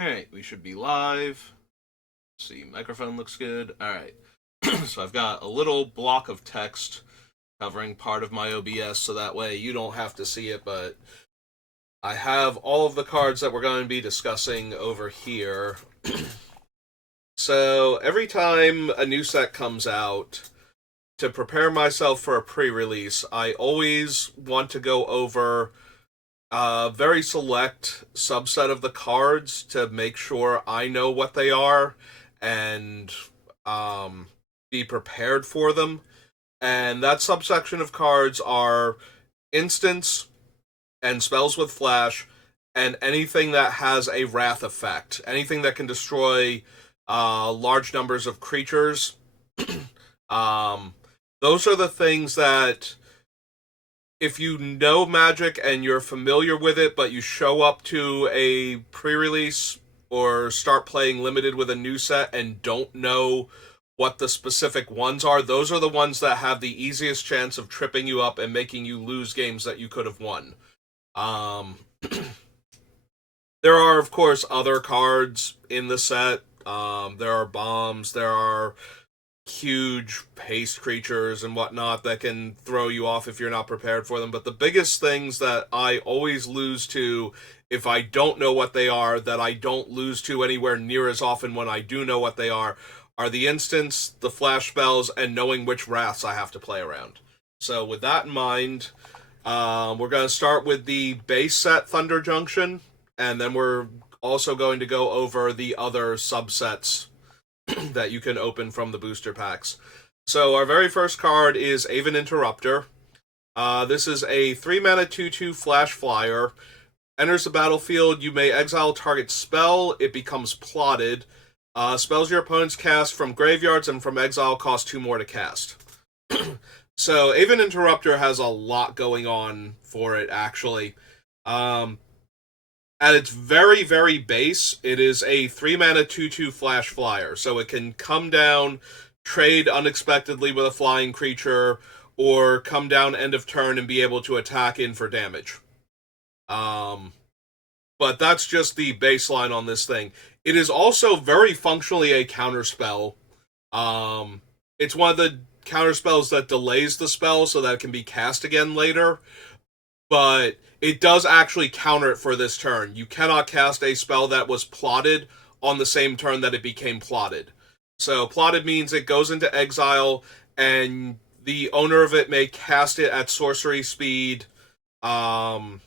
Alright, we should be live. Let's see, microphone looks good. Alright. So I've got a little block of text covering part of my OBS so that way you don't have to see it, but I have all of the cards that we're going to be discussing over here. So every time a new set comes out, to prepare myself for a pre-release, I always want to go over a very select subset of the cards to make sure I know what they are and be prepared for them. And that subsection of cards are instants and spells with flash and anything that has a wrath effect. Anything that can destroy large numbers of creatures. um, those are the things that if you know Magic and you're familiar with it, but you show up to a pre-release or start playing limited with a new set and don't know what the specific ones are, those are the ones that have the easiest chance of tripping you up and making you lose games that you could have won. Um, there are, of course, other cards in the set. There are bombs. There are huge haste creatures and whatnot that can throw you off if you're not prepared for them. But the biggest things that I always lose to if I don't know what they are, that I don't lose to anywhere near as often when I do know what they are the instants, the flash spells, and knowing which wraths I have to play around. So with that in mind, we're going to start with the base set Thunder Junction, and then we're also going to go over the other subsets that you can open from the booster packs. So our very first card is Aven Interrupter. This is a 3-mana 2/2 flash flyer. Enters the battlefield, you may exile target spell. It becomes plotted. Spells your opponents cast from graveyards and from exile cost 2 more to cast. So Aven Interrupter has a lot going on for it, actually. At its very, very base, it is a 3-mana 2/2 flash flyer. So it can come down, trade unexpectedly with a flying creature, or come down end of turn and be able to attack in for damage. But that's just the baseline on this thing. It is also very functionally a counterspell. It's one of the counterspells that delays the spell so that it can be cast again later. But it does actually counter it for this turn. You cannot cast a spell that was plotted on the same turn that it became plotted. So plotted means it goes into exile, and the owner of it may cast it at sorcery speed on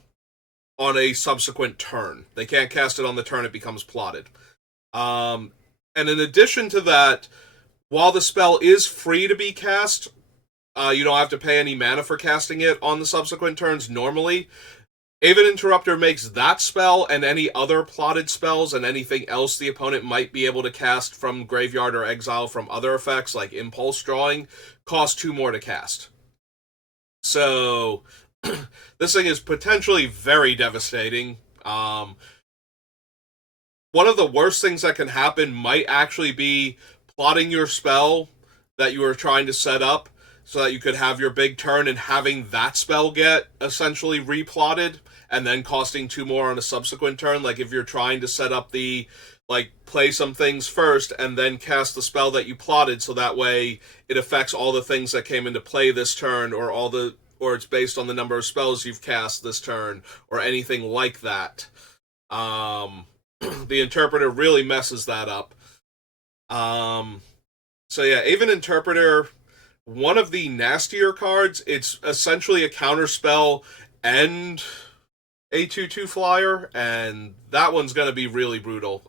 a subsequent turn. They can't cast it on the turn it becomes plotted. And in addition to that, while the spell is free to be cast, you don't have to pay any mana for casting it on the subsequent turns normally. Aven Interrupter makes that spell and any other plotted spells and anything else the opponent might be able to cast from graveyard or exile from other effects like Impulse Drawing cost 2 more to cast. So this thing is potentially very devastating. One of the worst things that can happen might actually be plotting your spell that you are trying to set up so that you could have your big turn and having that spell get essentially replotted and then costing 2 more on a subsequent turn. Like if you're trying to set up the play some things first and then cast the spell that you plotted so that way it affects all the things that came into play this turn or it's based on the number of spells you've cast this turn or anything like that. The interpreter really messes that up. So yeah, Aven Interpreter, one of the nastier cards. It's essentially a counter spell and a 2/2 flyer, and that one's going to be really brutal.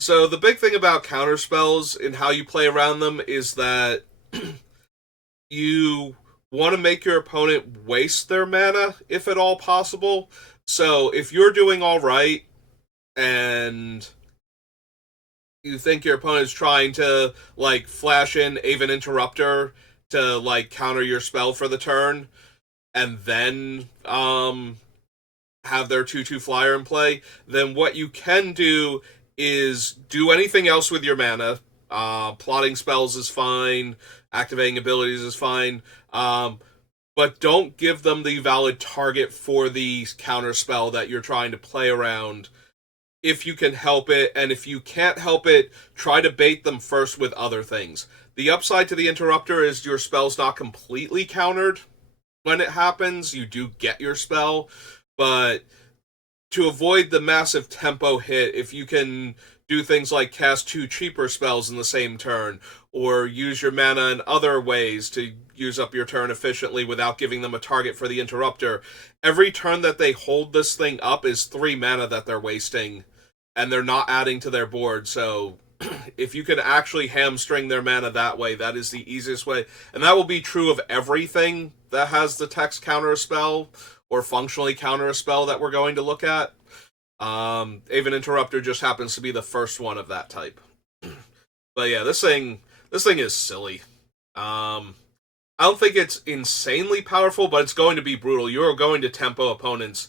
So the big thing about counter spells and how you play around them is that you want to make your opponent waste their mana if at all possible. So if you're doing all right and you think your opponent's trying to flash in Aven Interrupter to counter your spell for the turn and then have their 2/2 flyer in play, then what you can do is do anything else with your mana. Plotting spells is fine, activating abilities is fine, but don't give them the valid target for the counter spell that you're trying to play around if you can help it, and if you can't help it, try to bait them first with other things. The upside to the interrupter is your spell's not completely countered when it happens. You do get your spell, but to avoid the massive tempo hit, if you can do things like cast 2 cheaper spells in the same turn, or use your mana in other ways to use up your turn efficiently without giving them a target for the interrupter, every turn that they hold this thing up is 3 mana that they're wasting, and they're not adding to their board. So if you can actually hamstring their mana that way, that is the easiest way. And that will be true of everything that has the text counter a spell or functionally counter a spell that we're going to look at. Aven Interrupter just happens to be the first one of that type. But yeah, this thing is silly. I don't think it's insanely powerful, but it's going to be brutal. You're going to tempo opponents.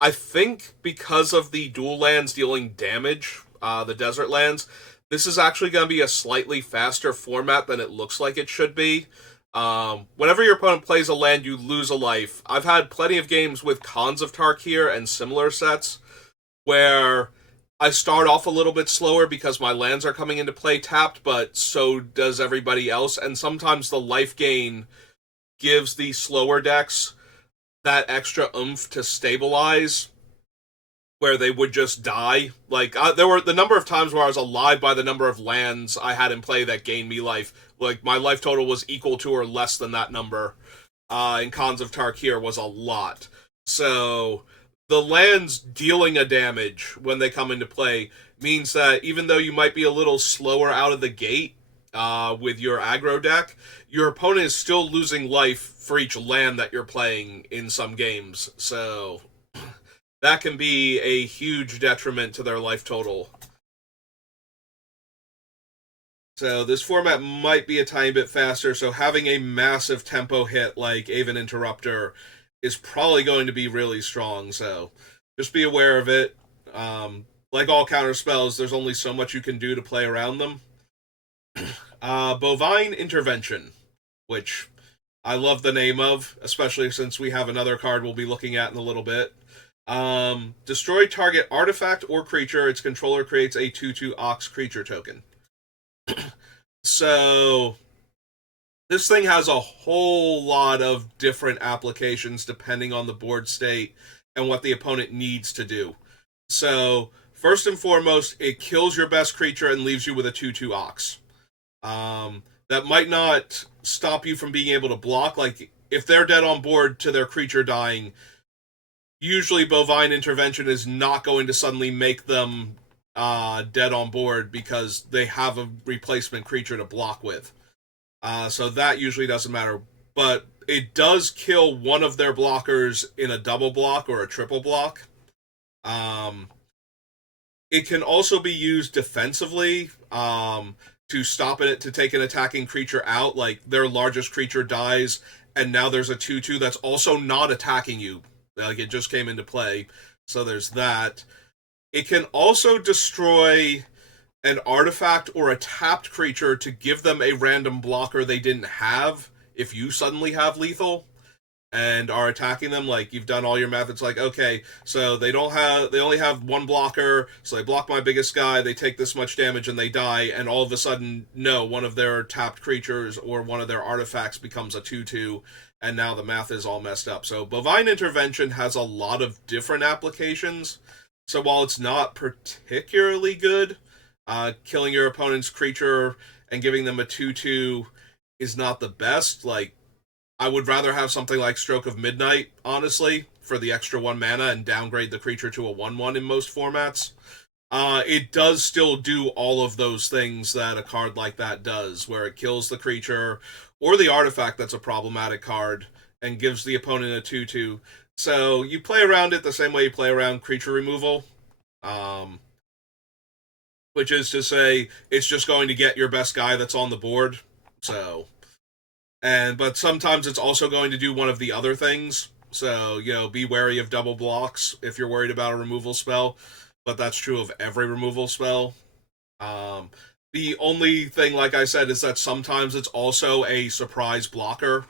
I think because of the dual lands dealing damage, the desert lands, this is actually going to be a slightly faster format than it looks like it should be. Whenever your opponent plays a land, you lose a life. I've had plenty of games with Khans of Tarkir and similar sets where I start off a little bit slower because my lands are coming into play tapped, but so does everybody else, and sometimes the life gain gives the slower decks that extra oomph to stabilize where they would just die. Like, there were the number of times where I was alive by the number of lands I had in play that gained me life. Like, my life total was equal to or less than that number. In Khans of Tarkir was a lot. So the lands dealing a damage when they come into play means that even though you might be a little slower out of the gate with your aggro deck, your opponent is still losing life for each land that you're playing in some games. So that can be a huge detriment to their life total. So this format might be a tiny bit faster, so having a massive tempo hit like Aven Interrupter is probably going to be really strong, so just be aware of it. Like all counter spells, there's only so much you can do to play around them. Bovine Intervention, which I love the name of, especially since we have another card we'll be looking at in a little bit. Destroy target artifact or creature. Its controller creates a 2/2 Ox creature token. So this thing has a whole lot of different applications depending on the board state and what the opponent needs to do. So first and foremost, it kills your best creature and leaves you with a 2/2 Ox. That might not stop you from being able to block. Like, if they're dead on board to their creature dying, usually Bovine Intervention is not going to suddenly make them dead on board because they have a replacement creature to block with. So that usually doesn't matter. But it does kill one of their blockers in a double block or a triple block. It can also be used defensively to stop it, to take an attacking creature out. Like, their largest creature dies, and now there's a 2/2 that's also not attacking you. Like, it just came into play. So there's that. It can also destroy an artifact or a tapped creature to give them a random blocker they didn't have if you suddenly have lethal and are attacking them. Like, you've done all your methods, like, okay, so they only have one blocker, so they block my biggest guy, they take this much damage and they die, and all of a sudden, no, one of their tapped creatures or one of their artifacts becomes a 2/2, and now the math is all messed up. So Bovine Intervention has a lot of different applications. So while it's not particularly good, killing your opponent's creature and giving them a 2/2 is not the best. Like, I would rather have something like Stroke of Midnight, honestly, for the extra 1 mana and downgrade the creature to a 1/1 in most formats. It does still do all of those things that a card like that does, where it kills the creature or the artifact that's a problematic card and gives the opponent a 2/2. So you play around it the same way you play around creature removal, which is to say it's just going to get your best guy that's on the board. So, but sometimes it's also going to do one of the other things. So, be wary of double blocks if you're worried about a removal spell. But that's true of every removal spell. The only thing, like I said, is that sometimes it's also a surprise blocker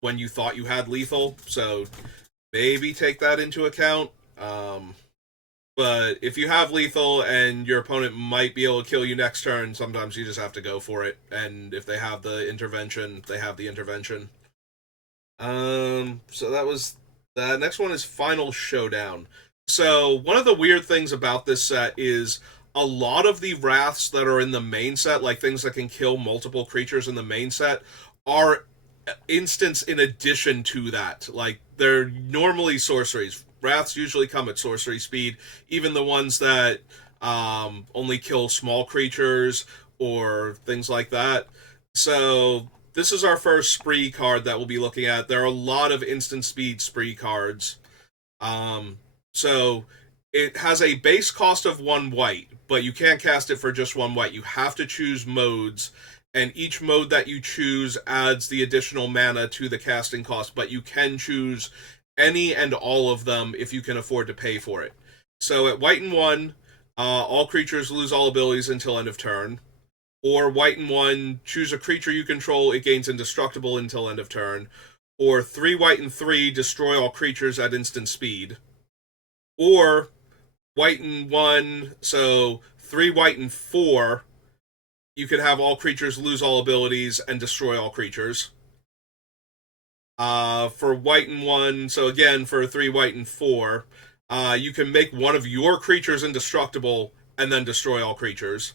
when you thought you had lethal. So maybe take that into account. But But if you have lethal and your opponent might be able to kill you next turn, sometimes you just have to go for it. And if they have the intervention, they have the intervention. So that was the next one is Final Showdown. So one of the weird things about this set is a lot of the wraths that are in the main set, like things that can kill multiple creatures in the main set, are instants in addition to that. Like they're normally sorceries. Wraths usually come at sorcery speed, even the ones that only kill small creatures or things like that. So this is our first spree card that we'll be looking at. There are a lot of instant speed spree cards. So it has a base cost of 1 white, but you can't cast it for just 1 white. You have to choose modes, and each mode that you choose adds the additional mana to the casting cost, but you can choose any and all of them if you can afford to pay for it. So at white and 1, all creatures lose all abilities until end of turn. Or white and 1, choose a creature you control, it gains indestructible until end of turn. Or 3 white and 3, destroy all creatures at instant speed. Or white and 1, so 3 white and 4, you can have all creatures lose all abilities and destroy all creatures. For white and 1, so again, for 3 white and 4, you can make one of your creatures indestructible and then destroy all creatures.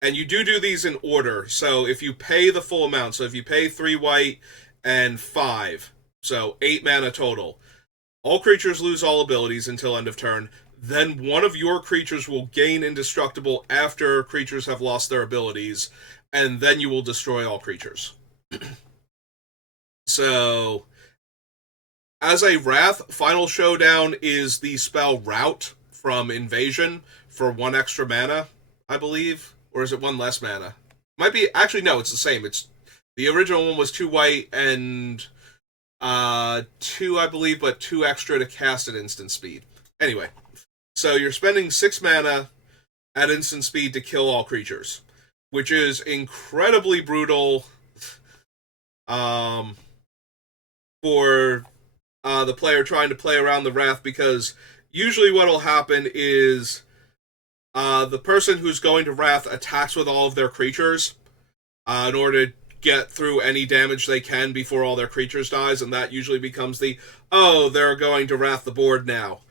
And you do these in order. So if you pay the full amount, so if you pay 3 white and 5, so 8 mana total, all creatures lose all abilities until end of turn. Then one of your creatures will gain indestructible after creatures have lost their abilities, and then you will destroy all creatures. So, as a Wrath, Final Showdown is the spell Rout from Invasion for 1 extra mana, I believe. Or is it 1 less mana? Might be, actually no, it's the same. It's the original one was 2 white and 2, I believe, but 2 extra to cast at instant speed. Anyway, so you're spending 6 mana at instant speed to kill all creatures, which is incredibly brutal for the player trying to play around the Wrath, because usually what will happen is the person who's going to Wrath attacks with all of their creatures in order to get through any damage they can before all their creatures dies, and that usually becomes the, oh, they're going to Wrath the board now.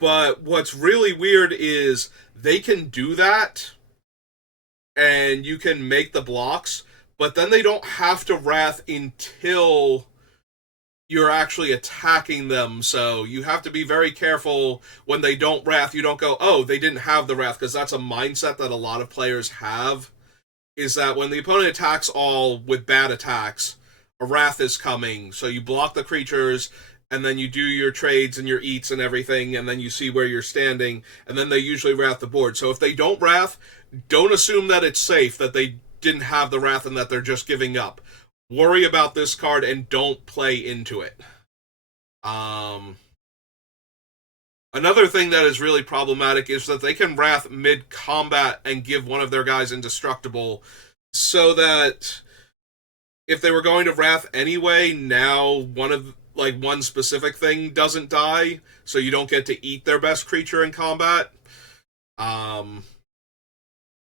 But what's really weird is they can do that, and you can make the blocks, but then they don't have to Wrath until you're actually attacking them. So you have to be very careful when they don't Wrath. You don't go, oh, they didn't have the Wrath, because that's a mindset that a lot of players have, is that when the opponent attacks all with bad attacks, a Wrath is coming. So you block the creatures, and then you do your trades and your eats and everything, and then you see where you're standing, and then they usually Wrath the board. So if they don't Wrath, don't assume that it's safe, that they didn't have the Wrath and that they're just giving up. Worry about this card and don't play into it. Another thing that is really problematic is that they can Wrath mid-combat and give one of their guys indestructible, so that if they were going to Wrath anyway, now one specific thing doesn't die, so you don't get to eat their best creature in combat.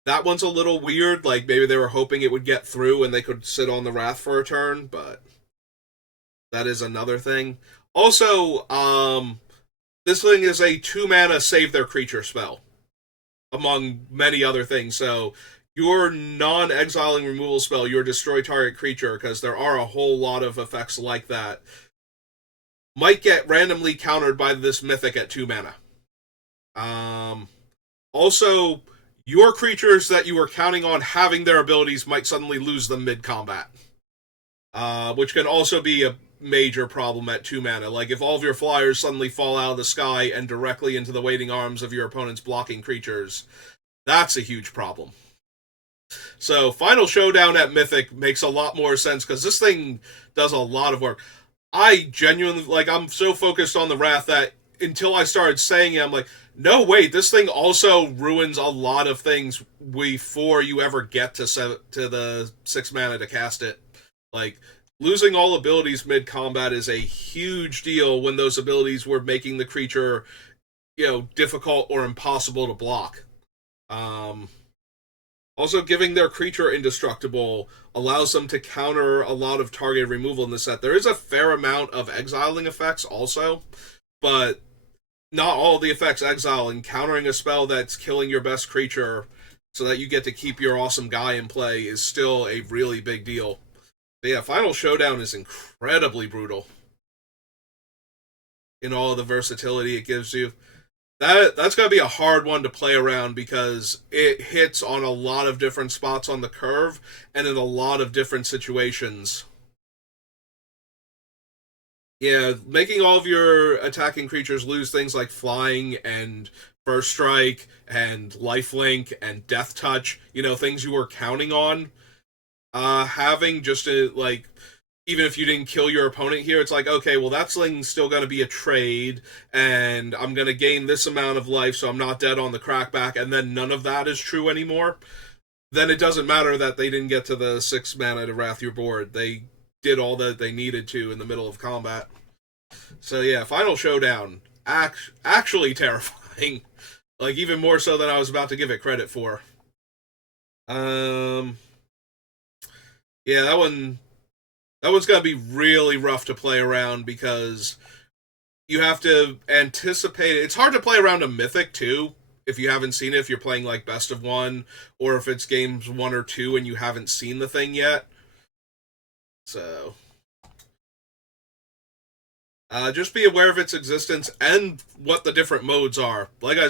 That one's a little weird. Like, maybe they were hoping it would get through and they could sit on the Wrath for a turn, but that is another thing. Also, this thing is a 2 mana save their creature spell, among many other things. So your non-exiling removal spell, your destroy target creature, because there are a whole lot of effects like that, might get randomly countered by this mythic at 2 mana. Also, your creatures that you were counting on having their abilities might suddenly lose them mid-combat, which can also be a major problem at 2 mana. Like, if all of your flyers suddenly fall out of the sky and directly into the waiting arms of your opponent's blocking creatures, that's a huge problem. So, Final Showdown at Mythic makes a lot more sense, because this thing does a lot of work. I genuinely, I'm so focused on the Wrath that until I started saying it, I'm like, no, wait, this thing also ruins a lot of things before you ever get to the 6 mana to cast it. Like, losing all abilities mid-combat is a huge deal when those abilities were making the creature, difficult or impossible to block. Um, Also, giving their creature indestructible allows them to counter a lot of targeted removal in the set. There is a fair amount of exiling effects also, but not all the effects exile, and countering a spell that's killing your best creature so that you get to keep your awesome guy in play is still a really big deal. But yeah, Final Showdown is incredibly brutal in all of the versatility it gives you. That's going to be a hard one to play around because it hits on a lot of different spots on the curve and in a lot of different situations. Yeah, making all of your attacking creatures lose things like flying and first strike and lifelink and death touch, things you were counting on. Having just a, like, even if you didn't kill your opponent here, it's like, okay, well, that sling's still going to be a trade, and I'm going to gain this amount of life, so I'm not dead on the crackback, and then none of that is true anymore. Then it doesn't matter that they didn't get to the 6 mana to wrath your board. They did all that they needed to in the middle of combat. So yeah, Final Showdown, actually terrifying. Like, even more so than I was about to give it credit for. Yeah, that one's gonna be really rough to play around because you have to anticipate it. It's hard to play around a mythic too if you haven't seen it, if you're playing like best of one, or if it's games 1 or 2 and you haven't seen the thing yet. So just be aware of its existence and what the different modes are. Like I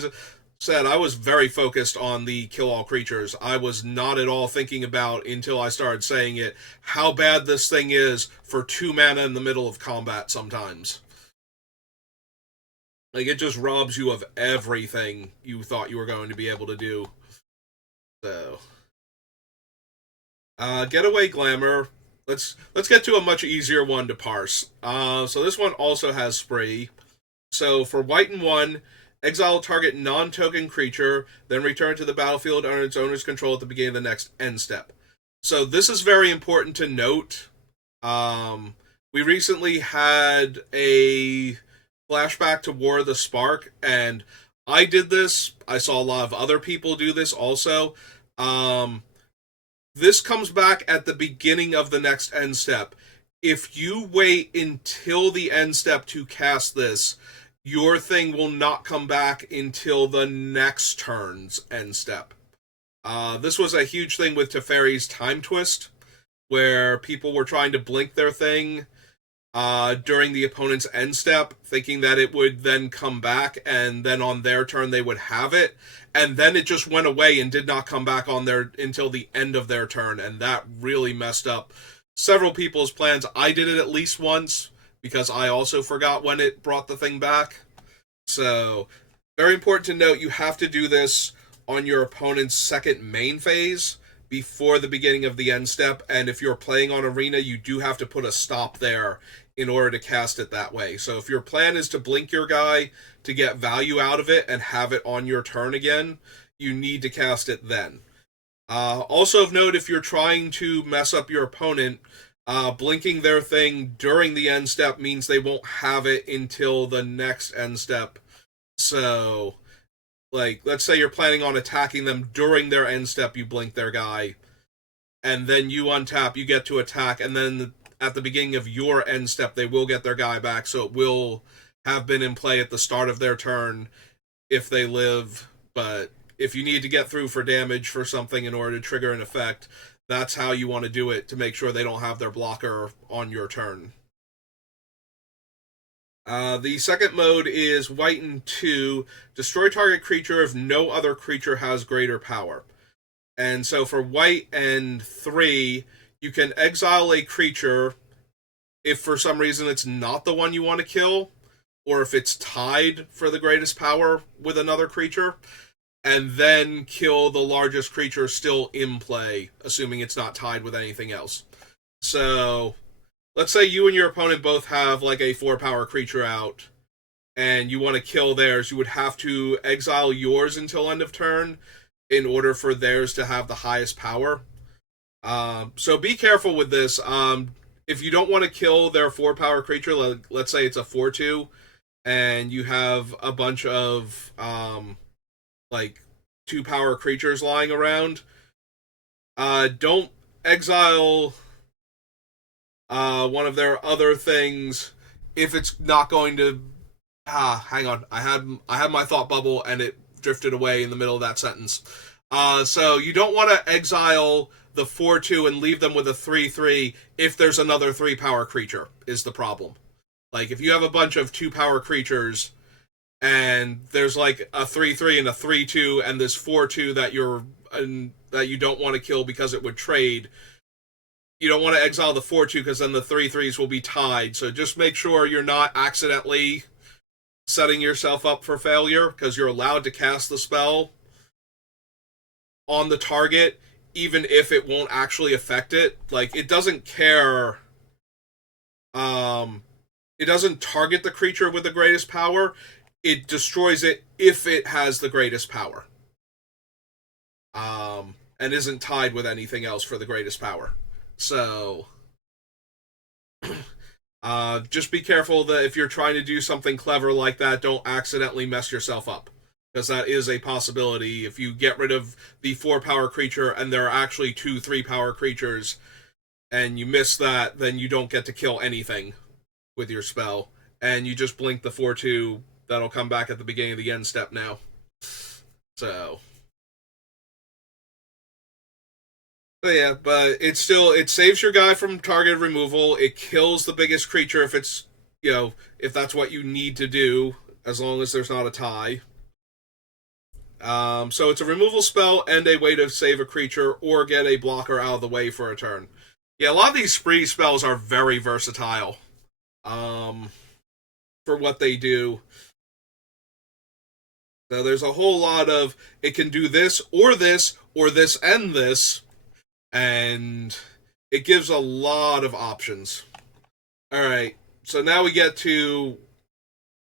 said, I was very focused on the kill all creatures. I was not at all thinking about, until I started saying it, how bad this thing is for 2 mana in the middle of combat sometimes. Like, it just robs you of everything you thought you were going to be able to do. So, Getaway Glamour. Let's get to a much easier one to parse. So this one also has Spree. So for white and 1, exile target non-token creature, then return to the battlefield under its owner's control at the beginning of the next end step. So this is very important to note. We recently had a flashback to War of the Spark, and I did this. I saw a lot of other people do this also. This comes back at the beginning of the next end step. If you wait until the end step to cast this, your thing will not come back until the next turn's end step. This was a huge thing with Teferi's Time Twist, where people were trying to blink their thing during the opponent's end step, thinking that it would then come back, and then on their turn they would have it, and then it just went away and did not come back on their until the end of their turn, and that really messed up several people's plans. I did it at least once because I also forgot when it brought the thing back. So, very important to note, you have to do this on your opponent's second main phase before the beginning of the end step, and if you're playing on Arena, you do have to put a stop there in order to cast it that way. So if your plan is to blink your guy to get value out of it and have it on your turn again, you need to cast it then. Also of note, if you're trying to mess up your opponent, blinking their thing during the end step means they won't have it until the next end step. So, like, let's say you're planning on attacking them during their end step, you blink their guy, and then you untap, you get to attack, and then at the beginning of your end step, they will get their guy back, so it will have been in play at the start of their turn if they live. But if you need to get through for damage for something in order to trigger an effect, that's how you want to do it to make sure they don't have their blocker on your turn. The second mode is white and 2, destroy target creature if no other creature has greater power. And so for white and 3, you can exile a creature if for some reason it's not the one you want to kill, or if it's tied for the greatest power with another creature, and then kill the largest creature still in play, assuming it's not tied with anything else. So, let's say you and your opponent both have like a 4-power creature out, and you want to kill theirs. You would have to exile yours until end of turn in order for theirs to have the highest power. So be careful with this. If you don't want to kill their 4-power creature, let's say it's a 4-2, and you have a bunch of like 2-power creatures lying around, don't exile one of their other things if it's not going to. Hang on. I had my thought bubble and it drifted away in the middle of that sentence. So you don't want to exile the 4/2 and leave them with a 3/3 if there's another 3-power creature, is the problem. Like, if you have a bunch of 2-power creatures and there's like a 3/3 and a 3/2 and this 4/2 that you don't want to kill because it would trade, you don't want to exile the 4/2 because then the 3/3s will be tied. So just make sure you're not accidentally setting yourself up for failure, because you're allowed to cast the spell on the target even if it won't actually affect it. Like, it doesn't care. It doesn't target the creature with the greatest power. It destroys it if it has the greatest power. And isn't tied with anything else for the greatest power. So just be careful that if you're trying to do something clever like that, don't accidentally mess yourself up. Because that is a possibility. If you get rid of the 4-power creature and there are actually 2 3-power creatures, and you miss that, then you don't get to kill anything with your spell. And you just blink the 4/2 that'll come back at the beginning of the end step now. So yeah, but it saves your guy from target removal. It kills the biggest creature if it's, if that's what you need to do, as long as there's not a tie. So it's a removal spell and a way to save a creature or get a blocker out of the way for a turn. Yeah, a lot of these spree spells are very versatile for what they do. So there's a whole lot of, it can do this or this or this and this, and it gives a lot of options. All right, so now we get to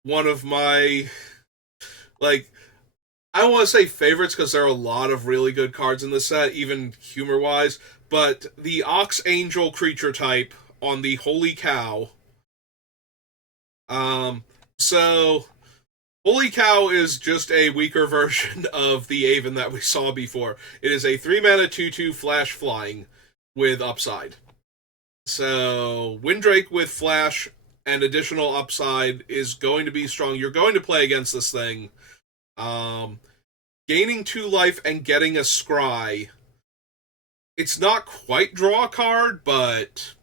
one of my, like, I don't want to say favorites because there are a lot of really good cards in this set, even humor-wise, but the Ox Angel creature type on the Holy Cow. So Holy Cow is just a weaker version of the Aven that we saw before. It is a 3-mana 2/2 flash flying with upside. So Windrake with flash and additional upside is going to be strong. You're going to play against this thing. Gaining 2 life and getting a scry. It's not quite draw a card, but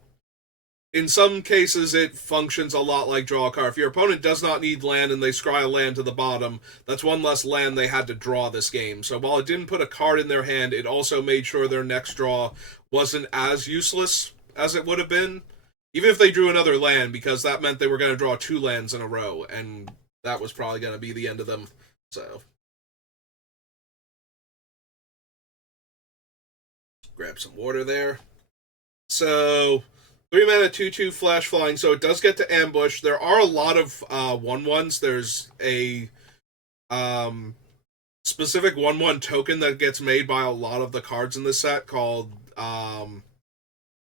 in some cases it functions a lot like draw a card. If your opponent does not need land and they scry a land to the bottom, that's one less land they had to draw this game. So while it didn't put a card in their hand, it also made sure their next draw wasn't as useless as it would have been, even if they drew another land, because that meant they were going to draw 2 lands in a row, and that was probably going to be the end of them. So grab some water there. So 3-mana 2/2 flash flying, so it does get to ambush. There are a lot of 1/1s. There's a specific 1/1 token that gets made by a lot of the cards in this set called, I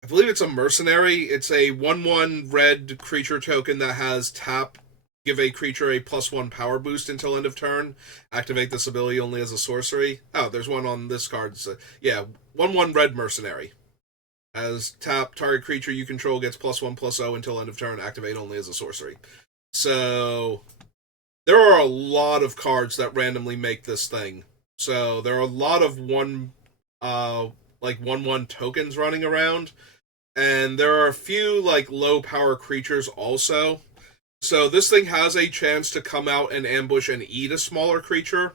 believe it's a mercenary. It's a 1/1 red creature token that has tap, give a creature a +1 power boost until end of turn. Activate this ability only as a sorcery. Oh, there's one on this card. So, yeah, 1/1 red mercenary. As tap, target creature you control gets +1/+0 until end of turn. Activate only as a sorcery. So there are a lot of cards that randomly make this thing. So there are a lot of 1/1 tokens running around, and there are a few like low power creatures also. So this thing has a chance to come out and ambush and eat a smaller creature,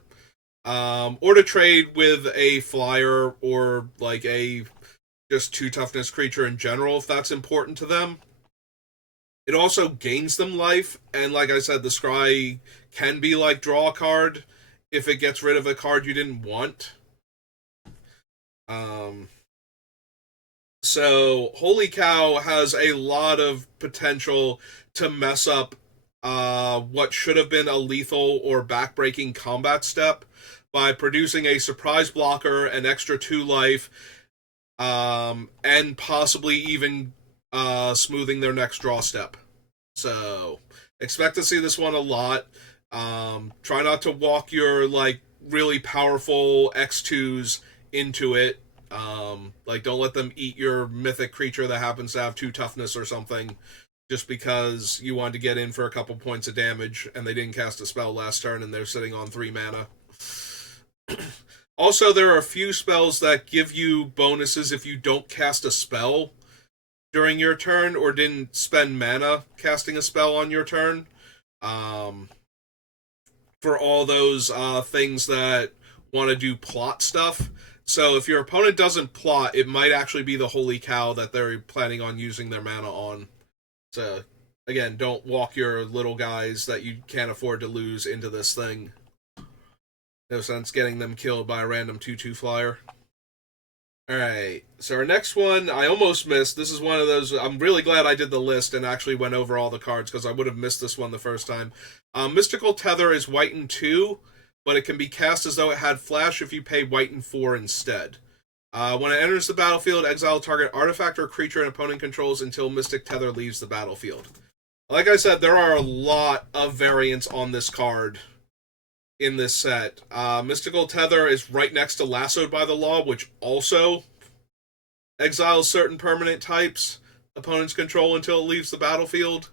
or to trade with a flyer or like a just 2 toughness creature in general if that's important to them. It also gains them life, and like I said, the scry can be like draw a card if it gets rid of a card you didn't want. So Holy Cow has a lot of potential to mess up what should have been a lethal or backbreaking combat step by producing a surprise blocker, an extra 2 life, and possibly even smoothing their next draw step. So Expect to see this one a lot. Try not to walk your like really powerful X2s into it. Like don't let them eat your mythic creature that happens to have 2 toughness or something, just because you wanted to get in for a couple points of damage and they didn't cast a spell last turn and they're sitting on 3 mana. Also, there are a few spells that give you bonuses if you don't cast a spell during your turn or didn't spend mana casting a spell on your turn. For all those things that want to do plot stuff. So if your opponent doesn't plot, it might actually be the Holy Cow that they're planning on using their mana on. So, again, don't walk your little guys that you can't afford to lose into this thing. No sense getting them killed by a random 2/2 flyer. Alright, so our next one, I almost missed. This is one of those, I'm really glad I did the list and actually went over all the cards, because I would have missed this one the first time. Mystical Tether is white and 2, but it can be cast as though it had flash if you pay white and 4 instead. When it enters the battlefield, exile target artifact or creature an opponent controls until Mystic Tether leaves the battlefield. Like I said, there are a lot of variants on this card in this set. Mystical Tether is right next to Lassoed by the Law, which also exiles certain permanent types opponents control until it leaves the battlefield.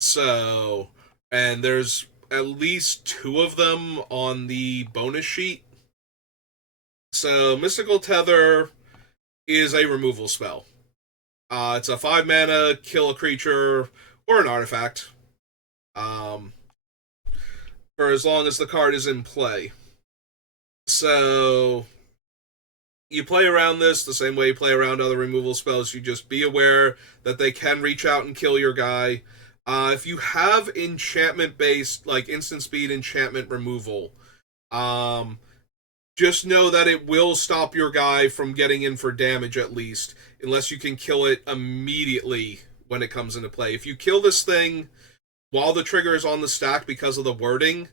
So, and there's at least 2 of them on the bonus sheet. So, Mystical Tether is a removal spell. It's a 5 mana, kill a creature or an artifact. For as long as the card is in play. So, you play around this the same way you play around other removal spells. You just be aware that they can reach out and kill your guy. If you have enchantment-based, like instant speed enchantment removal, just know that it will stop your guy from getting in for damage at least, unless you can kill it immediately when it comes into play. If you kill this thing while the trigger is on the stack because of the wording,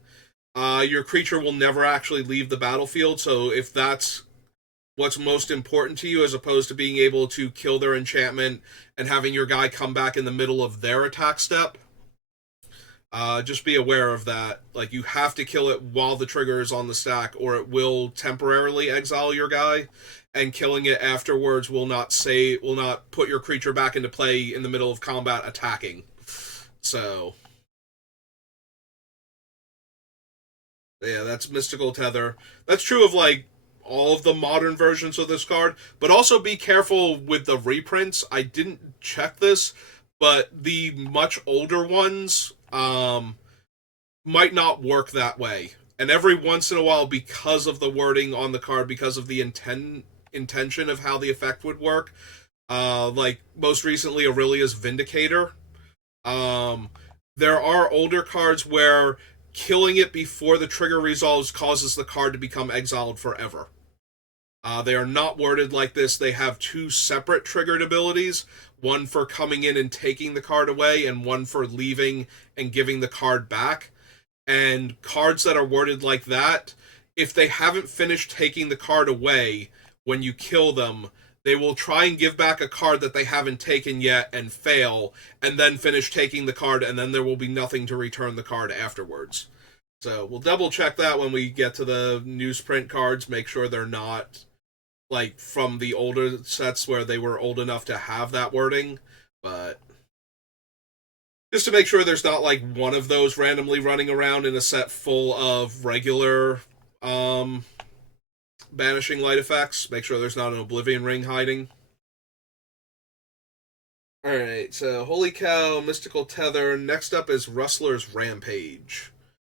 your creature will never actually leave the battlefield. So if that's what's most important to you, as opposed to being able to kill their enchantment and having your guy come back in the middle of their attack step, just be aware of that. Like, you have to kill it while the trigger is on the stack, or it will temporarily exile your guy, and killing it afterwards will not put your creature back into play in the middle of combat attacking. So, yeah, that's Mystical Tether. That's true of, like, all of the modern versions of this card, but also be careful with the reprints. I didn't check this, but the much older ones might not work that way. And every once in a while, because of the wording on the card, because of the intention of how the effect would work, like most recently Aurelia's Vindicator, there are older cards where killing it before the trigger resolves causes the card to become exiled forever. They are not worded like this. They have 2 separate triggered abilities, one for coming in and taking the card away, and one for leaving and giving the card back. And cards that are worded like that, if they haven't finished taking the card away when you kill them, they will try and give back a card that they haven't taken yet and fail, and then finish taking the card, and then there will be nothing to return the card afterwards. So we'll double check that when we get to the newsprint cards, make sure they're not like from the older sets where they were old enough to have that wording, but just to make sure there's not like one of those randomly running around in a set full of regular banishing light effects. Make sure there's not an Oblivion Ring hiding. Alright, so Holy Cow, Mystical Tether. Next up is Rustler's Rampage,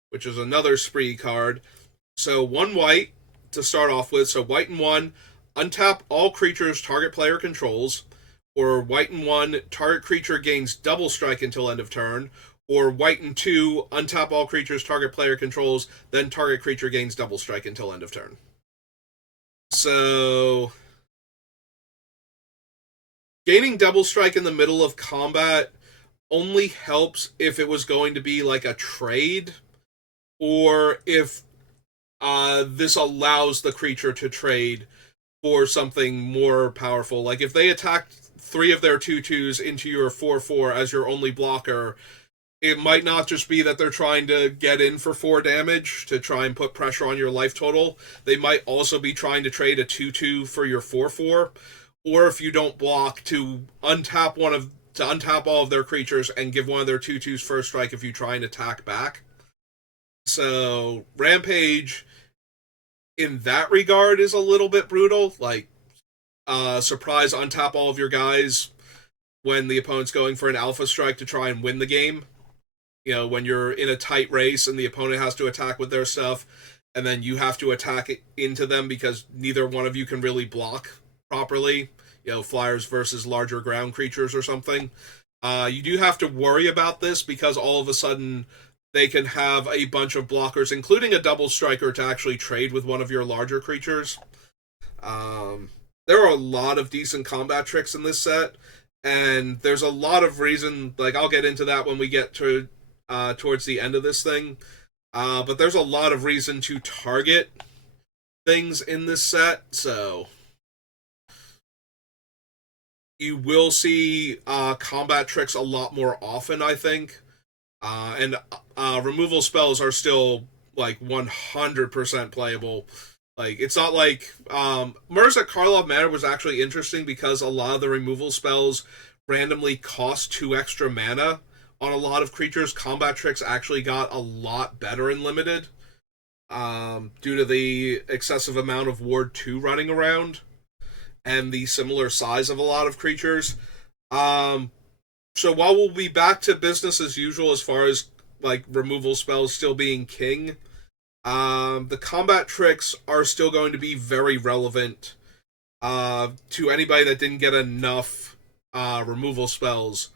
which is another spree card. So 1 white to start off with. So white and 1, untap all creatures target player controls, or white and 1, target creature gains double strike until end of turn, or white and 2, untap all creatures target player controls, then target creature gains double strike until end of turn. So, gaining double strike in the middle of combat only helps if it was going to be like a trade, or if this allows the creature to trade for something more powerful. Like if they attacked 3 of their 2/2s into your 4/4 as your only blocker, It might not just be that they're trying to get in for 4 damage to try and put pressure on your life total. They might also be trying to trade a 2/2 for your 4/4, or if you don't block, to untap all of their creatures and give one of their 2/2s first strike if you try and attack back. So Rampage, in that regard, is a little bit brutal. Like, surprise untap all of your guys when the opponent's going for an alpha strike to try and win the game. You know, when you're in a tight race and the opponent has to attack with their stuff, and then you have to attack into them because neither one of you can really block properly. You know, flyers versus larger ground creatures or something. You do have to worry about this because all of a sudden they can have a bunch of blockers, including a double striker, to actually trade with one of your larger creatures. There are a lot of decent combat tricks in this set, and there's a lot of reason. Like, I'll get into that when we get to towards the end of this thing. But there's a lot of reason to target things in this set, so you will see combat tricks a lot more often, I think. And removal spells are still like 100% playable. Like, it's not like Murs at Karlov Manor was actually interesting because a lot of the removal spells randomly cost 2 extra mana on a lot of creatures. Combat tricks actually got a lot better in limited due to the excessive amount of Ward 2 running around and the similar size of a lot of creatures. So while we'll be back to business as usual as far as like removal spells still being king, the combat tricks are still going to be very relevant to anybody that didn't get enough removal spells.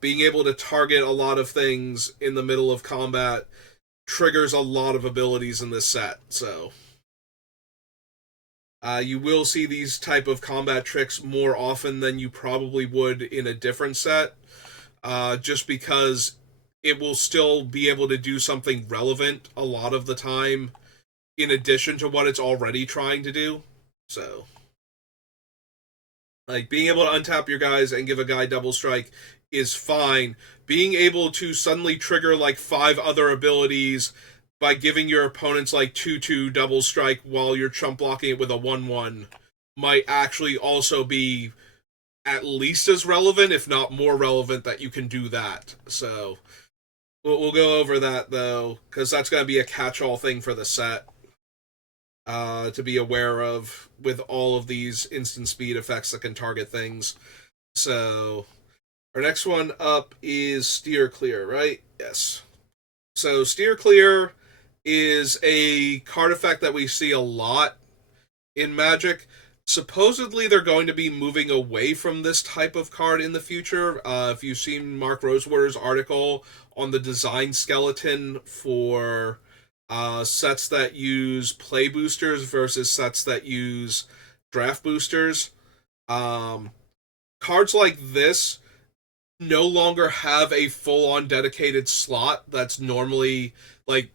Being able to target a lot of things in the middle of combat triggers a lot of abilities in this set, so you will see these type of combat tricks more often than you probably would in a different set, just because it will still be able to do something relevant a lot of the time in addition to what it's already trying to do. So, like, being able to untap your guys and give a guy double strike is fine. Being able to suddenly trigger like 5 other abilities by giving your opponents like 2/2 double strike while you're chump blocking it with a 1/1 might actually also be at least as relevant, if not more relevant, that you can do that. So we'll go over that though, because that's going to be a catch-all thing for the set to be aware of with all of these instant speed effects that can target things. So our next one up is Steer Clear, right? Yes. So Steer Clear is a card effect that we see a lot in Magic. Supposedly they're going to be moving away from this type of card in the future. If you've seen Mark Rosewater's article on the design skeleton for sets that use play boosters versus sets that use draft boosters, cards like this no longer have a full-on dedicated slot that's normally, like,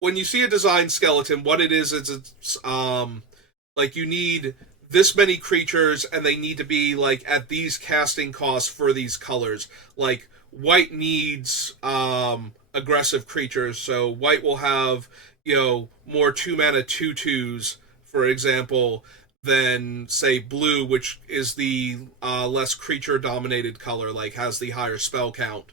when you see a design skeleton, what it is it's like you need this many creatures and they need to be like at these casting costs for these colors. Like, white needs aggressive creatures, so white will have, you know, more 2-mana 2/2s, for example, than say blue, which is the less creature dominated color, like has the higher spell count.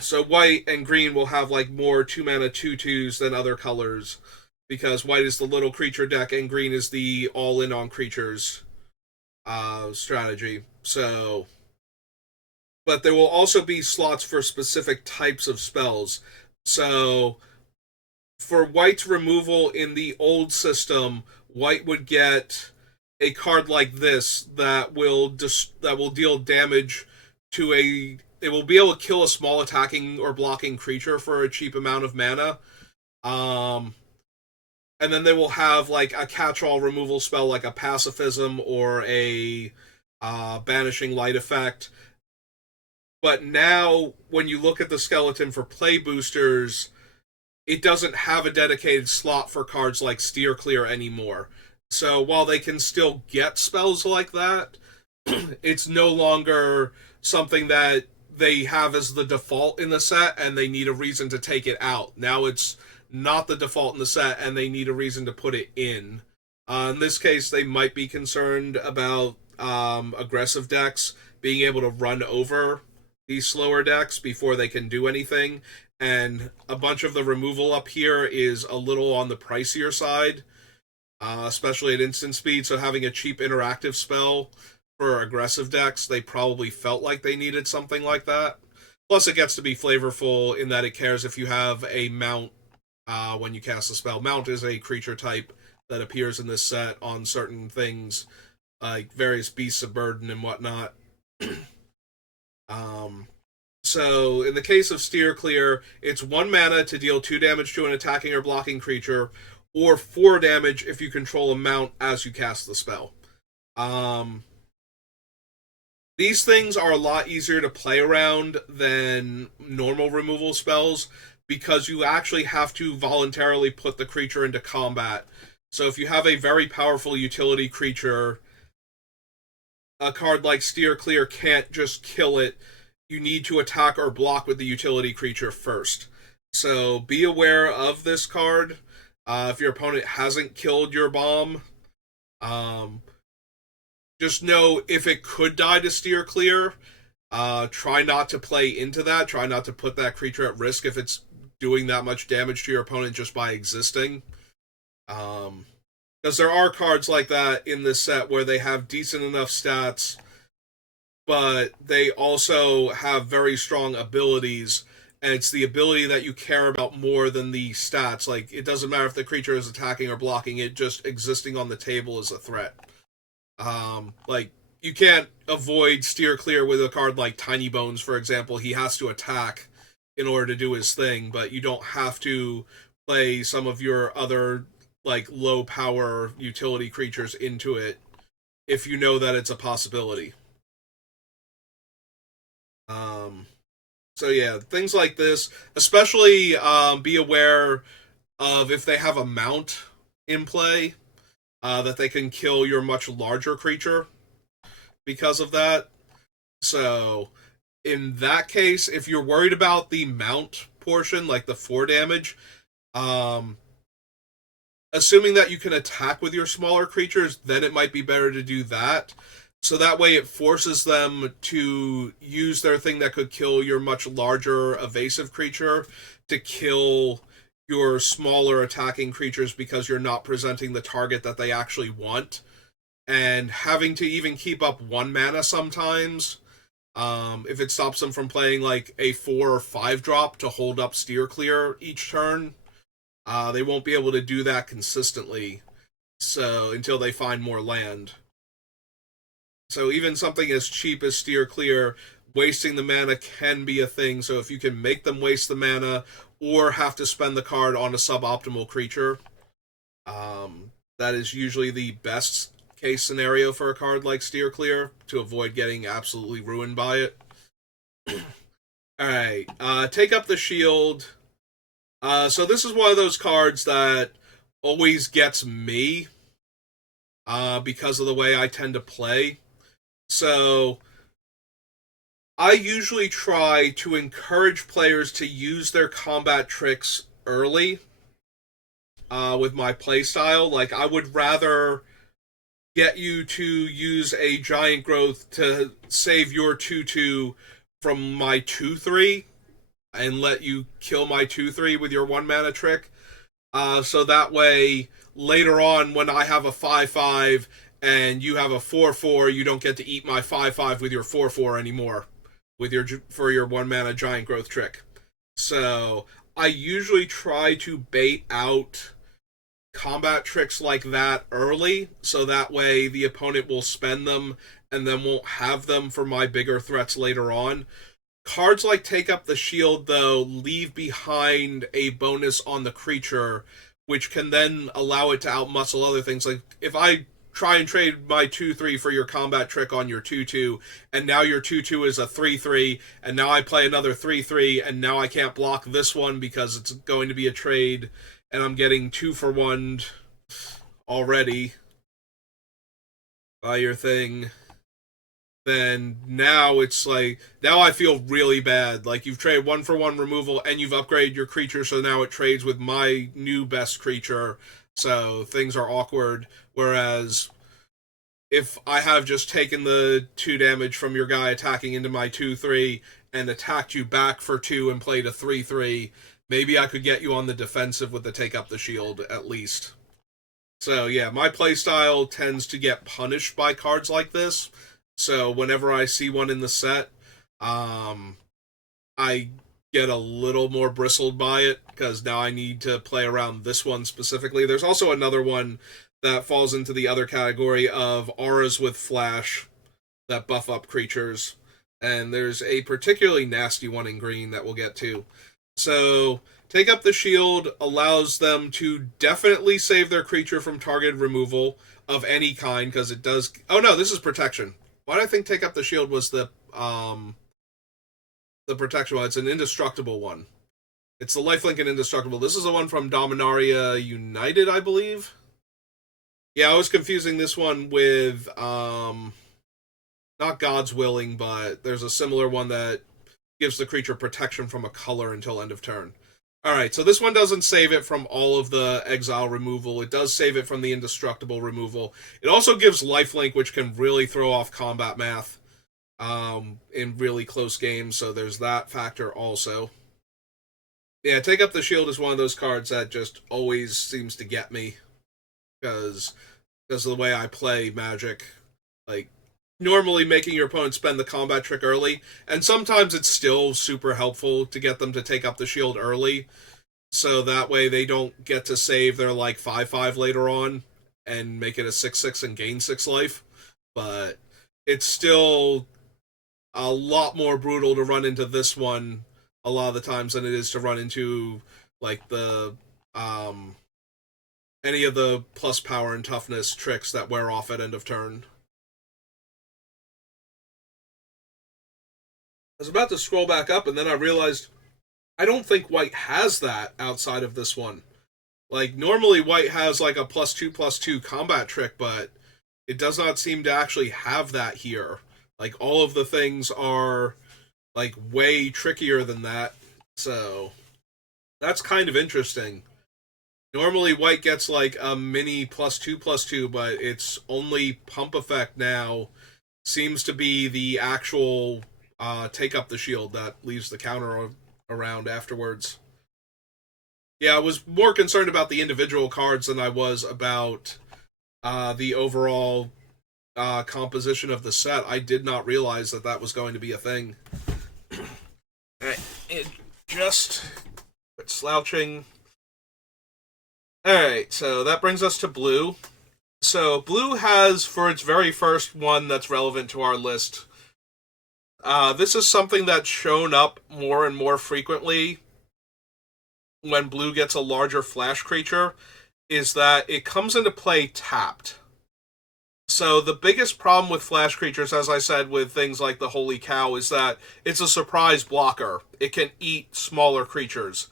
So white and green will have like more 2-mana 2/2s than other colors, because white is the little creature deck and green is the all-in on creatures strategy. So, but there will also be slots for specific types of spells. So for white's removal in the old system, white would get a card like this that will deal damage to a. It will be able to kill a small attacking or blocking creature for a cheap amount of mana. And then they will have like a catch-all removal spell like a Pacifism or a Banishing Light effect. But now, when you look at the skeleton for play boosters, it doesn't have a dedicated slot for cards like Steer Clear anymore. So while they can still get spells like that, It's no longer something that they have as the default in the set and they need a reason to take it out. Now it's not the default in the set and they need a reason to put it in. In this case, they might be concerned about aggressive decks being able to run over these slower decks before they can do anything. And a bunch of the removal up here is a little on the pricier side, especially at instant speed. So having a cheap interactive spell for aggressive decks, they probably felt like they needed something like that. Plus, it gets to be flavorful in that it cares if you have a mount when you cast a spell. Mount is a creature type that appears in this set on certain things, like various beasts of burden and whatnot. um, so, in the case of Steer Clear, it's 1 mana to deal 2 damage to an attacking or blocking creature, or 4 damage if you control a mount as you cast the spell. These things are a lot easier to play around than normal removal spells because you actually have to voluntarily put the creature into combat. So if you have a very powerful utility creature, a card like Steer Clear can't just kill it. You need to attack or block with the utility creature first. So be aware of this card. If your opponent hasn't killed your bomb, just know if it could die to Steer Clear, try not to play into that. Try not to put that creature at risk if it's doing that much damage to your opponent just by existing. Because there are cards like that in this set where they have decent enough stats, but they also have very strong abilities, and it's the ability that you care about more than the stats. Like, it doesn't matter if the creature is attacking or blocking, it just existing on the table is a threat. Like, you can't avoid Steer Clear with a card like Tiny Bones, for example. He has to attack in order to do his thing, but you don't have to play some of your other, like, low power utility creatures into it if you know that it's a possibility. So yeah, things like this, especially be aware of if they have a mount in play, that they can kill your much larger creature because of that. So in that case, if you're worried about the mount portion, like the 4 damage, um, assuming that you can attack with your smaller creatures, then it might be better to do that. So that way it forces them to use their thing that could kill your much larger evasive creature to kill your smaller attacking creatures because you're not presenting the target that they actually want. And having to even keep up 1 mana sometimes, if it stops them from playing like a 4 or 5 drop to hold up Steer Clear each turn, they won't be able to do that consistently. So until they find more land. So even something as cheap as Steer Clear, wasting the mana can be a thing. So if you can make them waste the mana or have to spend the card on a suboptimal creature, that is usually the best case scenario for a card like Steer Clear to avoid getting absolutely ruined by it. Alright, take up the shield. So this is one of those cards that always gets me because of the way I tend to play. So I usually try to encourage players to use their combat tricks early with my playstyle. Like, I would rather get you to use a giant growth to save your 2/2 from my 2/3 and let you kill my 2/3 with your 1 mana trick. So that way, later on, when I have a 5/5 and you have a 4/4, you don't get to eat my 5/5 with your 4/4 anymore with your for your 1 mana giant growth trick. So I usually try to bait out combat tricks like that early, so that way the opponent will spend them and then won't have them for my bigger threats later on. Cards like Take Up the Shield, though, leave behind a bonus on the creature, which can then allow it to outmuscle other things. Like, if I try and trade my 2/3 for your combat trick on your 2/2, and now your 2/2 is a 3/3, and now I play another 3/3, and now I can't block this one because it's going to be a trade, and I'm getting 2-for-1 already by your thing. then now it's like, now I feel really bad. Like, you've traded 1-for-1 removal and you've upgraded your creature, so now it trades with my new best creature, so things are awkward. Whereas if I have just taken the 2 damage from your guy attacking into my 2/3 and attacked you back for 2 and played a 3/3, maybe I could get you on the defensive with the take up the shield at least. So yeah, my playstyle tends to get punished by cards like this. So whenever I see one in the set, I get a little more bristled by it because now I need to play around this one specifically. There's also another one that falls into the other category of auras with flash that buff up creatures, and there's a particularly nasty one in green that we'll get to. So take up the shield allows them to definitely save their creature from targeted removal of any kind, because it does. Oh no, this is protection. Why do I think take up the shield was the protection one? It's an indestructible one. It's the lifelink and indestructible. This is the one from Dominaria United, I believe. Yeah, I was confusing this one with not God's Willing, but there's a similar one that gives the creature protection from a color until end of turn. Alright, so this one doesn't save it from all of the exile removal. It does save it from the indestructible removal. It also gives lifelink, which can really throw off combat math in really close games, so there's that factor also. Yeah, Take Up the Shield is one of those cards that just always seems to get me, because of the way I play Magic. Like, normally making your opponent spend the combat trick early, and sometimes it's still super helpful to get them to take up the shield early, so that way they don't get to save their, like, 5/5 later on and make it a 6/6 and gain 6 life. But it's still a lot more brutal to run into this one a lot of the times than it is to run into, like, the any of the plus power and toughness tricks that wear off at end of turn. I was about to scroll back up, and then I realized I don't think white has that outside of this one. Like, normally white has, like, a +2/+2 combat trick, but it does not seem to actually have that here. Like, all of the things are, like, way trickier than that. So, that's kind of interesting. Normally white gets, like, a mini +2/+2, but its only pump effect now seems to be the actual take up the shield that leaves the counter around afterwards. Yeah, I was more concerned about the individual cards than I was about the overall composition of the set. I did not realize that that was going to be a thing. Alright, it just quit slouching. Alright, so that brings us to blue. So blue has, for its very first one that's relevant to our list, this is something that's shown up more and more frequently when blue gets a larger flash creature, is that it comes into play tapped. So the biggest problem with flash creatures, as I said, with things like the Holy Cow, is that it's a surprise blocker. It can eat smaller creatures.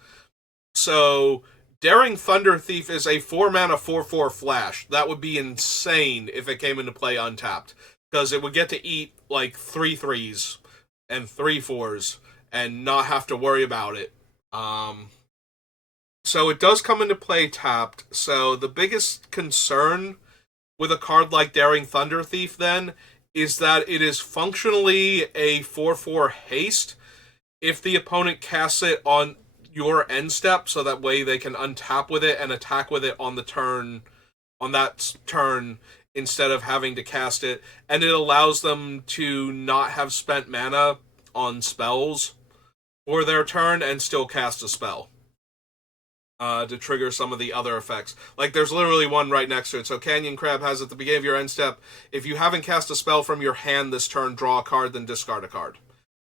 So Daring Thunder Thief is a 4-mana 4/4 flash. That would be insane if it came into play untapped, because it would get to eat, like, 3/3s and 3/4s and not have to worry about it. So it does come into play tapped. So the biggest concern with a card like Daring Thunder Thief, then, is that it is functionally a 4/4 haste if the opponent casts it on your end step, so that way they can untap with it and attack with it on that turn, instead of having to cast it, and it allows them to not have spent mana on spells for their turn and still cast a spell to trigger some of the other effects. Like, there's literally one right next to it. So Canyon Crab has, at the beginning of your end step, if you haven't cast a spell from your hand this turn, draw a card, then discard a card.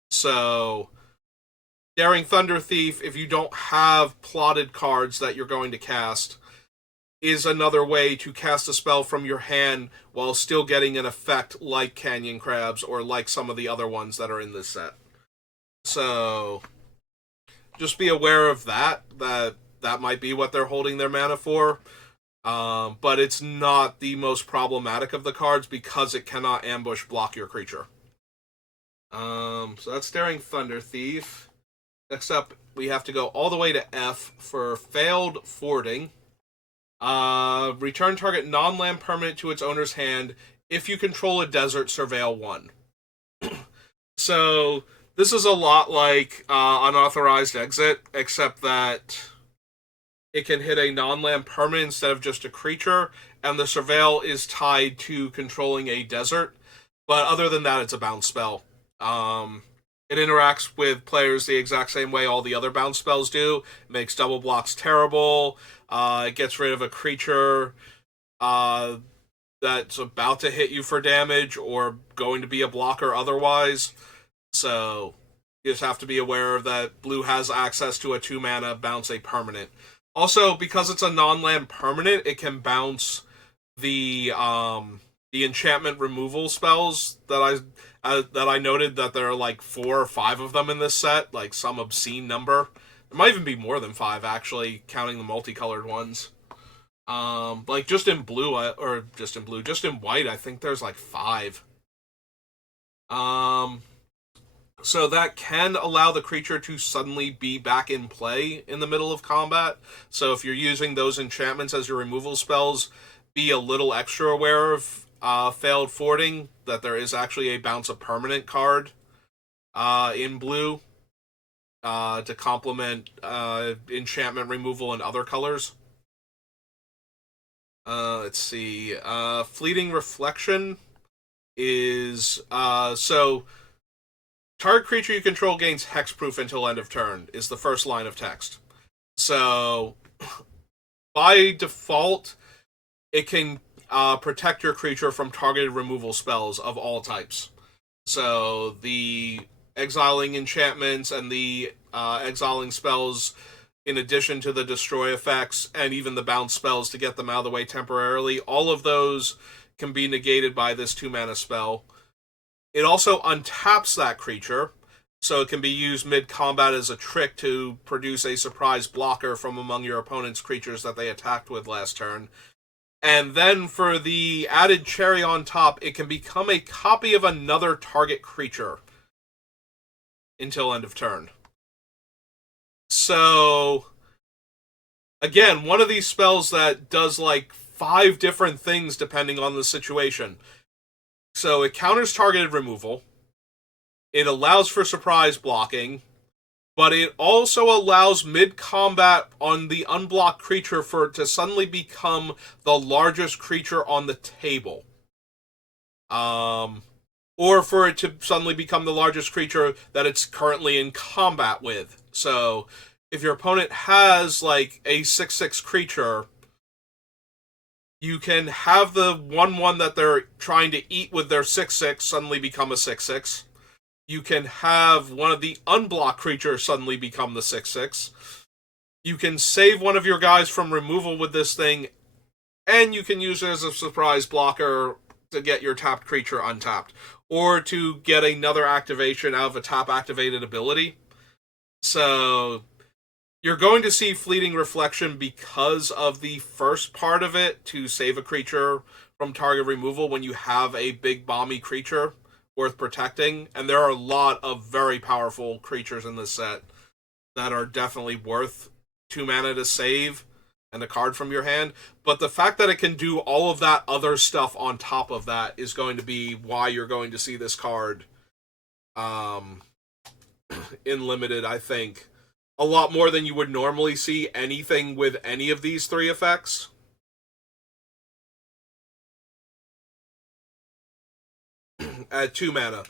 So Daring Thunder Thief, if you don't have plotted cards that you're going to cast, is another way to cast a spell from your hand while still getting an effect like Canyon Crabs or like some of the other ones that are in this set. So just be aware of that might be what they're holding their mana for. But it's not the most problematic of the cards because it cannot ambush block your creature. So that's Daring Thunder Thief. Next up, we have to go all the way to F for Failed Fording. Return target non-land permanent to its owner's hand. If you control a desert, surveil 1. So this is a lot like Unauthorized Exit, except that it can hit a non-land permanent instead of just a creature, and the surveil is tied to controlling a desert. But other than that, it's a bounce spell. It interacts with players the exact same way all the other bounce spells do. It makes double blocks terrible. It gets rid of a creature that's about to hit you for damage or going to be a blocker otherwise. So you just have to be aware that blue has access to a 2-mana bounce a permanent. Also, because it's a non-land permanent, it can bounce the enchantment removal spells that I noted that there are like 4 or 5 of them in this set, like some obscene number. There might even be more than 5 actually, counting the multicolored ones. Like just in white, I think there's like 5. So that can allow the creature to suddenly be back in play in the middle of combat. So if you're using those enchantments as your removal spells, be a little extra aware of Failed Fording, that there is actually a bounce a permanent card in blue to complement enchantment removal in other colors. Let's see. Fleeting Reflection is so target creature you control gains hexproof until end of turn is the first line of text. So by default, it can protect your creature from targeted removal spells of all types. So the exiling enchantments and the exiling spells, in addition to the destroy effects and even the bounce spells to get them out of the way temporarily, all of those can be negated by this 2-mana spell. It also untaps that creature, so it can be used mid-combat as a trick to produce a surprise blocker from among your opponent's creatures that they attacked with last turn. And then for the added cherry on top, it can become a copy of another target creature until end of turn. So, again, one of these spells that does like 5 different things depending on the situation. So it counters targeted removal, it allows for surprise blocking, but it also allows mid-combat on the unblocked creature for it to suddenly become the largest creature on the table. Or for it to suddenly become the largest creature that it's currently in combat with. So if your opponent has like a 6/6 creature, you can have the 1/1 that they're trying to eat with their 6/6 suddenly become a 6/6. You can have one of the unblocked creatures suddenly become the 6/6. You can save one of your guys from removal with this thing, and you can use it as a surprise blocker to get your tapped creature untapped, or to get another activation out of a tap-activated ability. So you're going to see Fleeting Reflection because of the first part of it, to save a creature from target removal when you have a big bomby creature worth protecting. And there are a lot of very powerful creatures in this set that are definitely worth 2 mana to save and a card from your hand. But the fact that it can do all of that other stuff on top of that is going to be why you're going to see this card in Limited, I think. A lot more than you would normally see anything with any of these 3 effects. At 2 mana.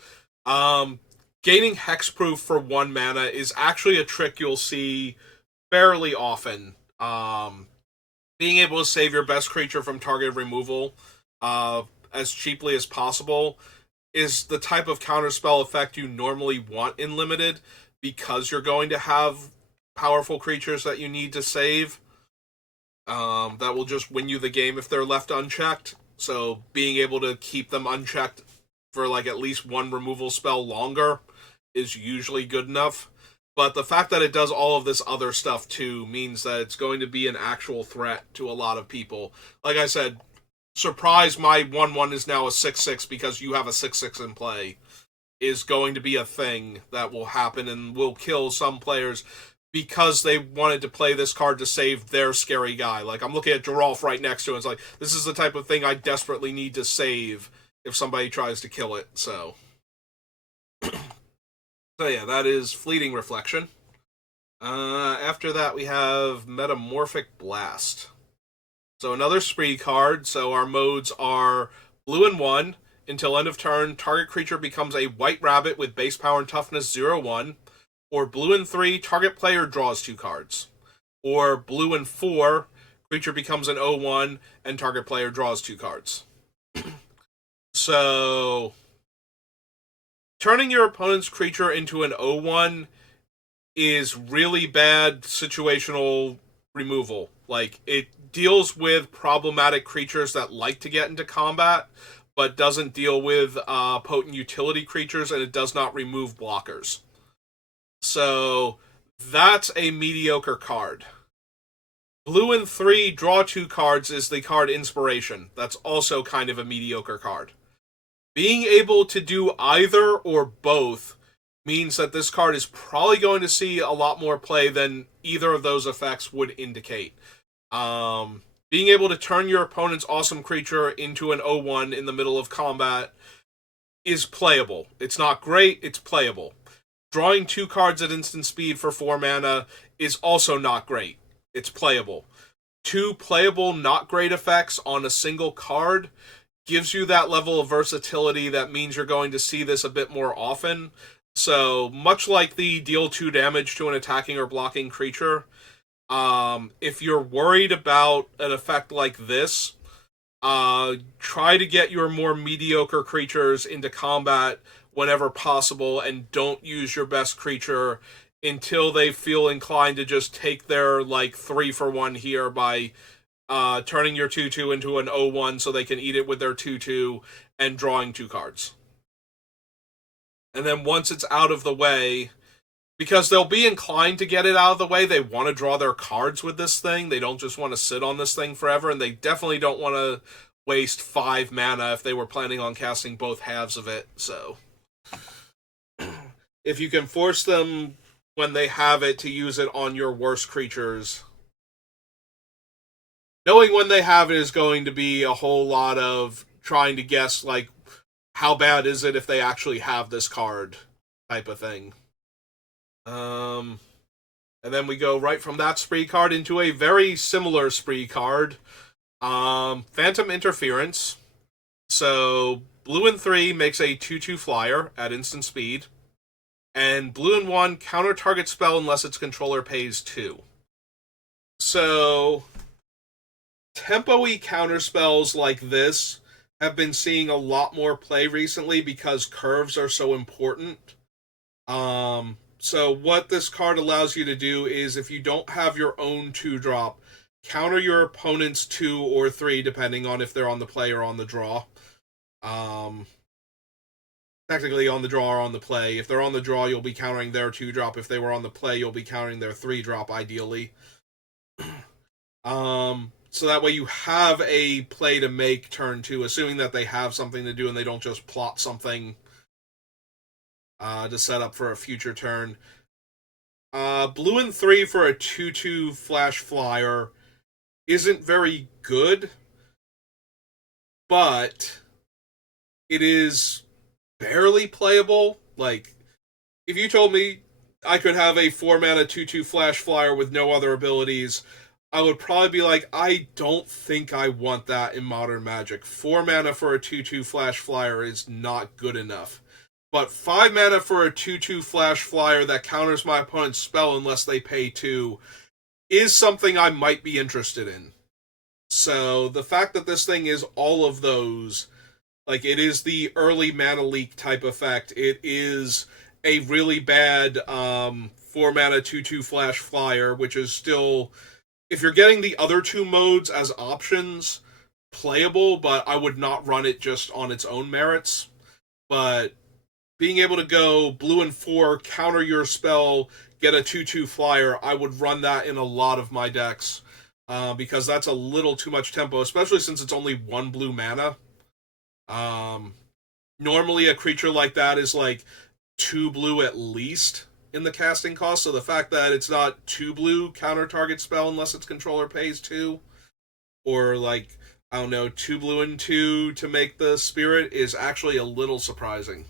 Gaining hexproof for 1 mana is actually a trick you'll see fairly often. Being able to save your best creature from targeted removal as cheaply as possible is the type of counterspell effect you normally want in Limited, because you're going to have powerful creatures that you need to save that will just win you the game if they're left unchecked. So being able to keep them unchecked for like at least 1 removal spell longer is usually good enough. But the fact that it does all of this other stuff too means that it's going to be an actual threat to a lot of people. Like I said, surprise, my 1/1 is now a 6/6 because you have a 6/6 in play. is going to be a thing that will happen and will kill some players because they wanted to play this card to save their scary guy. Like, I'm looking at Geralf right next to it. It's like, this is the type of thing I desperately need to save if somebody tries to kill it. So yeah, that is Fleeting Reflection. After that, we have Metamorphic Blast. So another spree card. So our modes are blue and 1. Until end of turn, target creature becomes a white rabbit with base power and toughness 0/1. Or blue and 3, target player draws 2 cards. Or blue and 4, creature becomes an 0/1 and target player draws 2 cards. So turning your opponent's creature into an 0/1 is really bad situational removal. Like, it deals with problematic creatures that like to get into combat, but doesn't deal with potent utility creatures, and it does not remove blockers. So that's a mediocre card. Blue and 3, draw 2 cards is the card Inspiration. That's also kind of a mediocre card. Being able to do either or both means that this card is probably going to see a lot more play than either of those effects would indicate. Being able to turn your opponent's awesome creature into an 0/1 in the middle of combat is playable. It's not great, it's playable. Drawing 2 cards at instant speed for 4 mana is also not great. It's playable. 2 playable, not great effects on a single card gives you that level of versatility that means you're going to see this a bit more often. So, much like the deal 2 damage to an attacking or blocking creature, if you're worried about an effect like this, try to get your more mediocre creatures into combat whenever possible, and don't use your best creature until they feel inclined to just take their, 3-for-1 here by turning your 2/2 into an 0/1 so they can eat it with their 2/2 and drawing 2 cards. And then once it's out of the way, because they'll be inclined to get it out of the way, they want to draw their cards with this thing. They don't just want to sit on this thing forever, and they definitely don't want to waste 5 mana if they were planning on casting both halves of it. So if you can force them when they have it to use it on your worst creatures, knowing when they have it is going to be a whole lot of trying to guess, how bad is it if they actually have this card type of thing. And then we go right from that spree card into a very similar spree card. Phantom Interference. So, blue and 3 makes a 2/2 flyer at instant speed. And blue and 1, counter target spell unless its controller pays 2. So, tempo-y counterspells like this have been seeing a lot more play recently because curves are so important. So what this card allows you to do is, if you don't have your own 2-drop, counter your opponent's 2 or 3, depending on if they're on the play or on the draw. Technically on the draw or on the play. If they're on the draw, you'll be countering their 2-drop. If they were on the play, you'll be countering their 3-drop, ideally. So that way you have a play to make turn 2, assuming that they have something to do and they don't just plot something to set up for a future turn. Blue and 3 for a 2/2 flash flyer isn't very good, but it is barely playable. If you told me I could have a 4-mana 2/2 flash flyer with no other abilities, I would probably be like, I don't think I want that in Modern Magic. 4 mana for a 2/2 flash flyer is not good enough. But 5 mana for a 2/2 flash flyer that counters my opponent's spell unless they pay 2 is something I might be interested in. So the fact that this thing is all of those, it is the early mana leak type effect. It is a really bad 4 mana 2/2 flash flyer, which is still, if you're getting the other 2 modes as options, playable, but I would not run it just on its own merits. But being able to go blue and 4, counter your spell, get a 2/2 flyer, I would run that in a lot of my decks, because that's a little too much tempo, especially since it's only 1 blue mana. Normally, a creature like that is like 2 blue at least in the casting cost. So the fact that it's not 2 blue counter target spell unless its controller pays 2, or like I don't know, 2 blue and 2 to make the spirit is actually a little surprising.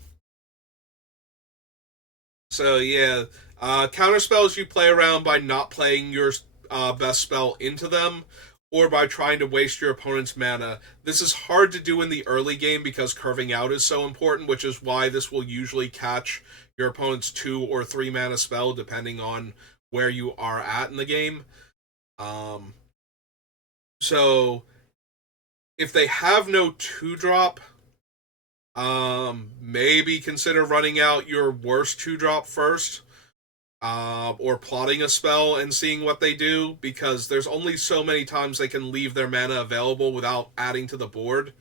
So yeah, counter spells you play around by not playing your best spell into them, or by trying to waste your opponent's mana. This is hard to do in the early game because curving out is so important, which is why this will usually catch your opponent's 2 or 3 mana spell depending on where you are at in the game. Um, so if they have no 2 drop, maybe consider running out your worst 2 drop first, or plotting a spell and seeing what they do, because there's only so many times they can leave their mana available without adding to the board.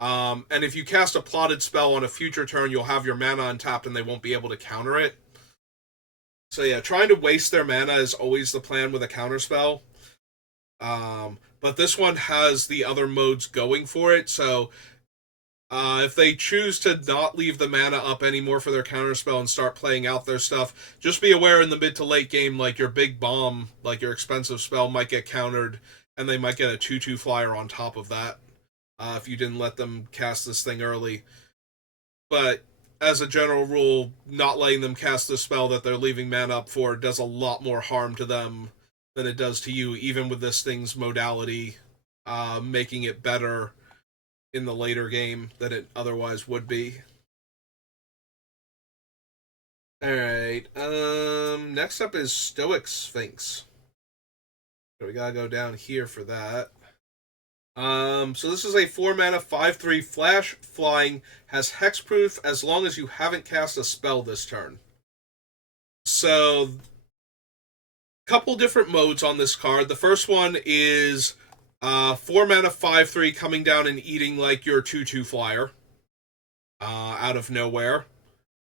And if you cast a plotted spell on a future turn, you'll have your mana untapped and they won't be able to counter it. So yeah, trying to waste their mana is always the plan with a counter spell. But this one has the other modes going for it, so if they choose to not leave the mana up anymore for their counterspell and start playing out their stuff, just be aware in the mid to late game, like your big bomb, like your expensive spell, might get countered, and they might get a 2/2 flyer on top of that if you didn't let them cast this thing early. But as a general rule, not letting them cast the spell that they're leaving mana up for does a lot more harm to them than it does to you, even with this thing's modality, making it better in the later game than it otherwise would be. Alright, next up is Stoic Sphinx. So we gotta go down here for that. So this is a 4 mana 5/3 flash flying, has hexproof as long as you haven't cast a spell this turn. So, couple different modes on this card. The first one is 4 mana 5/3 coming down and eating like your 2/2 flyer out of nowhere.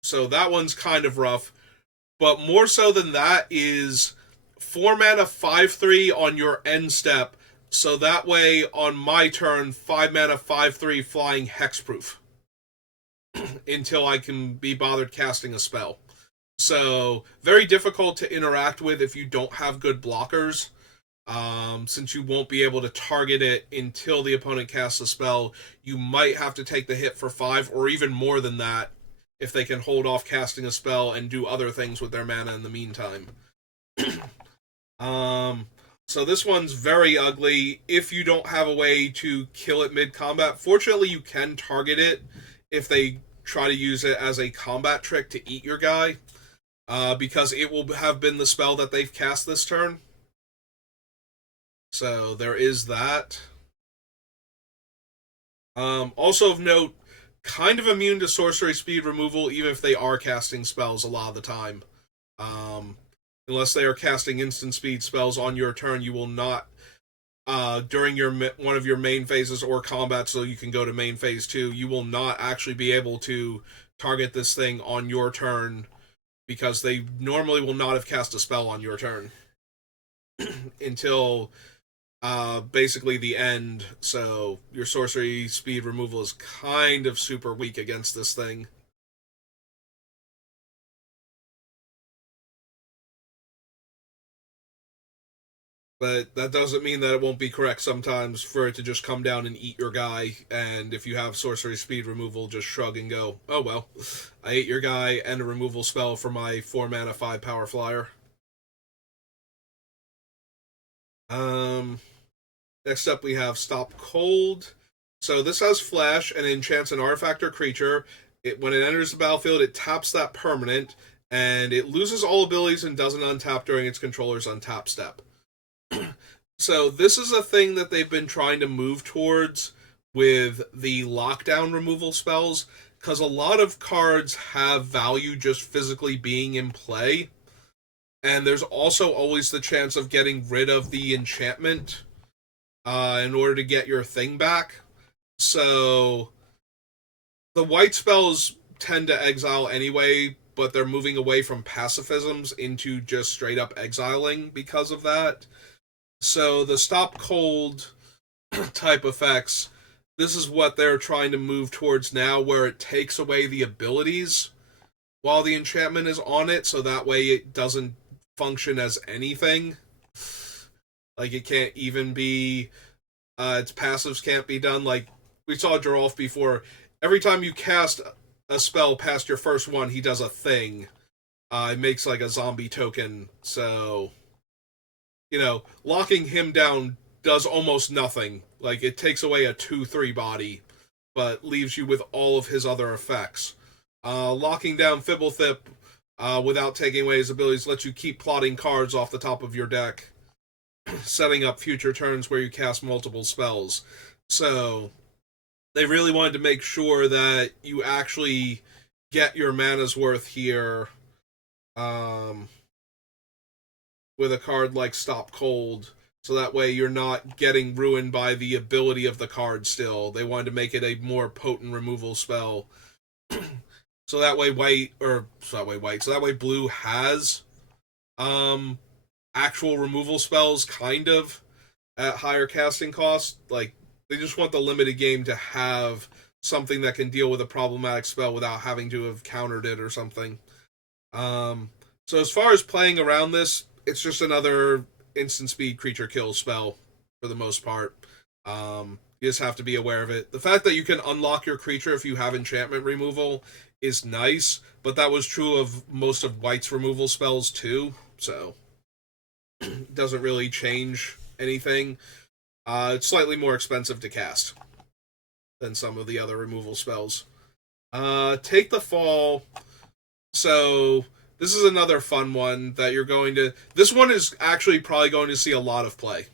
So that one's kind of rough. But more so than that is 4 mana 5/3 on your end step. So that way, on my turn, 5 mana 5/3 flying hexproof until I can be bothered casting a spell. So very difficult to interact with if you don't have good blockers. Since you won't be able to target it until the opponent casts a spell, you might have to take the hit for 5 or even more than that if they can hold off casting a spell and do other things with their mana in the meantime. So this one's very ugly if you don't have a way to kill it mid-combat. Fortunately, you can target it if they try to use it as a combat trick to eat your guy, because it will have been the spell that they've cast this turn. So there is that. Also of note, kind of immune to sorcery speed removal, even if they are casting spells a lot of the time. Unless they are casting instant speed spells on your turn, you will not, during your one of your main phases or combat, so you can go to main phase 2, you will not actually be able to target this thing on your turn, because they normally will not have cast a spell on your turn until basically the end. So your sorcery speed removal is kind of super weak against this thing. But that doesn't mean that it won't be correct sometimes for it to just come down and eat your guy, and if you have sorcery speed removal, just shrug and go, oh well, I ate your guy and a removal spell for my 4 mana 5 power flyer. Next up we have Stop Cold. So this has flash and enchants an artifact or creature. When it enters the battlefield, it taps that permanent, and it loses all abilities and doesn't untap during its controller's untap step. So this is a thing that they've been trying to move towards with the lockdown removal spells, because a lot of cards have value just physically being in play, and there's also always the chance of getting rid of the enchantment in order to get your thing back. So the white spells tend to exile anyway, but they're moving away from pacifisms into just straight up exiling because of that. So the Stop Cold type effects this is what they're trying to move towards now, where it takes away the abilities while the enchantment is on it, so that way it doesn't function as anything. Like, it can't even be, its passives can't be done. Like, we saw Geralf before. Every time you cast a spell past your first one, he does a thing. It makes, like, a zombie token, so, locking him down does almost nothing. Like, it takes away a 2/3 body, but leaves you with all of his other effects. Locking down Fibblethip without taking away his abilities lets you keep plotting cards off the top of your deck, setting up future turns where you cast multiple spells. So, they really wanted to make sure that you actually get your mana's worth here with a card like Stop Cold, so that way you're not getting ruined by the ability of the card still. They wanted to make it a more potent removal spell. So that way blue has actual removal spells, kind of, at higher casting cost. Like, they just want the limited game to have something that can deal with a problematic spell without having to have countered it or something. So as far as playing around this, it's just another instant speed creature kill spell for the most part. You just have to be aware of it. The fact that you can unlock your creature if you have enchantment removal is nice, but that was true of most of White's removal spells too, so it doesn't really change anything. It's slightly more expensive to cast than some of the other removal spells. Take the Fall. So, this is another fun one that you're going to... This one is actually probably going to see a lot of play.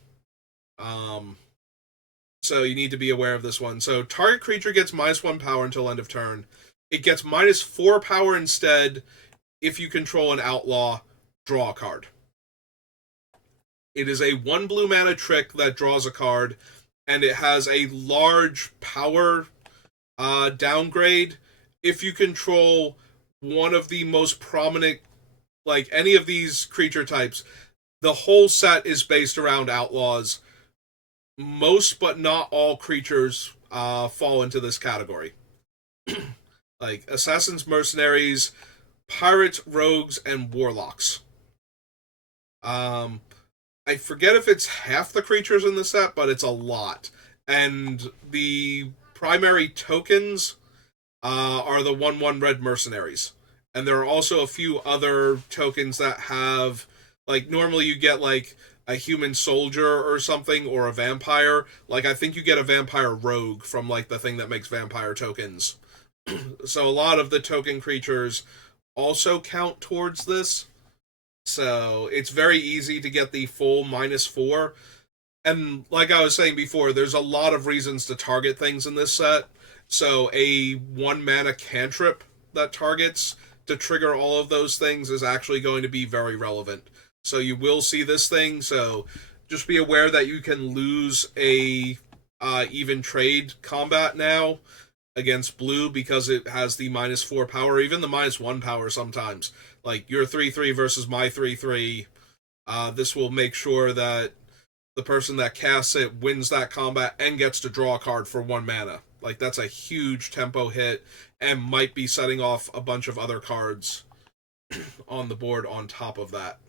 So you need to be aware of this one. So, target creature gets -1 power until end of turn. It gets -4 power instead if you control an outlaw. Draw a card. It is a 1 blue mana trick that draws a card, and it has a large power downgrade if you control one of the most prominent, like any of these creature types. The whole set is based around outlaws. Most but not all creatures fall into this category. Like assassins, mercenaries, pirates, rogues, and warlocks. I forget if it's half the creatures in the set, but it's a lot. And the primary tokens are the 1/1 red mercenaries. And there are also a few other tokens that have, like, normally you get, like, a human soldier or something, or a vampire. Like, I think you get a vampire rogue from, like, the thing that makes vampire tokens. So a lot of the token creatures also count towards this. So it's very easy to get the full -4. And like I was saying before, there's a lot of reasons to target things in this set. So a 1 mana cantrip that targets to trigger all of those things is actually going to be very relevant. So you will see this thing. So just be aware that you can lose a even trade combat now against blue because it has the -4 power, even the -1 power sometimes. Like, your 3/3 versus my 3/3, this will make sure that the person that casts it wins that combat and gets to draw a card for 1 mana. Like, that's a huge tempo hit and might be setting off a bunch of other cards on the board on top of that.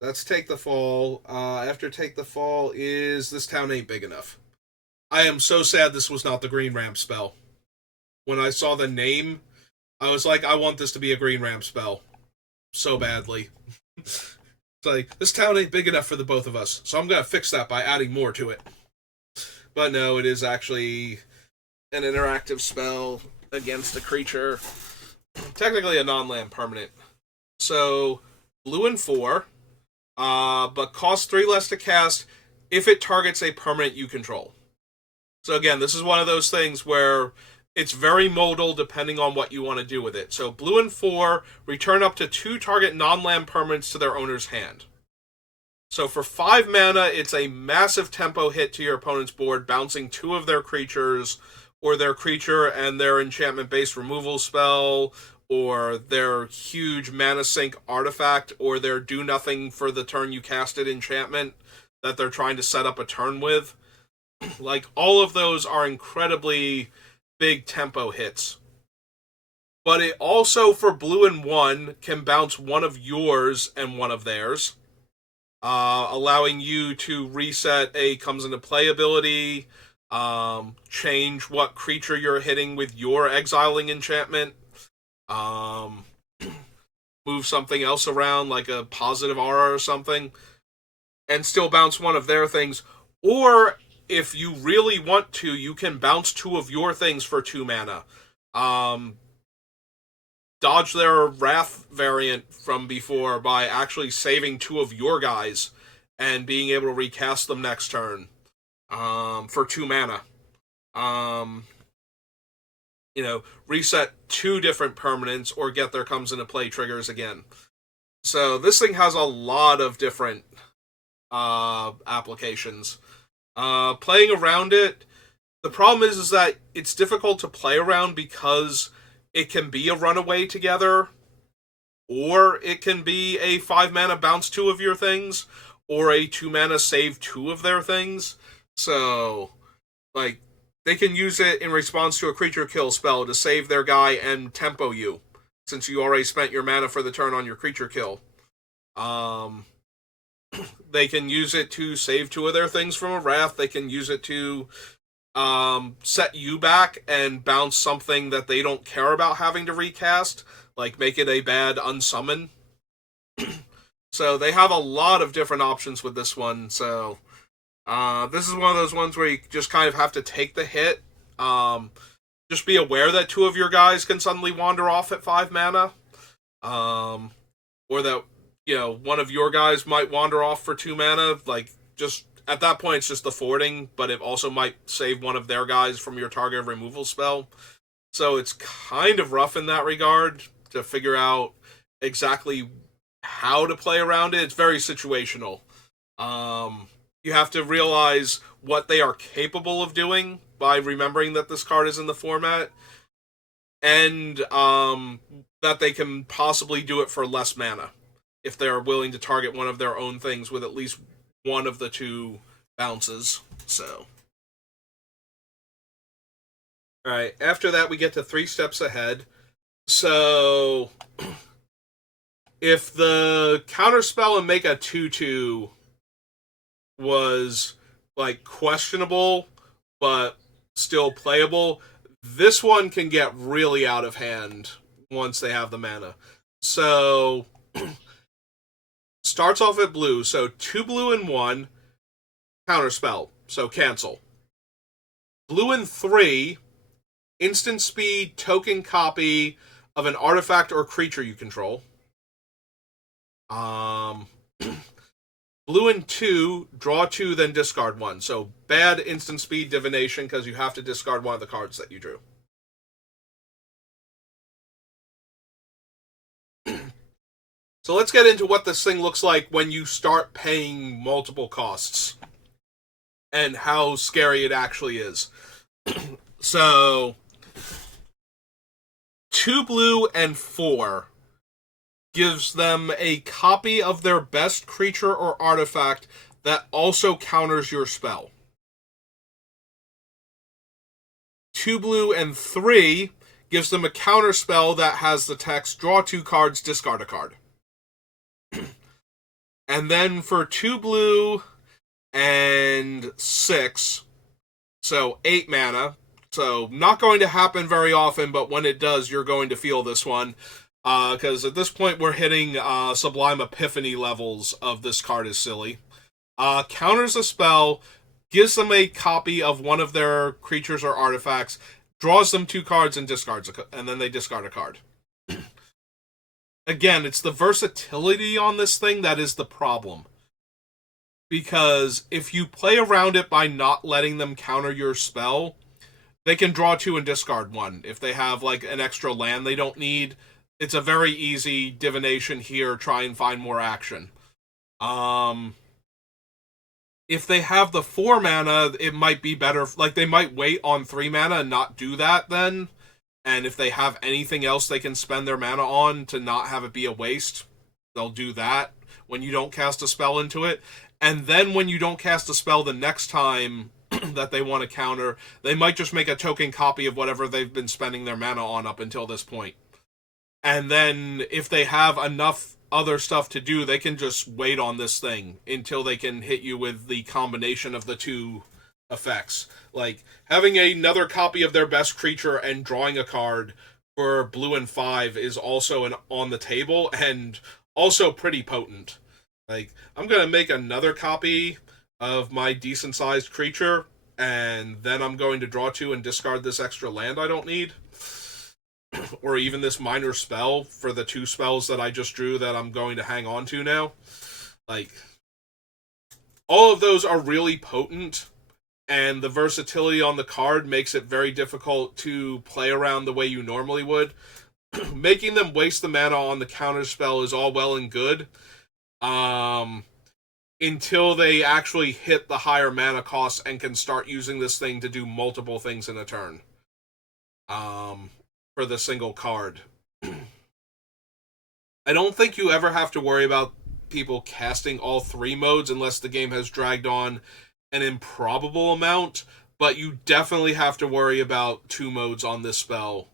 That's Take the Fall. After Take the Fall is This Town Ain't Big Enough. I am so sad this was not the green ramp spell. When I saw the name, I was like, I want this to be a green ramp spell. So badly. It's like, this town ain't big enough for the both of us, so I'm going to fix that by adding more to it. But no, it is actually an interactive spell against a creature. Technically a non-land permanent. So, blue and 4, but costs 3 less to cast if it targets a permanent you control. So again, this is one of those things where it's very modal depending on what you want to do with it. So blue and 4, return up to 2 target non-land permanents to their owner's hand. So for 5 mana, it's a massive tempo hit to your opponent's board, bouncing 2 of their creatures, or their creature and their enchantment-based removal spell, or their huge mana sink artifact, or their do nothing for the turn you casted enchantment that they're trying to set up a turn with. Like, all of those are incredibly big tempo hits. But it also, for blue and 1, can bounce one of yours and one of theirs, allowing you to reset a comes into play ability, change what creature you're hitting with your exiling enchantment, move something else around, like a positive aura or something, and still bounce one of their things. Or, if you really want to, you can bounce 2 of your things for 2 mana. Dodge their Wrath variant from before by actually saving 2 of your guys and being able to recast them next turn for 2 mana. Reset 2 different permanents or get their comes into play triggers again. So this thing has a lot of different applications. Playing around it, the problem is that it's difficult to play around because it can be a runaway together, or it can be a 5 mana bounce 2 of your things, or a 2 mana save 2 of their things. So, like, they can use it in response to a creature kill spell to save their guy and tempo you, since you already spent your mana for the turn on your creature kill. They can use it to save 2 of their things from a Wrath. They can use it to set you back and bounce something that they don't care about having to recast, like make it a bad unsummon. So they have a lot of different options with this one. So this is one of those ones where you just kind of have to take the hit. Just be aware that 2 of your guys can suddenly wander off at 5 mana. Or that, one of your guys might wander off for 2 mana. Like, just at that point, it's just the forwarding, but it also might save one of their guys from your target removal spell. So it's kind of rough in that regard to figure out exactly how to play around it. It's very situational. You have to realize what they are capable of doing by remembering that this card is in the format, and that they can possibly do it for less mana if they're willing to target one of their own things with at least one of the 2 bounces. So, alright, after that we get to 3 steps ahead. So, if the counterspell and make a 2/2 was, like, questionable, but still playable, this one can get really out of hand once they have the mana. So, starts off at blue, so 2 blue and 1, counterspell, so cancel. Blue and 3, instant speed, token copy of an artifact or creature you control. Blue and 2, draw 2, then discard 1. So bad instant speed divination because you have to discard one of the cards that you drew. So let's get into what this thing looks like when you start paying multiple costs, and how scary it actually is. So, 2 blue and 4 gives them a copy of their best creature or artifact that also counters your spell. 2 blue and 3 gives them a counter spell that has the text, draw 2 cards, discard a card. And then for 2 blue and 6, so 8 mana, so not going to happen very often, but when it does, you're going to feel this one. Because at this point, we're hitting Sublime Epiphany levels of this card is silly. Counters a spell, gives them a copy of one of their creatures or artifacts, draws them 2 cards, and discards and then they discard a card. Again, it's the versatility on this thing that is the problem. Because if you play around it by not letting them counter your spell, they can draw 2 and discard 1. If they have, like, an extra land they don't need, it's a very easy divination here, try and find more action. If they have the 4 mana, it might be better, like, they might wait on 3 mana and not do that then, And if they have anything else they can spend their mana on to not have it be a waste, they'll do that when you don't cast a spell into it. And then when you don't cast a spell the next time that they want to counter, they might just make a token copy of whatever they've been spending their mana on up until this point. And then if they have enough other stuff to do, they can just wait on this thing until they can hit you with the combination of the two effects. Like, having another copy of their best creature and drawing a card for blue and 5 is also on the table, and also pretty potent. Like, I'm going to make another copy of my decent-sized creature, and then I'm going to draw 2 and discard this extra land I don't need. Or even this minor spell for the 2 spells that I just drew that I'm going to hang on to now. Like, all of those are really potent, and the versatility on the card makes it very difficult to play around the way you normally would. Making them waste the mana on the counter spell is all well and good, until they actually hit the higher mana cost and can start using this thing to do multiple things in a turn. For the single card. I don't think you ever have to worry about people casting all 3 modes unless the game has dragged on an improbable amount, but you definitely have to worry about 2 modes on this spell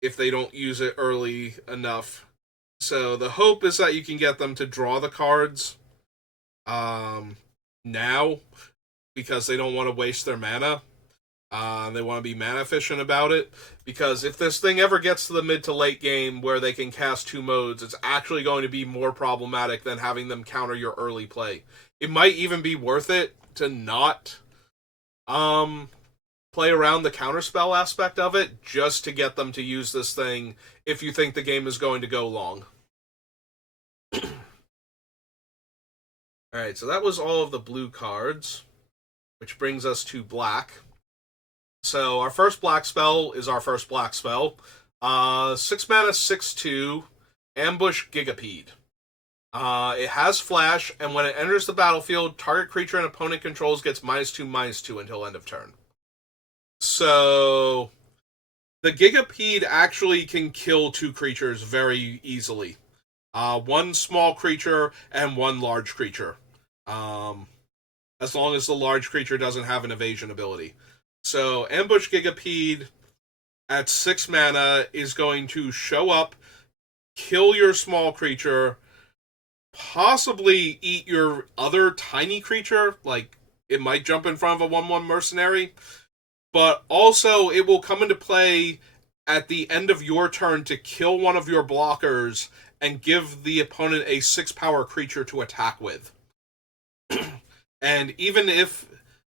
if they don't use it early enough. So the hope is that you can get them to draw the cards now, because they don't want to waste their mana. They want to be mana efficient about it, because if this thing ever gets to the mid to late game where they can cast 2 modes, it's actually going to be more problematic than having them counter your early play. It might even be worth it to not play around the counterspell aspect of it, just to get them to use this thing if you think the game is going to go long. Alright, so that was all of the blue cards, which brings us to black. So our first black spell is our first black spell. 6 mana, 6/2, Ambush Gigapede. It has flash, and when it enters the battlefield, target creature an opponent controls gets -2/-2 until end of turn. So the Gigapede actually can kill 2 creatures very easily. 1 small creature and 1 large creature. As long as the large creature doesn't have an evasion ability. So Ambush Gigapede at 6 mana is going to show up, kill your small creature, possibly eat your other tiny creature, like it might jump in front of a 1/1 mercenary, but also it will come into play at the end of your turn to kill one of your blockers and give the opponent a 6 power creature to attack with. And even if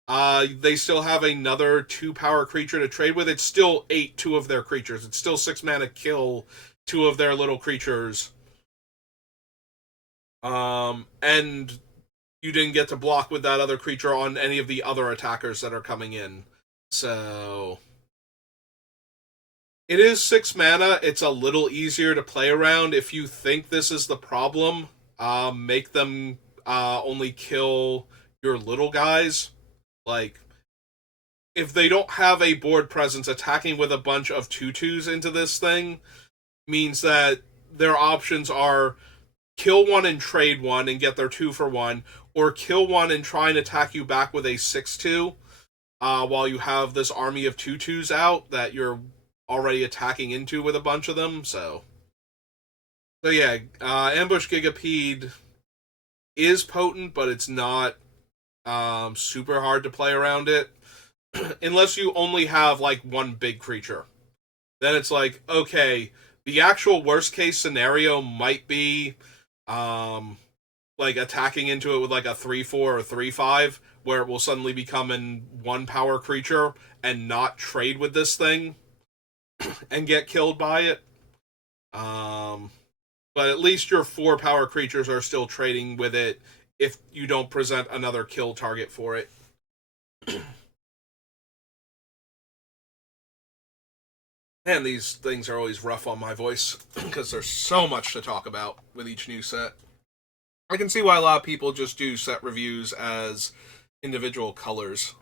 they still have another 2 power creature to trade with, it's still 2 of their creatures. It's still 6 mana kill 2 of their little creatures. And you didn't get to block with that other creature on any of the other attackers that are coming in. So it is 6 mana. It's a little easier to play around. If you think this is the problem, make them only kill your little guys. Like, if they don't have a board presence, attacking with a bunch of 2/2s into this thing means that their options are kill 1 and trade 1 and get their 2 for 1, or kill 1 and try and attack you back with a 6/2 while you have this army of 2/2s out that you're already attacking into with a bunch of them. So yeah, Ambush Gigapede is potent, but it's not super hard to play around it. Unless you only have like 1 big creature. Then it's like, okay, the actual worst case scenario might be like attacking into it with like a 3/4 or 3/5, where it will suddenly become an 1 power creature and not trade with this thing and get killed by it. But at least your 4 power creatures are still trading with it if you don't present another kill target for it. Man, these things are always rough on my voice, because there's so much to talk about with each new set. I can see why a lot of people just do set reviews as individual colors.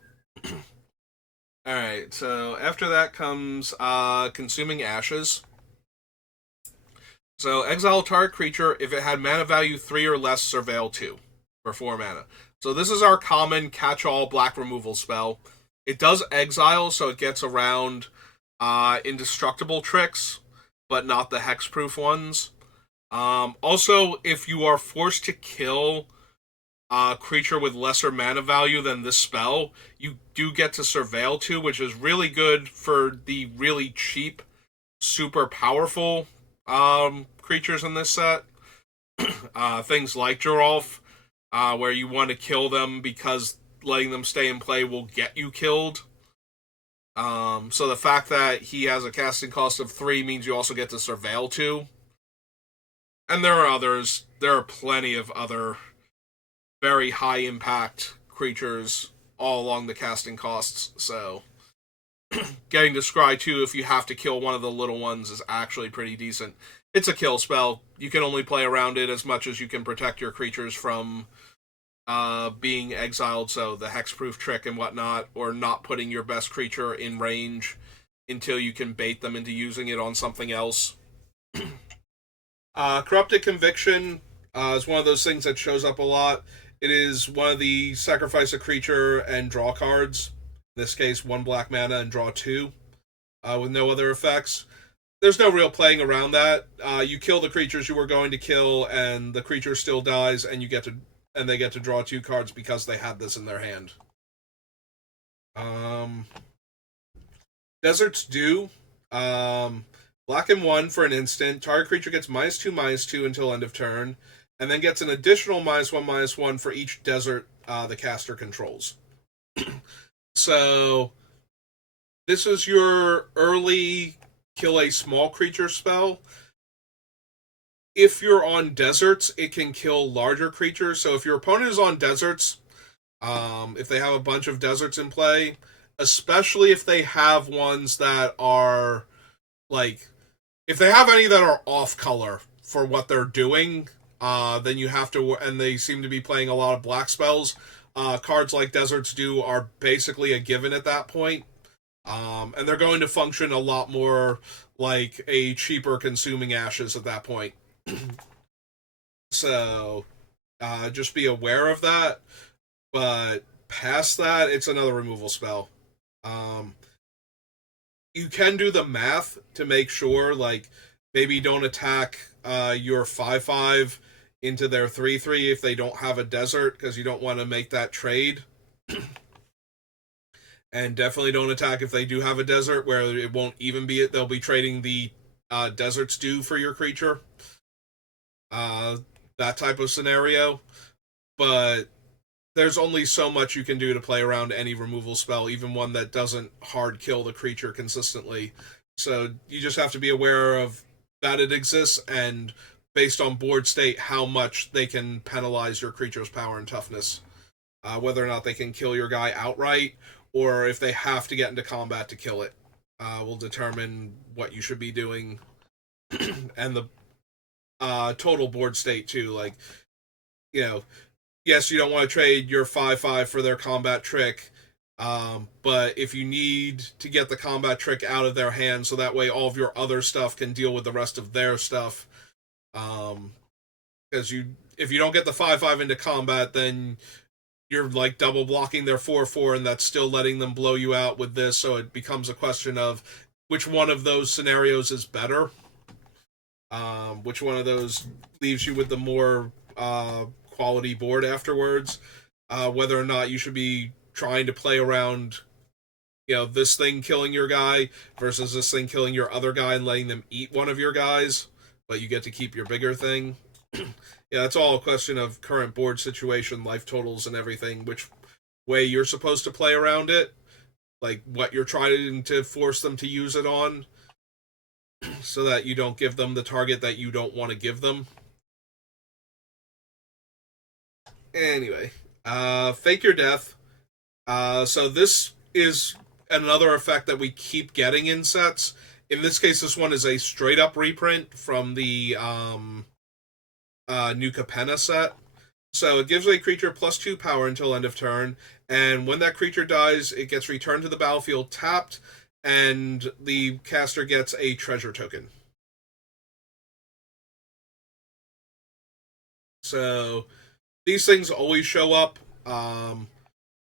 Alright, so after that comes Consuming Ashes. So exile a target creature if it had mana value 3 or less, surveil 2 for 4 mana. So this is our common catch-all black removal spell. It does exile, so it gets around indestructible tricks, but not the hexproof ones. Also, if you are forced to kill a creature with lesser mana value than this spell, you do get to surveil 2, which is really good for the really cheap, super powerful creatures in this set. Things like Geralf, where you want to kill them because letting them stay in play will get you killed. So the fact that he has a casting cost of 3 means you also get to surveil 2. And there are others. There are plenty of other very high impact creatures all along the casting costs, so getting to scry 2 if you have to kill one of the little ones is actually pretty decent. It's a kill spell. You can only play around it as much as you can protect your creatures from being exiled, so the hexproof trick and whatnot, or not putting your best creature in range until you can bait them into using it on something else. Corrupted Conviction is one of those things that shows up a lot. It is one of the sacrifice a creature and draw cards. In this case, 1 black mana and draw 2 with no other effects. There's no real playing around that. You kill the creatures you were going to kill, and the creature still dies, and they get to draw 2 cards because they had this in their hand. Desert's Due. Black and 1 for an instant. Target creature gets -2/-2 until end of turn, and then gets an additional -1/-1 for each desert the caster controls. So, this is your early kill a small creature spell. If you're on deserts, it can kill larger creatures. So if your opponent is on deserts, if they have a bunch of deserts in play, especially if they have ones that are, like, if they have any that are off color for what they're doing, then you have to, and they seem to be playing a lot of black spells. Cards like Desert's Due are basically a given at that point. And they're going to function a lot more like a cheaper Consuming Ashes at that point. So, just be aware of that. But past that, it's another removal spell. You can do the math to make sure, like, maybe don't attack your 5/5 into their 3/3 if they don't have a desert, because you don't want to make that trade. And definitely don't attack if they do have a desert, where it won't even be it. They'll be trading the Desert's Due for your creature. That type of scenario. But there's only so much you can do to play around any removal spell, even one that doesn't hard kill the creature consistently. So you just have to be aware of that it exists, and based on board state, how much they can penalize your creature's power and toughness. Whether or not they can kill your guy outright, or if they have to get into combat to kill it, will determine what you should be doing. And the total board state, too. Like, yes, you don't want to trade your 5/5 for their combat trick, but if you need to get the combat trick out of their hand so that way all of your other stuff can deal with the rest of their stuff, because if you don't get the 5/5 into combat, then you're like double blocking their 4/4, and that's still letting them blow you out with this, so it becomes a question of which one of those scenarios is better. Which one of those leaves you with the more quality board afterwards, whether or not you should be trying to play around, this thing killing your guy versus this thing killing your other guy and letting them eat one of your guys, but you get to keep your bigger thing. Yeah, it's all a question of current board situation, life totals, and everything, which way you're supposed to play around it, like what you're trying to force them to use it on, so that you don't give them the target that you don't want to give them. Anyway, Fake Your Death. So this is another effect that we keep getting in sets. In this case, this one is a straight-up reprint from the New Capenna set. So it gives a creature +2 power until end of turn, and when that creature dies, it gets returned to the battlefield tapped, and the caster gets a treasure token. So these things always show up.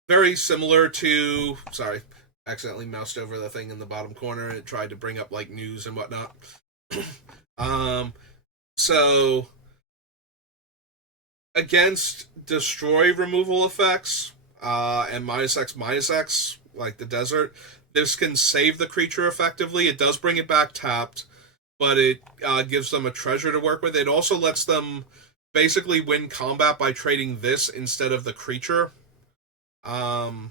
Very similar to. Sorry, accidentally moused over the thing in the bottom corner. It tried to bring up like news and whatnot. um, so against destroy removal effects and -X, like the desert, this can save the creature effectively. It does bring it back tapped, but it gives them a treasure to work with. It also lets them basically win combat by trading this instead of the creature. Um,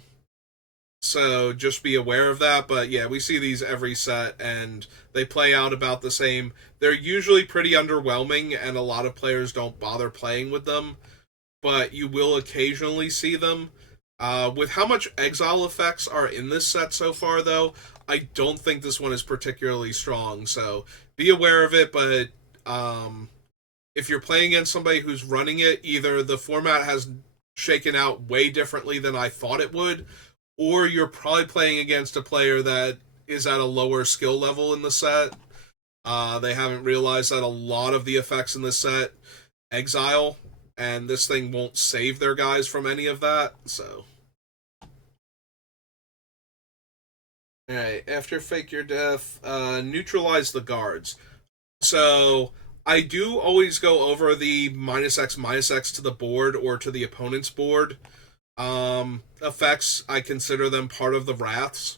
so just be aware of that. But yeah, we see these every set, and they play out about the same. They're usually pretty underwhelming, and a lot of players don't bother playing with them. But you will occasionally see them. With how much exile effects are in this set so far, though, I don't think this one is particularly strong. So be aware of it. But if you're playing against somebody who's running it, either the format has shaken out way differently than I thought it would, or you're probably playing against a player that is at a lower skill level in the set. They haven't realized that a lot of the effects in this set exile, and this thing won't save their guys from any of that. So, all right, after Fake Your Death, neutralize the guards. So I do always go over the -X to the board or to the opponent's board effects. I consider them part of the wraths.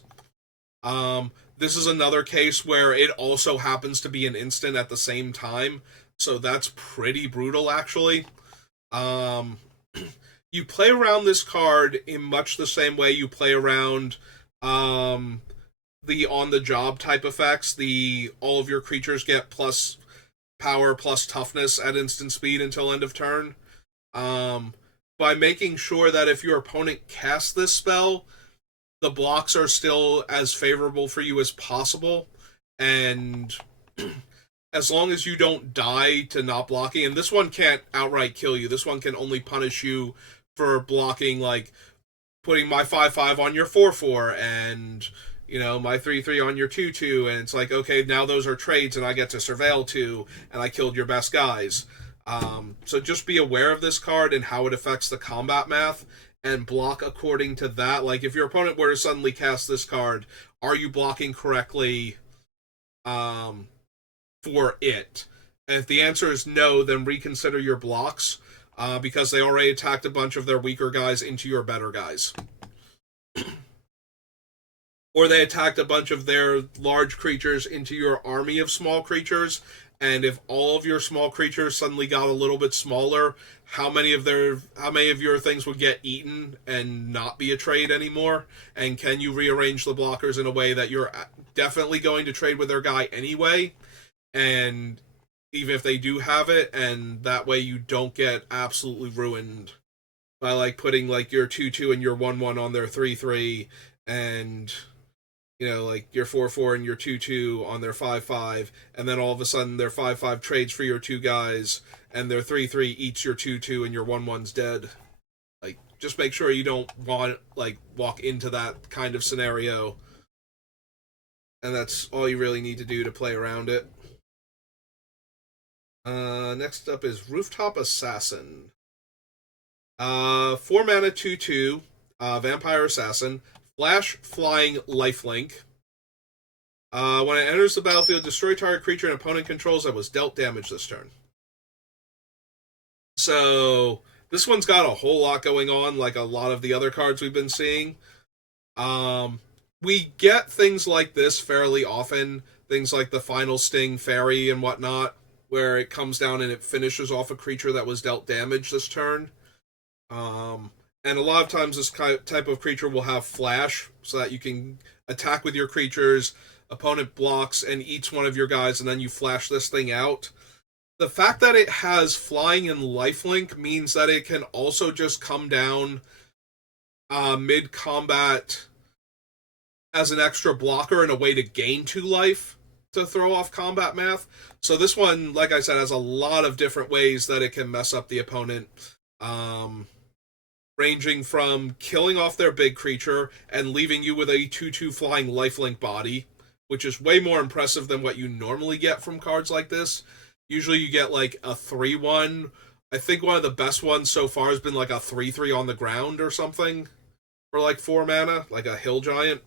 This is another case where it also happens to be an instant at the same time, so that's pretty brutal, actually. Um, you play around this card in much the same way you play around the on the job type effects. The all of your creatures get plus power plus toughness at instant speed until end of turn. By making sure that if your opponent casts this spell, the blocks are still as favorable for you as possible, and as long as you don't die to not blocking, and this one can't outright kill you. This one can only punish you for blocking, like putting my 5/5 on your 4/4 and my 3/3 on your 2/2, and it's like, okay, now those are trades and I get to surveil 2 and I killed your best guys. So just be aware of this card and how it affects the combat math and block according to that. Like if your opponent were to suddenly cast this card, are you blocking correctly for it? And if the answer is no, then reconsider your blocks because they already attacked a bunch of their weaker guys into your better guys. Or they attacked a bunch of their large creatures into your army of small creatures, and if all of your small creatures suddenly got a little bit smaller, how many of your things would get eaten and not be a trade anymore? And can you rearrange the blockers in a way that you're definitely going to trade with their guy anyway, and even if they do have it, and that way you don't get absolutely ruined by like putting like your 2/2 and your 1/1 on their 3/3, and like your 4/4 and your 2/2 on their 5/5, and then all of a sudden their 5/5 trades for your two guys, and their 3/3 eats your 2/2 and your 1/1's dead. Like, just make sure you don't walk into that kind of scenario, and that's all you really need to do to play around it. Next up is Rooftop Assassin. 4 mana 2/2, Vampire Assassin. Flash, Flying, Lifelink. When it enters the battlefield, destroy target creature an opponent controls that was dealt damage this turn. So this one's got a whole lot going on, like a lot of the other cards we've been seeing. We get things like this fairly often, things like the Final Sting Fairy and whatnot, where it comes down and it finishes off a creature that was dealt damage this turn. And a lot of times this type of creature will have flash, so that you can attack with your creatures, opponent blocks, and eats one of your guys, and then you flash this thing out. The fact that it has flying and lifelink means that it can also just come down mid-combat as an extra blocker and a way to gain 2 life to throw off combat math. So this one, like I said, has a lot of different ways that it can mess up the opponent. Ranging from killing off their big creature and leaving you with a 2/2 flying lifelink body, which is way more impressive than what you normally get from cards like this. Usually you get like a 3/1. I think one of the best ones so far has been like a 3/3 on the ground or something for like 4 mana, like a hill giant.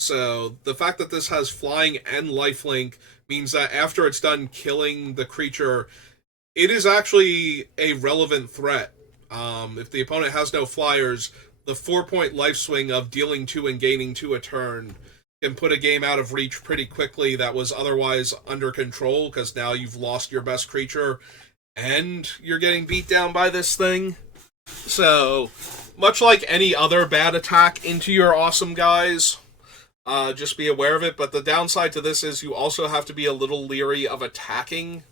So the fact that this has flying and lifelink means that after it's done killing the creature, it is actually a relevant threat. If the opponent has no flyers, the 4-point life swing of dealing 2 and gaining 2 a turn can put a game out of reach pretty quickly that was otherwise under control, because now you've lost your best creature and you're getting beat down by this thing. So, much like any other bad attack into your awesome guys, just be aware of it. But the downside to this is you also have to be a little leery of attacking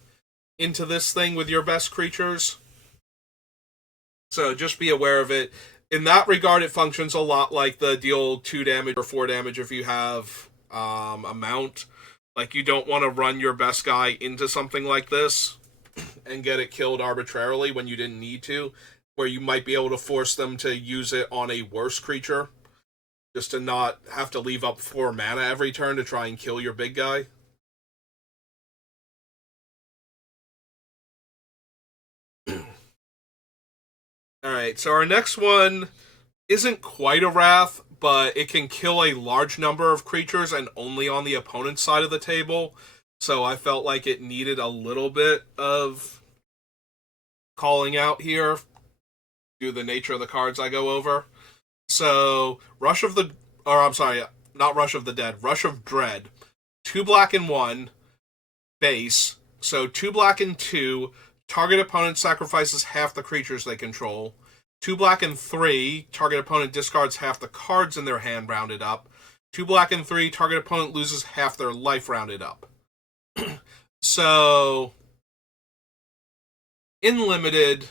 into this thing with your best creatures. So just be aware of it. In that regard, it functions a lot like the deal 2 damage or 4 damage if you have a mount. Like, you don't want to run your best guy into something like this and get it killed arbitrarily when you didn't need to, where you might be able to force them to use it on a worse creature, just to not have to leave up 4 mana every turn to try and kill your big guy. Alright, so our next one isn't quite a Wrath, but it can kill a large number of creatures and only on the opponent's side of the table. So I felt like it needed a little bit of calling out here due to the nature of the cards I go over. So, Rush of the Dread. 2 black and 1, base. So 2 black and 2, target opponent sacrifices half the creatures they control. 2 black and 3, target opponent discards half the cards in their hand rounded up. 2 black and 3, target opponent loses half their life rounded up. So, in limited,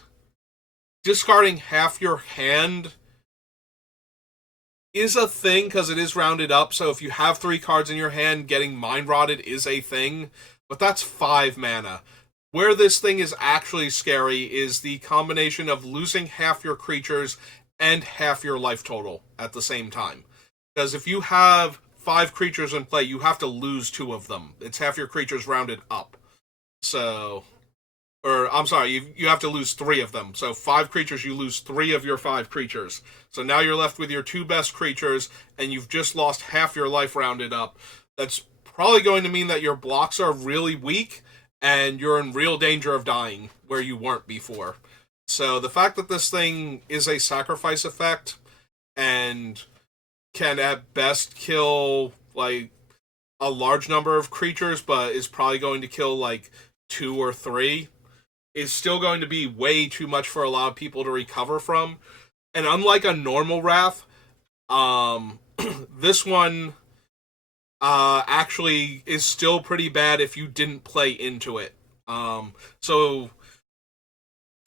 discarding half your hand is a thing because it is rounded up. So if you have 3 cards in your hand, getting Mind Rotted is a thing. But that's 5 mana. Where this thing is actually scary is the combination of losing half your creatures and half your life total at the same time. Because if you have 5 creatures in play, you have to lose 2 of them. It's half your creatures rounded up. So, you have to lose 3 of them. So 5 creatures, you lose 3 of your 5 creatures. So now you're left with your 2 best creatures, and you've just lost half your life rounded up. That's probably going to mean that your blocks are really weak, and you're in real danger of dying where you weren't before. So the fact that this thing is a sacrifice effect and can at best kill like a large number of creatures, but is probably going to kill like 2 or 3, is still going to be way too much for a lot of people to recover from. And unlike a normal Wrath, this one actually is still pretty bad if you didn't play into it. So,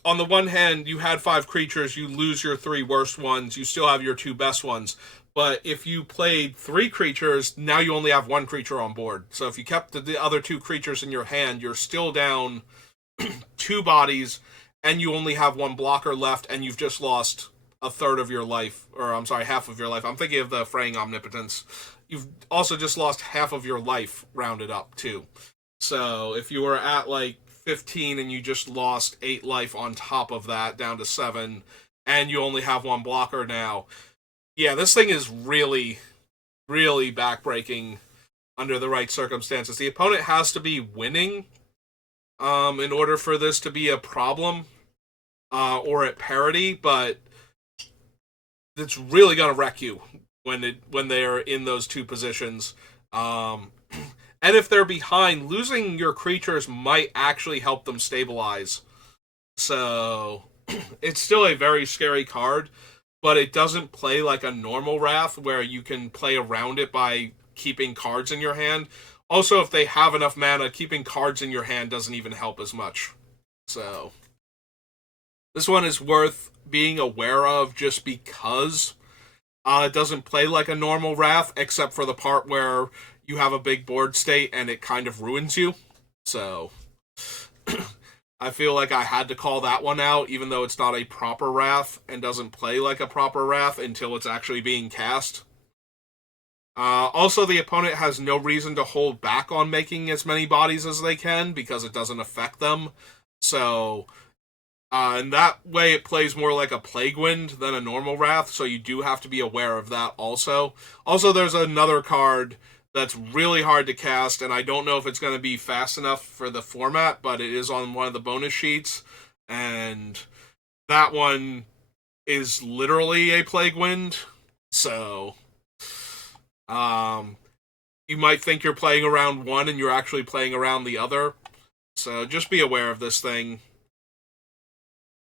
on the one hand, you had 5 creatures, you lose your 3 worst ones, you still have your 2 best ones. But if you played 3 creatures, now you only have 1 creature on board. So if you kept the other 2 creatures in your hand, you're still down 2 bodies, and you only have 1 blocker left, and you've just lost a third of your life, half of your life. I'm thinking of the Fraying Omnipotence. You've also just lost half of your life rounded up, too. So if you were at, 15 and you just lost 8 life on top of that, down to 7, and you only have 1 blocker now, yeah, this thing is really, really backbreaking under the right circumstances. The opponent has to be winning in order for this to be a problem or at parity, but it's really going to wreck you when they're in those 2 positions. And if they're behind, losing your creatures might actually help them stabilize. So it's still a very scary card, but it doesn't play like a normal Wrath where you can play around it by keeping cards in your hand. Also, if they have enough mana, keeping cards in your hand doesn't even help as much. So, this one is worth being aware of just because it doesn't play like a normal Wrath, except for the part where you have a big board state and it kind of ruins you. So, I feel like I had to call that one out, even though it's not a proper Wrath and doesn't play like a proper Wrath until it's actually being cast. Also, the opponent has no reason to hold back on making as many bodies as they can because it doesn't affect them. So, and that way it plays more like a Plague Wind than a normal Wrath, so you do have to be aware of that also. Also, there's another card that's really hard to cast, and I don't know if it's going to be fast enough for the format, but it is on one of the bonus sheets, and that one is literally a Plague Wind, so you might think you're playing around one and you're actually playing around the other, so just be aware of this thing.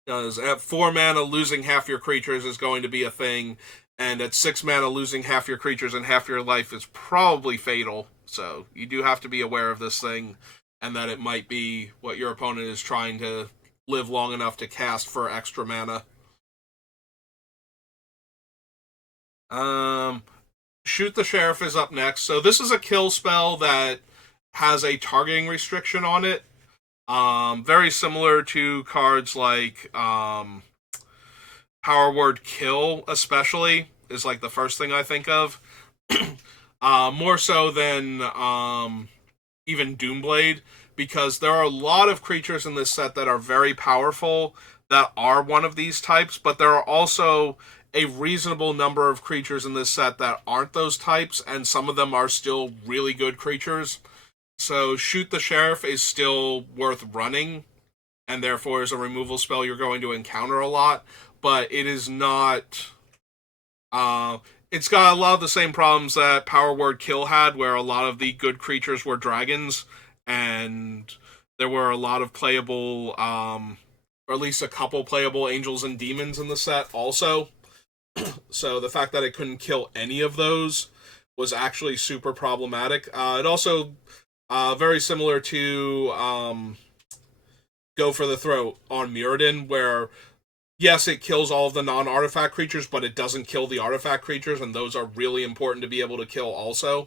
Because at 4 mana, losing half your creatures is going to be a thing, and at 6 mana, losing half your creatures and half your life is probably fatal. So you do have to be aware of this thing, and that it might be what your opponent is trying to live long enough to cast for extra mana. Shoot the Sheriff is up next. So this is a kill spell that has a targeting restriction on it. Very similar to cards like Power Word Kill, especially, is like the first thing I think of. More so than even Doomblade, because there are a lot of creatures in this set that are very powerful that are one of these types, but there are also a reasonable number of creatures in this set that aren't those types, and some of them are still really good creatures. So Shoot the Sheriff is still worth running, and therefore is a removal spell you're going to encounter a lot, but it is not... it's got a lot of the same problems that Power Word Kill had, where a lot of the good creatures were dragons, and there were a lot of playable, or at least a couple playable angels and demons in the set also. So the fact that it couldn't kill any of those was actually super problematic. It also, very similar to Go for the Throat on Mirrodin, where yes, it kills all of the non-artifact creatures, but it doesn't kill the artifact creatures, and those are really important to be able to kill also.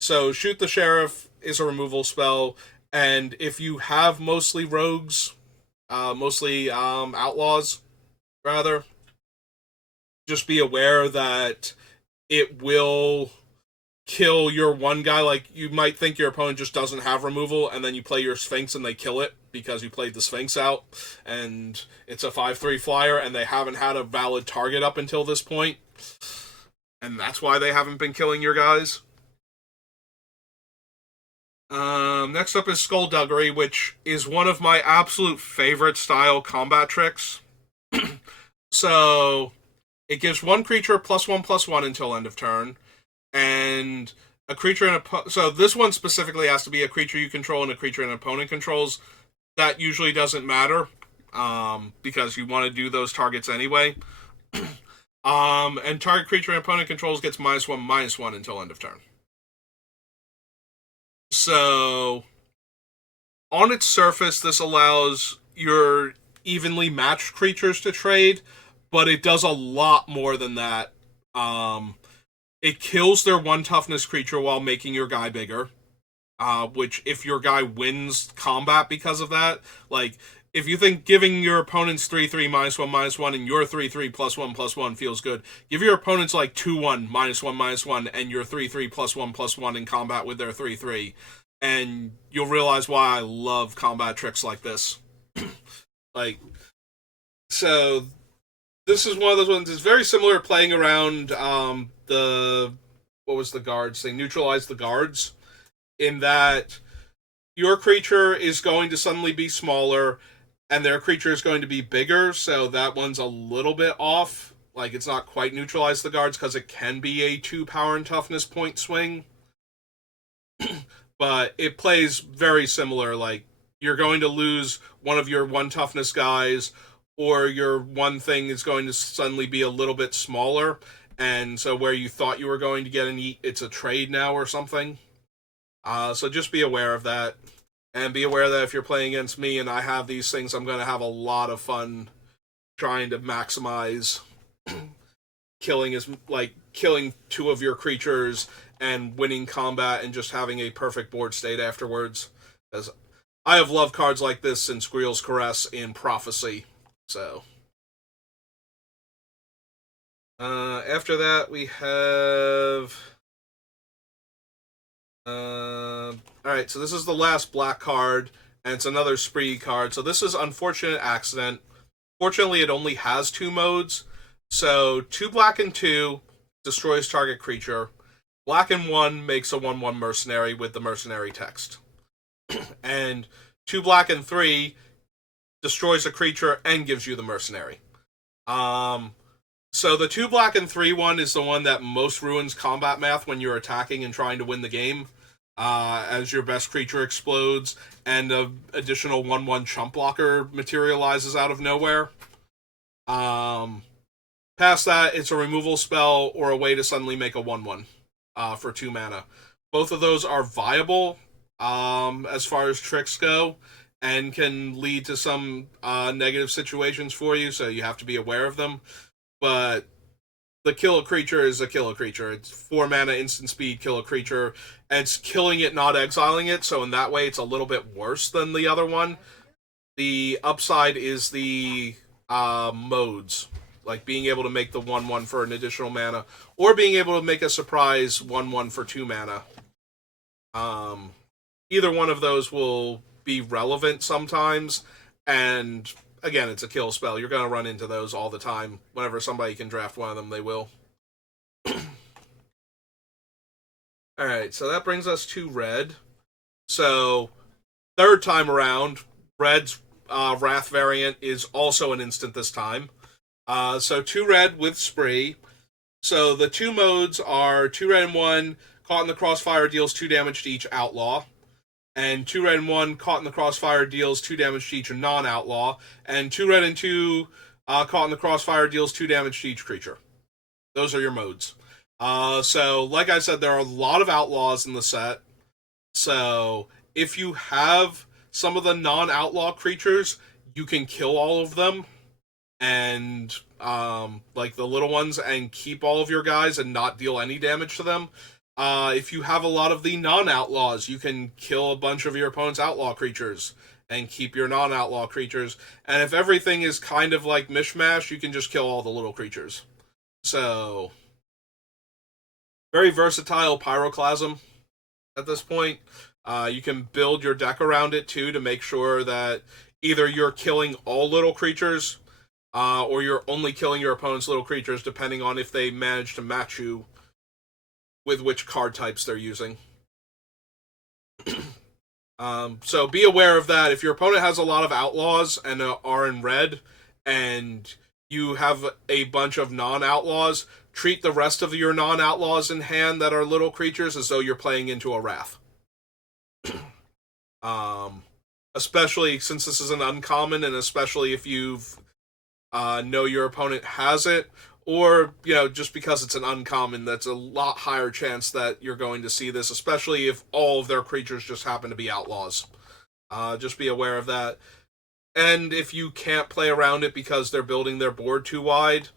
So Shoot the Sheriff is a removal spell, and if you have mostly rogues, mostly outlaws, rather, just be aware that it will kill your one guy. Like, you might think your opponent just doesn't have removal, and then you play your Sphinx and they kill it because you played the Sphinx out, and it's a 5/3 flyer, and they haven't had a valid target up until this point, and that's why they haven't been killing your guys. Next up is Skullduggery, which is one of my absolute favorite style combat tricks. So it gives one creature +1/+1 until end of turn, and a creature in a... So this one specifically has to be a creature you control and a creature an opponent controls. That usually doesn't matter, because you want to do those targets anyway. And target creature and opponent controls gets -1/-1 until end of turn. So, on its surface, this allows your evenly matched creatures to trade, but it does a lot more than that. It kills their 1 toughness creature while making your guy bigger. Which, if your guy wins combat because of that, like, if you think giving your opponents 3/3 -1/-1 and your 3/3 +1/+1 feels good, give your opponents like 2/1 -1/-1 and your 3/3 +1/+1 in combat with their 3/3, and you'll realize why I love combat tricks like this. Like, so this is one of those ones. It's very similar playing around what was the guards thing? Neutralize the guards, in that your creature is going to suddenly be smaller and their creature is going to be bigger, so that one's a little bit off. Like, it's not quite neutralize the guards because it can be a 2 power and toughness point swing. But it plays very similar. Like, you're going to lose one of your 1 toughness guys, or your one thing is going to suddenly be a little bit smaller, and so where you thought you were going to get an eat, it's a trade now or something. So just be aware of that. And be aware that if you're playing against me and I have these things, I'm going to have a lot of fun trying to maximize killing 2 of your creatures and winning combat and just having a perfect board state afterwards. Because I have loved cards like this since Greel's Caress in Prophecy. So, after that we have. Alright, so this is the last black card, and it's another spree card. So this is Unfortunate Accident. Fortunately, it only has 2 modes. So 2 black and 2 destroys target creature. Black and 1 makes a 1/1 mercenary with the mercenary text. And 2 black and 3 destroys a creature and gives you the mercenary. So the 2 black and 3 one is the one that most ruins combat math when you're attacking and trying to win the game. As your best creature explodes and an additional 1/1 chump blocker materializes out of nowhere. Past that, it's a removal spell or a way to suddenly make a 1/1 for 2 mana. Both of those are viable as far as tricks go and can lead to some negative situations for you, so you have to be aware of them. But the kill a creature is a kill a creature. It's 4 mana instant speed, kill a creature, and it's killing it, not exiling it, so in that way it's a little bit worse than the other one. The upside is the modes, like being able to make the 1/1 for an additional mana, or being able to make a surprise 1/1 for 2 mana. Either one of those will be relevant sometimes, and again, it's a kill spell. You're going to run into those all the time. Whenever somebody can draft one of them, they will. Alright, so that brings us to red. So, third time around, red's Wrath variant is also an instant this time. So 2 red with Spree. So the 2 modes are 2 red and 1, Caught in the Crossfire deals 2 damage to each Outlaw. And 2 red and 1, Caught in the Crossfire deals 2 damage to each non-Outlaw. And 2 red and 2, Caught in the Crossfire deals 2 damage to each creature. Those are your modes. So, like I said, there are a lot of Outlaws in the set. So, if you have some of the non-Outlaw creatures, you can kill all of them. And, like the little ones, and keep all of your guys and not deal any damage to them. If you have a lot of the non-Outlaws, you can kill a bunch of your opponent's Outlaw creatures and keep your non-Outlaw creatures. And if everything is kind of like mishmash, you can just kill all the little creatures. So, very versatile Pyroclasm at this point. You can build your deck around it, too, to make sure that either you're killing all little creatures, or you're only killing your opponent's little creatures, depending on if they manage to match you with which card types they're using. So be aware of that. If your opponent has a lot of Outlaws and are in red, and you have a bunch of non-Outlaws, treat the rest of your non-Outlaws in hand that are little creatures as though you're playing into a Wrath. Especially since this is an uncommon, and especially if you've know your opponent has it, or, just because it's an uncommon, that's a lot higher chance that you're going to see this, especially if all of their creatures just happen to be Outlaws. Just be aware of that. And if you can't play around it because they're building their board too wide,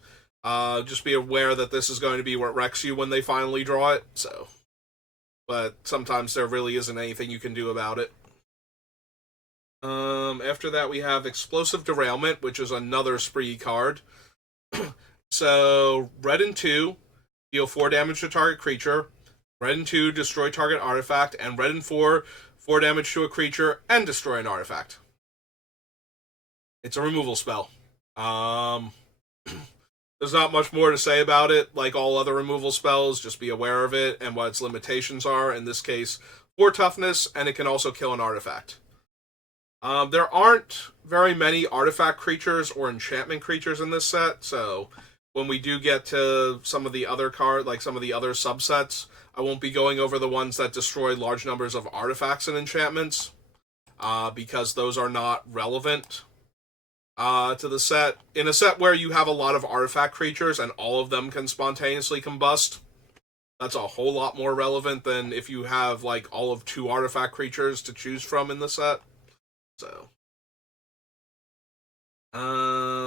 just be aware that this is going to be what wrecks you when they finally draw it. So, but sometimes there really isn't anything you can do about it. After that, we have Explosive Derailment, which is another Spree card. So, red and 2, deal 4 damage to target creature. Red and 2, destroy target artifact. And red and 4, 4 damage to a creature and destroy an artifact. It's a removal spell. There's not much more to say about it. Like all other removal spells, just be aware of it and what its limitations are. In this case, 4 toughness, and it can also kill an artifact. There aren't very many artifact creatures or enchantment creatures in this set, so when we do get to some of the other some of the other subsets, I won't be going over the ones that destroy large numbers of artifacts and enchantments, because those are not relevant to the set. In a set where you have a lot of artifact creatures and all of them can spontaneously combust, that's a whole lot more relevant than if you have all of 2 artifact creatures to choose from in the set. So,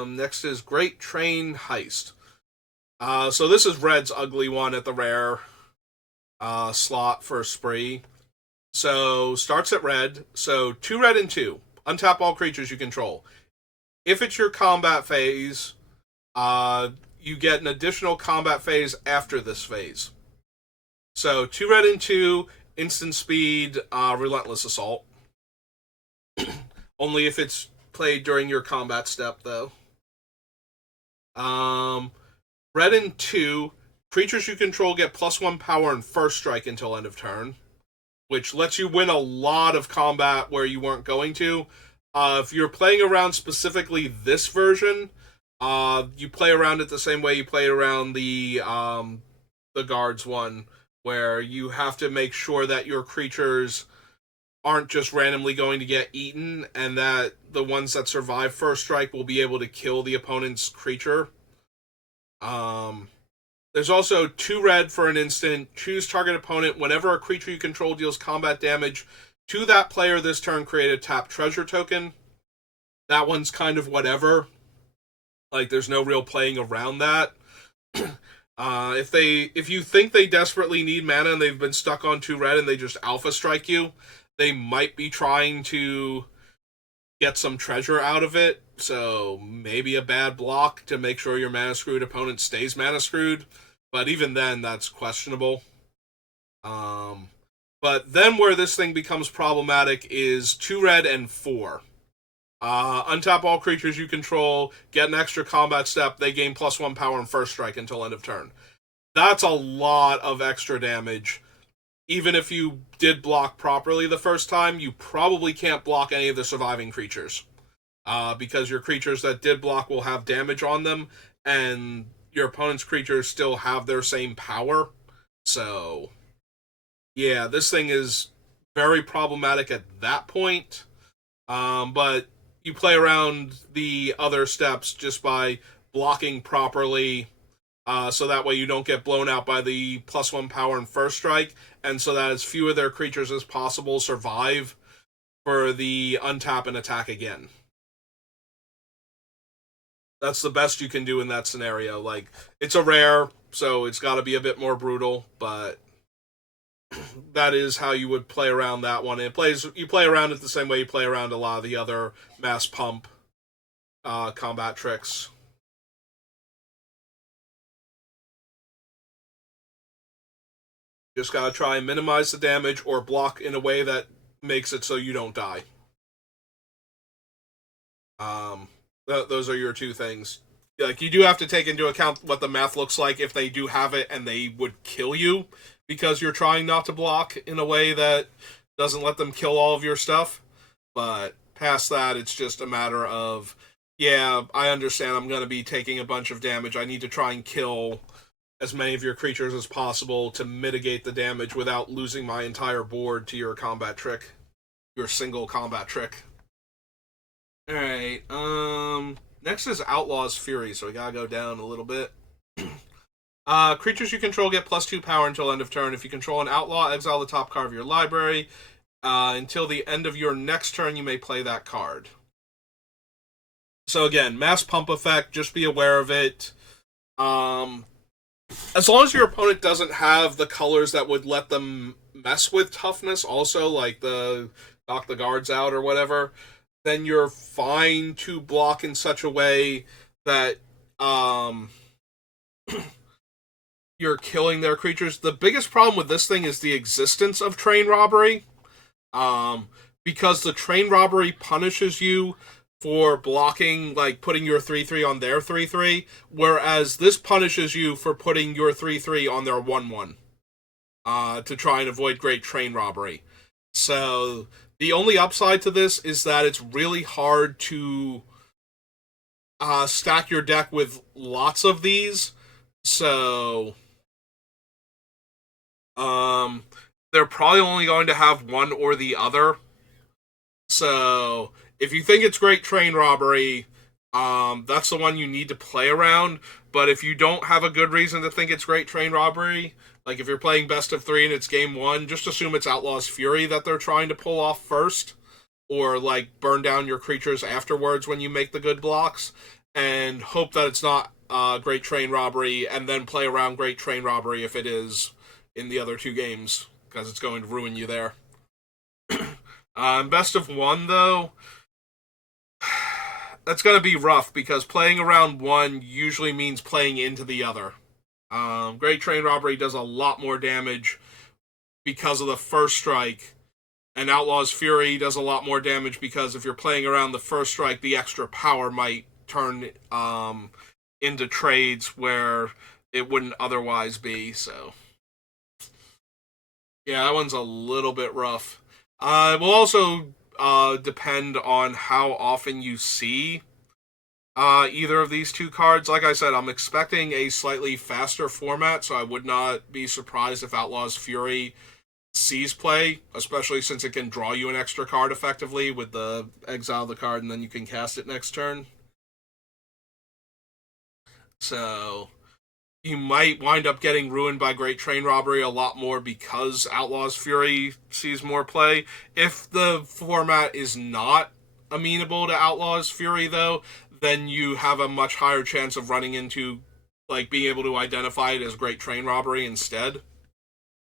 next is Great Train Heist. So this is red's ugly one at the rare slot for Spree. So starts at red. So 2 red and 2. Untap all creatures you control. If it's your combat phase, you get an additional combat phase after this phase. So 2 red and 2, instant speed, relentless assault. Only if it's played during your combat step, though. Red and 2, creatures you control get +1 power and first strike until end of turn, which lets you win a lot of combat where you weren't going to. If you're playing around specifically this version, you play around it the same way you play around the guards one, where you have to make sure that your creatures aren't just randomly going to get eaten, and that the ones that survive first strike will be able to kill the opponent's creature. There's also 2 red for an instant. Choose target opponent. Whenever a creature you control deals combat damage to that player this turn, create a tap treasure token. That one's kind of whatever. Like, there's no real playing around that. If you think they desperately need mana and they've been stuck on 2 red and they just alpha strike you, they might be trying to get some treasure out of it. So maybe a bad block to make sure your mana screwed opponent stays mana screwed. But even then, that's questionable. But then where this thing becomes problematic is 2 red and 4. Untap all creatures you control, get an extra combat step, they gain +1 power and first strike until end of turn. That's a lot of extra damage. Even if you did block properly the first time, you probably can't block any of the surviving creatures. Because your creatures that did block will have damage on them, and your opponent's creatures still have their same power. So, yeah, this thing is very problematic at that point. But you play around the other steps just by blocking properly, so that way you don't get blown out by the +1 power and first strike, and so that as few of their creatures as possible survive for the untap and attack again. That's the best you can do in that scenario. Like, it's a rare, so it's got to be a bit more brutal, but that is how you would play around that one. You play around it the same way you play around a lot of the other mass pump combat tricks. Just gotta try and minimize the damage or block in a way that makes it so you don't die. Those are your two things. Like, you do have to take into account what the math looks like if they do have it and they would kill you because you're trying not to block in a way that doesn't let them kill all of your stuff. But past that, it's just a matter of, yeah, I understand I'm going to be taking a bunch of damage. I need to try and kill as many of your creatures as possible to mitigate the damage without losing my entire board to your combat trick. Your single combat trick. Alright, next is Outlaws Fury, so we gotta go down a little bit. Creatures you control get +2 power until end of turn. If you control an outlaw, exile the top card of your library. Until the end of your next turn, you may play that card. So again, mass pump effect, just be aware of it. As long as your opponent doesn't have the colors that would let them mess with toughness, also, like the knock the guards out or whatever, then you're fine to block in such a way that you're killing their creatures. The biggest problem with this thing is the existence of train robbery, because the train robbery punishes you for blocking, like putting your 3/3 on their 3/3, whereas this punishes you for putting your 3/3 on their 1/1, to try and avoid great train robbery. So the only upside to this is that it's really hard to stack your deck with lots of these. So they're probably only going to have one or the other. So if you think it's great train robbery, that's the one you need to play around. But if you don't have a good reason to think it's great train robbery, like if you're playing best of 3 and it's game 1, just assume it's Outlaws Fury that they're trying to pull off first, or like burn down your creatures afterwards when you make the good blocks, and hope that it's not great train robbery, and then play around great train robbery if it is in the other two games, because it's going to ruin you there. Best of one, though, that's going to be rough because playing around one usually means playing into the other. Great Train Robbery does a lot more damage because of the first strike, and Outlaws Fury does a lot more damage because if you're playing around the first strike, the extra power might turn into trades where it wouldn't otherwise be. So, yeah, that one's a little bit rough. It will also depend on how often you see either of these two cards. Like I said, I'm expecting a slightly faster format, so I would not be surprised if Outlaws Fury sees play, especially since it can draw you an extra card effectively with the exile the card and then you can cast it next turn. So you might wind up getting ruined by Great Train Robbery a lot more because Outlaws Fury sees more play. If the format is not amenable to Outlaws Fury, though, then you have a much higher chance of running into, like, being able to identify it as Great Train Robbery instead.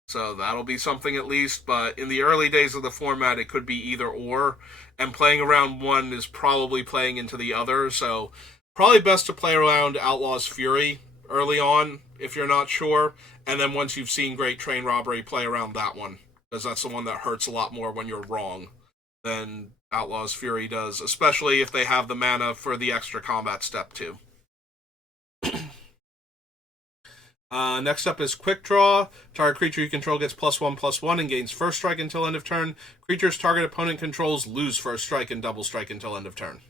So that'll be something at least. But in the early days of the format, it could be either or. And playing around one is probably playing into the other. So probably best to play around Outlaws Fury early on if you're not sure. And then once you've seen Great Train Robbery, play around that one. Because that's the one that hurts a lot more when you're wrong than Outlaws Fury does. Especially if they have the mana for the extra combat step too. Next up is Quick Draw. Target creature you control gets +1/+1 and gains first strike until end of turn. Creatures target opponent controls lose first strike and double strike until end of turn.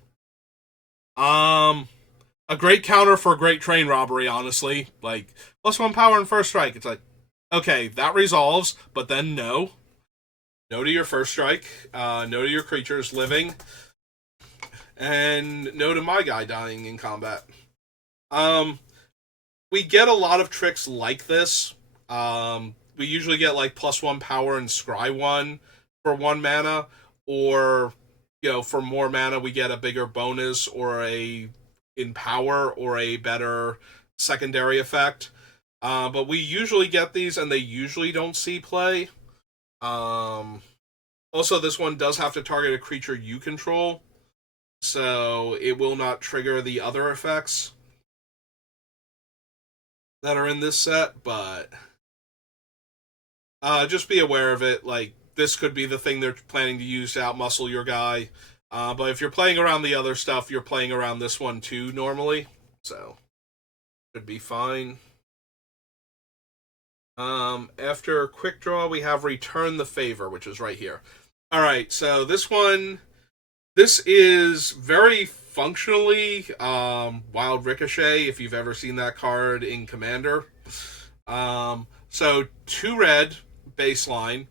A great counter for Great Train Robbery, honestly. Like, +1 power and first strike. It's like, okay, that resolves, but then no. No to your first strike. No to your creatures living. And no to my guy dying in combat. We get a lot of tricks like this. We usually get like +1 power and scry 1 for 1 mana, or for more mana we get a bigger bonus or a in power or a better secondary effect. But we usually get these and they usually don't see play. Also, this one does have to target a creature you control, so it will not trigger the other effects that are in this set, but just be aware of it. Like, this could be the thing they're planning to use to outmuscle your guy. But if you're playing around the other stuff, you're playing around this one too normally, so should be fine. After Quick Draw, we have Return the Favor, which is right here. Alright, so this is very functionally Wild Ricochet, if you've ever seen that card in Commander. So 2 red baseline.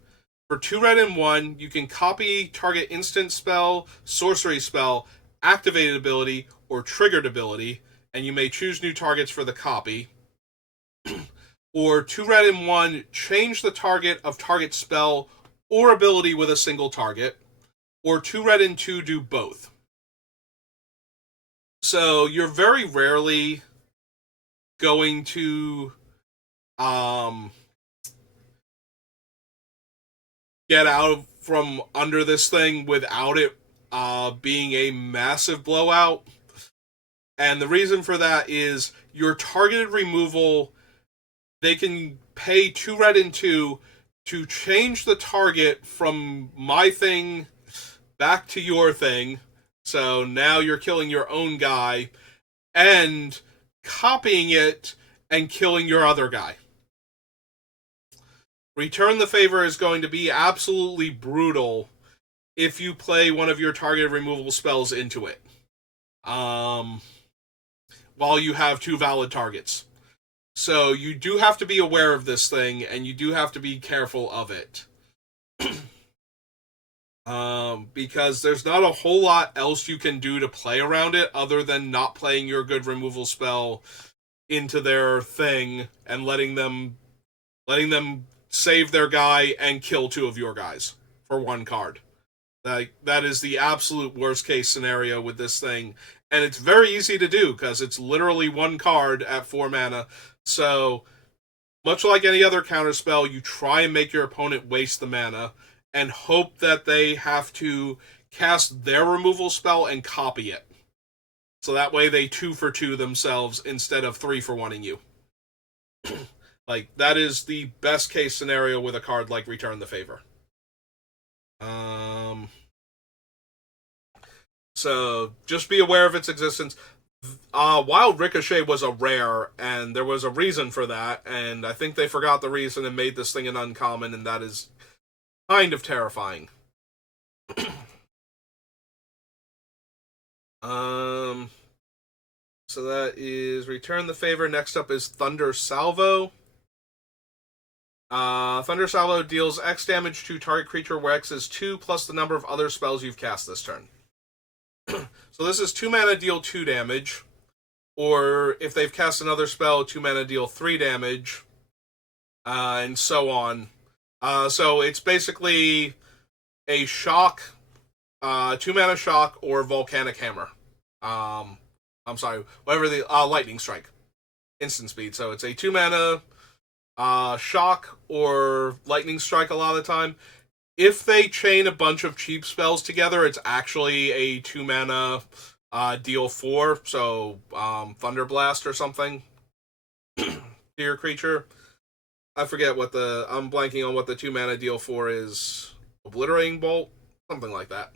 For 2 red and 1, you can copy target instant spell, sorcery spell, activated ability, or triggered ability, and you may choose new targets for the copy. Or 2 red and 1, change the target of target spell or ability with a single target. Or 2 red and 2, do both. So you're very rarely going to get out from under this thing without it being a massive blowout. And the reason for that is your targeted removal, they can pay 2 red and 2 to change the target from my thing back to your thing. So now you're killing your own guy and copying it and killing your other guy. Return the Favor is going to be absolutely brutal if you play one of your targeted removal spells into it. While you have 2 valid targets. So you do have to be aware of this thing, and you do have to be careful of it. Because there's not a whole lot else you can do to play around it other than not playing your good removal spell into their thing and letting them save their guy and kill 2 of your guys for 1 card. That is the absolute worst case scenario with this thing. And it's very easy to do because it's literally 1 card at 4 mana. So, much like any other counterspell, you try and make your opponent waste the mana. and hope that they have to cast their removal spell and copy it. So that way they 2 for 2 themselves instead of 3 for 1ing you. Like, that is the best case scenario with a card like Return the Favor. So just be aware of its existence. Wild Ricochet was a rare, and there was a reason for that, and I think they forgot the reason and made this thing an uncommon, and that is kind of terrifying. So that is Return the Favor. Next up is Thunder Salvo. Thunder Salvo deals X damage to target creature where X is 2 plus the number of other spells you've cast this turn. So this is 2 mana, deal 2 damage. Or if they've cast another spell, 2 mana, deal 3 damage. And so on. So it's basically a shock, 2 mana shock, or volcanic hammer. I'm sorry, whatever the lightning strike, instant speed. So it's a 2 mana shock or lightning strike a lot of the time. If they chain a bunch of cheap spells together, it's actually a 2 mana deal 4. So Thunder Blast or something to your creature. I forget what I'm blanking on what the 2 mana deal 4 is. Obliterating Bolt, something like that.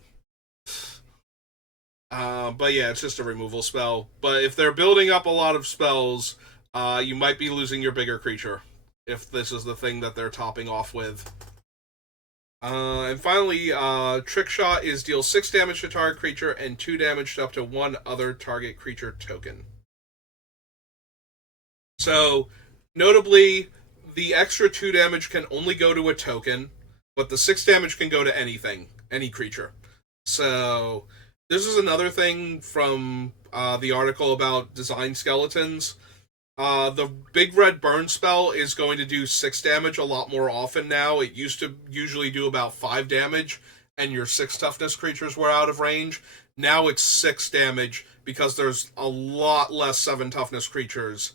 But yeah, it's just a removal spell. But if they're building up a lot of spells, you might be losing your bigger creature if this is the thing that they're topping off with. And finally, Trick Shot is deal 6 damage to target creature and 2 damage to up to 1 other target creature token. So, notably, the extra 2 damage can only go to a token, but the 6 damage can go to anything, any creature. So, this is another thing from the article about design skeletons. The Big Red Burn spell is going to do 6 damage a lot more often now. It used to usually do about 5 damage, and your 6 toughness creatures were out of range. Now it's 6 damage because there's a lot less 7 toughness creatures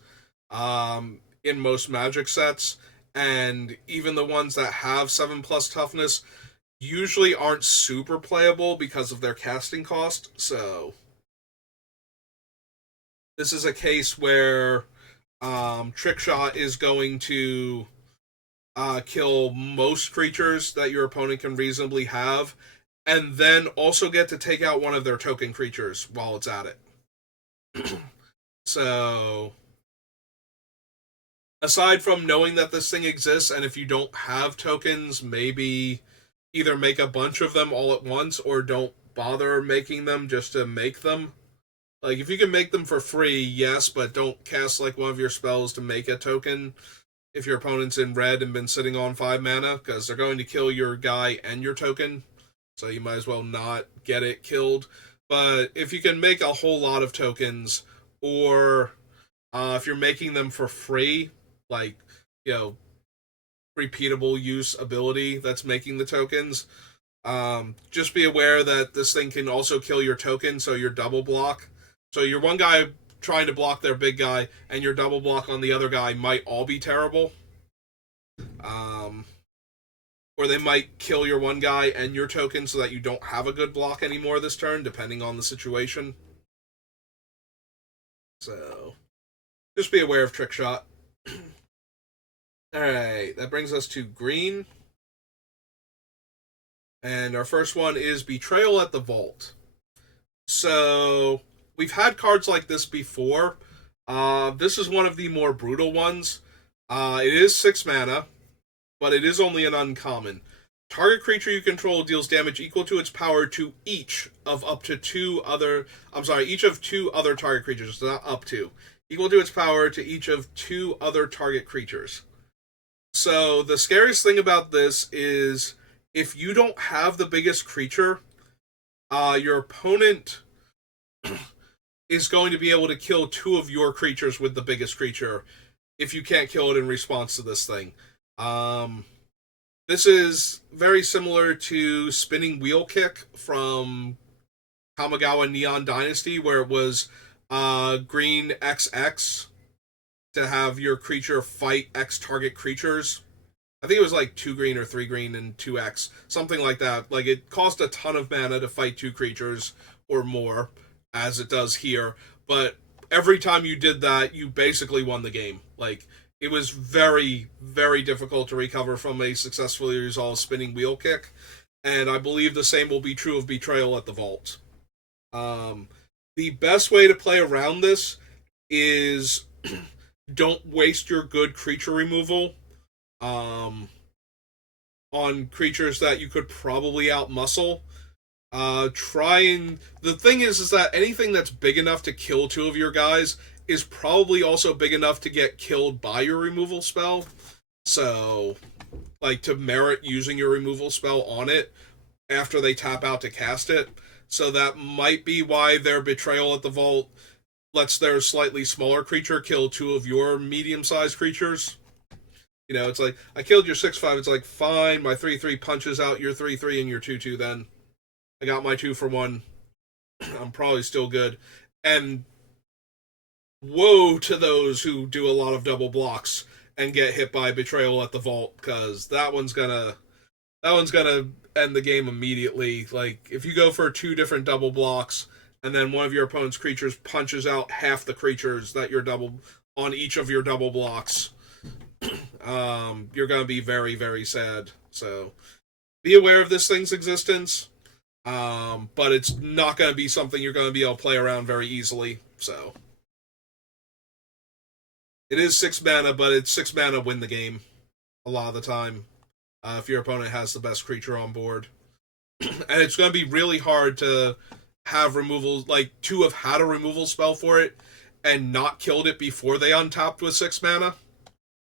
in most Magic sets, and even the ones that have 7 plus toughness usually aren't super playable because of their casting cost. So this is a case where Trick Shot is going to kill most creatures that your opponent can reasonably have, and then also get to take out one of their token creatures while it's at it. So, aside from knowing that this thing exists, and if you don't have tokens, maybe either make a bunch of them all at once, or don't bother making them just to make them. Like, if you can make them for free, yes, but don't cast, like, one of your spells to make a token if your opponent's in red and been sitting on 5 mana, because they're going to kill your guy and your token, so you might as well not get it killed. But if you can make a whole lot of tokens, or if you're making them for free, like, repeatable use ability that's making the tokens, just be aware that this thing can also kill your token, so your double block. So your one guy trying to block their big guy and your double block on the other guy might all be terrible. Or they might kill your one guy and your token so that you don't have a good block anymore this turn, depending on the situation. So, just be aware of Trick Shot. Alright, that brings us to green. And our first one is Betrayal at the Vault. So, we've had cards like this before. This is one of the more brutal ones. It is 6 mana, but it is only an uncommon. Target creature you control deals damage equal to its power to each of two other target creatures, not up to. Equal to its power to each of 2 other target creatures. So, the scariest thing about this is, if you don't have the biggest creature, your opponent is going to be able to kill 2 of your creatures with the biggest creature if you can't kill it in response to this thing. This is very similar to Spinning Wheel Kick from Kamigawa Neon Dynasty, where it was green XX to have your creature fight X target creatures. I think it was like 2 green or 3 green and 2x, something like that. Like it cost a ton of mana to fight 2 creatures or more, as it does here. But every time you did that, you basically won the game. Like it was very, very difficult to recover from a successfully resolved spinning wheel kick, and I believe the same will be true of Betrayal at the Vault. The best way to play around this is don't waste your good creature removal on creatures that you could probably outmuscle. The thing is that anything that's big enough to kill 2 of your guys is probably also big enough to get killed by your removal spell. So, like, to merit using your removal spell on it after they tap out to cast it. So that might be why their Betrayal at the Vault lets their slightly smaller creature kill 2 of your medium-sized creatures. You know, it's like, I killed your 6/5, it's like, fine, my 3/3 punches out your 3/3 and your 2/2 then. I got my 2 for 1. I'm probably still good. And woe to those who do a lot of double blocks and get hit by Betrayal at the Vault, because that one's gonna end the game immediately. Like, if you go for 2 different double blocks, and then one of your opponent's creatures punches out half the creatures that you're double on each of your double blocks, you're gonna be very, very sad. So be aware of this thing's existence, but it's not gonna be something you're gonna be able to play around very easily. So it is 6 mana, but it's 6 mana win the game a lot of the time. If your opponent has the best creature on board. And it's going to be really hard to have removals, like, to have had a removal spell for it and not killed it before they untapped with 6 mana.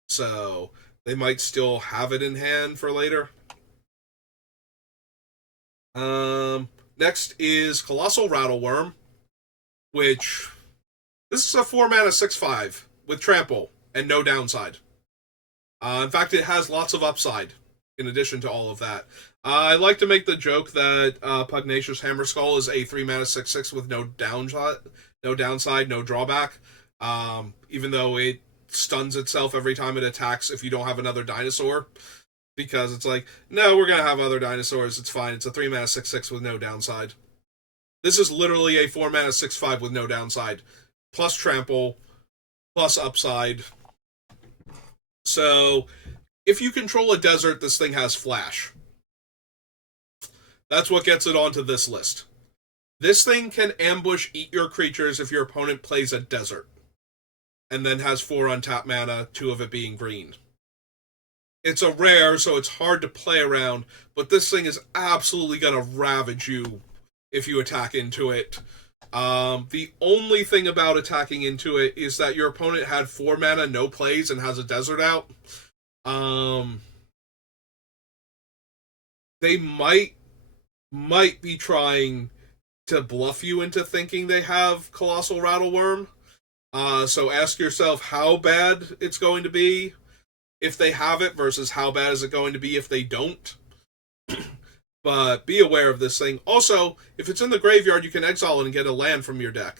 So they might still have it in hand for later. Next is Colossal Rattleworm, which, this is a 4 mana 6/5 with trample and no downside. In fact, it has lots of upside in addition to all of that. I like to make the joke that Pugnacious Hammerskull is a 3 mana 6/6 with no downside, no drawback. Even though it stuns itself every time it attacks if you don't have another dinosaur. Because it's like, no, we're going to have other dinosaurs, it's fine. It's a 3 mana 6/6 with no downside. This is literally a 4 mana 6/5 with no downside. Plus trample, plus upside. So, if you control a desert, this thing has flash. That's what gets it onto this list. This thing can ambush eat your creatures if your opponent plays a desert, and then has 4 untapped mana, 2 of it being green. It's a rare, so it's hard to play around, but this thing is absolutely going to ravage you if you attack into it. The only thing about attacking into it is that your opponent had 4 mana, no plays, and has a desert out. They might be trying to bluff you into thinking they have Colossal Rattleworm. So ask yourself how bad it's going to be if they have it versus how bad is it going to be if they don't. But be aware of this thing. Also, if it's in the graveyard, you can exile it and get a land from your deck.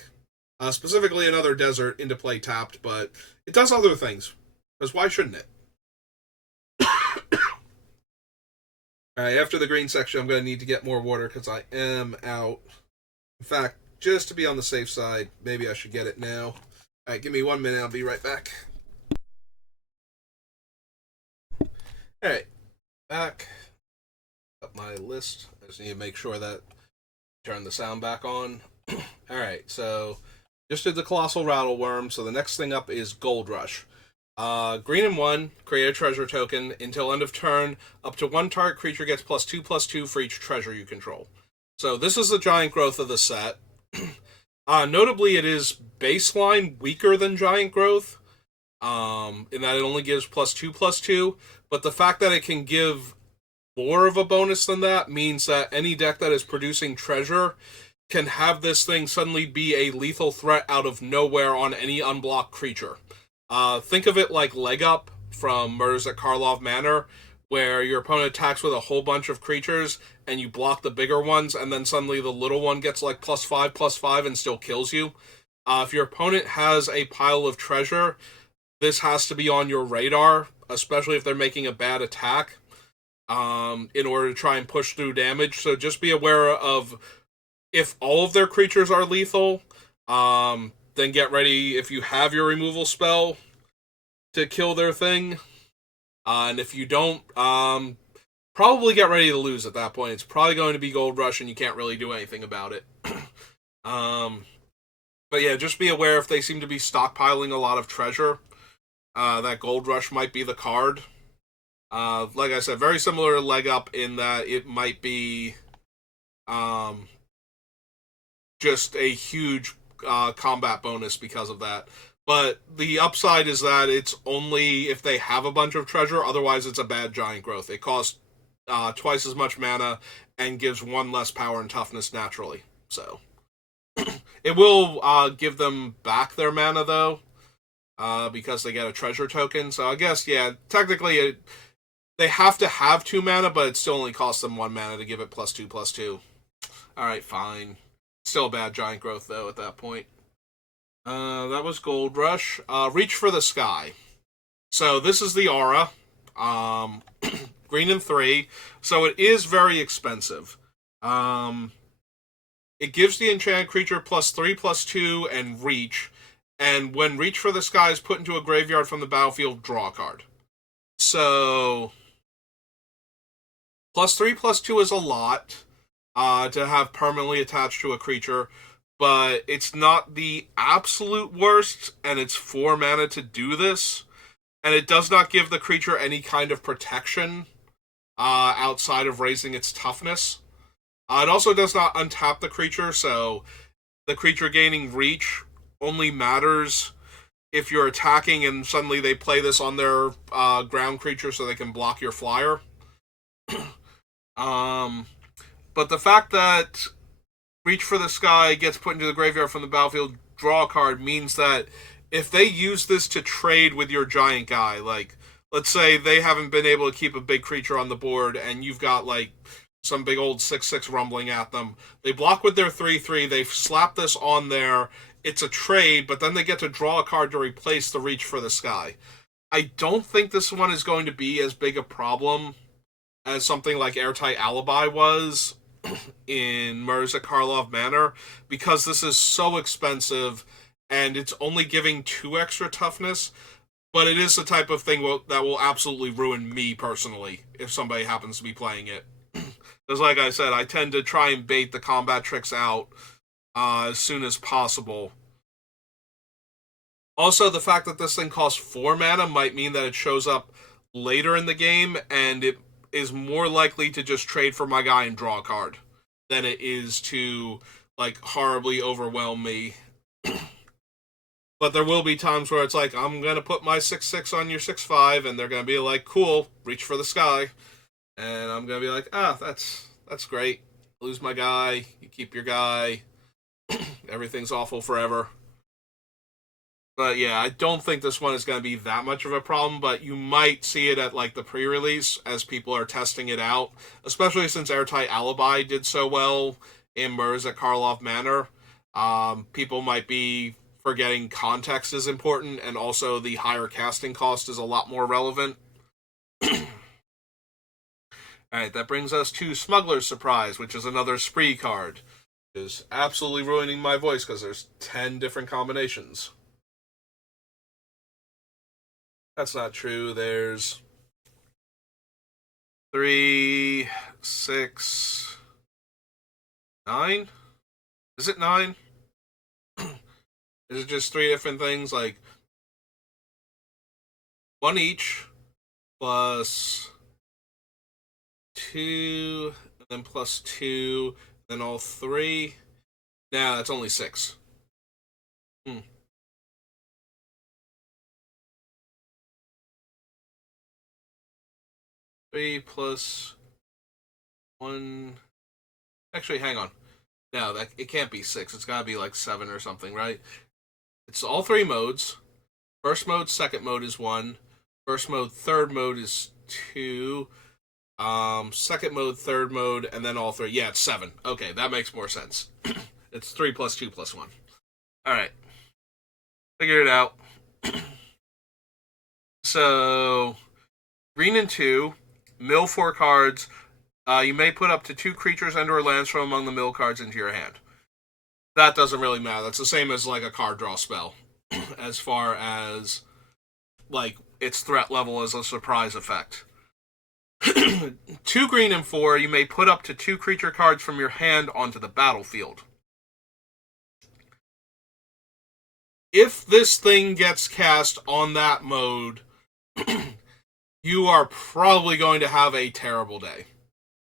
Specifically another desert into play tapped, but it does other things. Because why shouldn't it? Alright, after the green section, I'm going to need to get more water because I am out. In fact, just to be on the safe side, maybe I should get it now. Alright, give me 1 minute, I'll be right back. Alright, back. Up my list. I just need to make sure that I turn the sound back on. Alright, so just did the Colossal Rattleworm, so the next thing up is Gold Rush. Green and 1, create a treasure token. Until end of turn, up to 1 target creature gets +2/+2 for each treasure you control. So this is the giant growth of the set. Notably, it is baseline weaker than giant growth, in that it only gives +2/+2, but the fact that it can give more of a bonus than that means that any deck that is producing treasure can have this thing suddenly be a lethal threat out of nowhere on any unblocked creature. Think of it like Leg Up from Murders at Karlov Manor, where your opponent attacks with a whole bunch of creatures, and you block the bigger ones, and then suddenly the little one gets like +5/+5 and still kills you. If your opponent has a pile of treasure, this has to be on your radar, especially if they're making a bad attack, in order to try and push through damage. So just be aware of if all of their creatures are lethal, then get ready if you have your removal spell to kill their thing. And if you don't, probably get ready to lose at that point. It's probably going to be Gold Rush, and you can't really do anything about it. But yeah, just be aware if they seem to be stockpiling a lot of treasure, that Gold Rush might be the card. Like I said, very similar to Leg Up in that it might be just a huge combat bonus because of that. But the upside is that it's only if they have a bunch of treasure, otherwise it's a bad giant growth. It costs twice as much mana and gives one less power and toughness naturally. So it will give them back their mana though, because they get a treasure token. So I guess, yeah, technically they have to have 2 mana, but it still only costs them 1 mana to give it +2/+2. Alright, fine. Still a bad giant growth though at that point. That was Gold Rush. Reach for the Sky. So this is the aura. Green and 3. So it is very expensive. It gives the enchanted creature +3/+2 and reach. And when Reach for the Sky is put into a graveyard from the battlefield, draw a card. So +3/+2 is a lot to have permanently attached to a creature, but it's not the absolute worst, and it's 4 mana to do this, and it does not give the creature any kind of protection outside of raising its toughness. It also does not untap the creature, so the creature gaining reach only matters if you're attacking and suddenly they play this on their ground creature so they can block your flyer. But the fact that Reach for the Sky gets put into the graveyard from the battlefield, draw a card, means that if they use this to trade with your giant guy, like, let's say they haven't been able to keep a big creature on the board, and you've got, like, some big old 6/6 rumbling at them. They block with their 3/3, they slap this on there, it's a trade, but then they get to draw a card to replace the Reach for the Sky. I don't think this one is going to be as big a problem as something like Airtight Alibi was in Mirza Karlov Manor, because this is so expensive and it's only giving 2 extra toughness, but it is the type of thing that will absolutely ruin me personally if somebody happens to be playing it. Because like I said, I tend to try and bait the combat tricks out as soon as possible. Also, the fact that this thing costs 4 mana might mean that it shows up later in the game, and it is more likely to just trade for my guy and draw a card than it is to, like, horribly overwhelm me. But there will be times where it's like, I'm going to put my 6/6 on your 6/5, and they're going to be like, cool, Reach for the Sky. And I'm going to be like, that's great. Lose my guy, you keep your guy, everything's awful forever. But yeah, I don't think this one is going to be that much of a problem, but you might see it at, like, the pre-release as people are testing it out, especially since Airtight Alibi did so well in Mirza Karlov Manor. People might be forgetting context is important, and also the higher casting cost is a lot more relevant. Alright, that brings us to Smuggler's Surprise, which is another spree card. It is absolutely ruining my voice because there's 10 different combinations. That's not true. There's 3, 6, 9? Is it 9? Is it just 3 different things? Like, 1 each, plus 2, and then plus 2, then all 3. Nah, that's only 6. 3 plus 1. Actually, hang on. No, it can't be 6. It's got to be like 7 or something, right? It's all 3 modes. First mode, second mode is 1. First mode, third mode is 2. Second mode, third mode, and then all 3. Yeah, it's 7. Okay, that makes more sense. It's 3 plus 2 plus 1. Alright. Figured it out. So, Green and 2, mill 4 cards. You may put up to 2 creatures and/or lands from among the mill cards into your hand. That doesn't really matter. That's the same as like a card draw spell, as far as like its threat level as a surprise effect. 2 green and 4, you may put up to 2 creature cards from your hand onto the battlefield. If this thing gets cast on that mode, you are probably going to have a terrible day.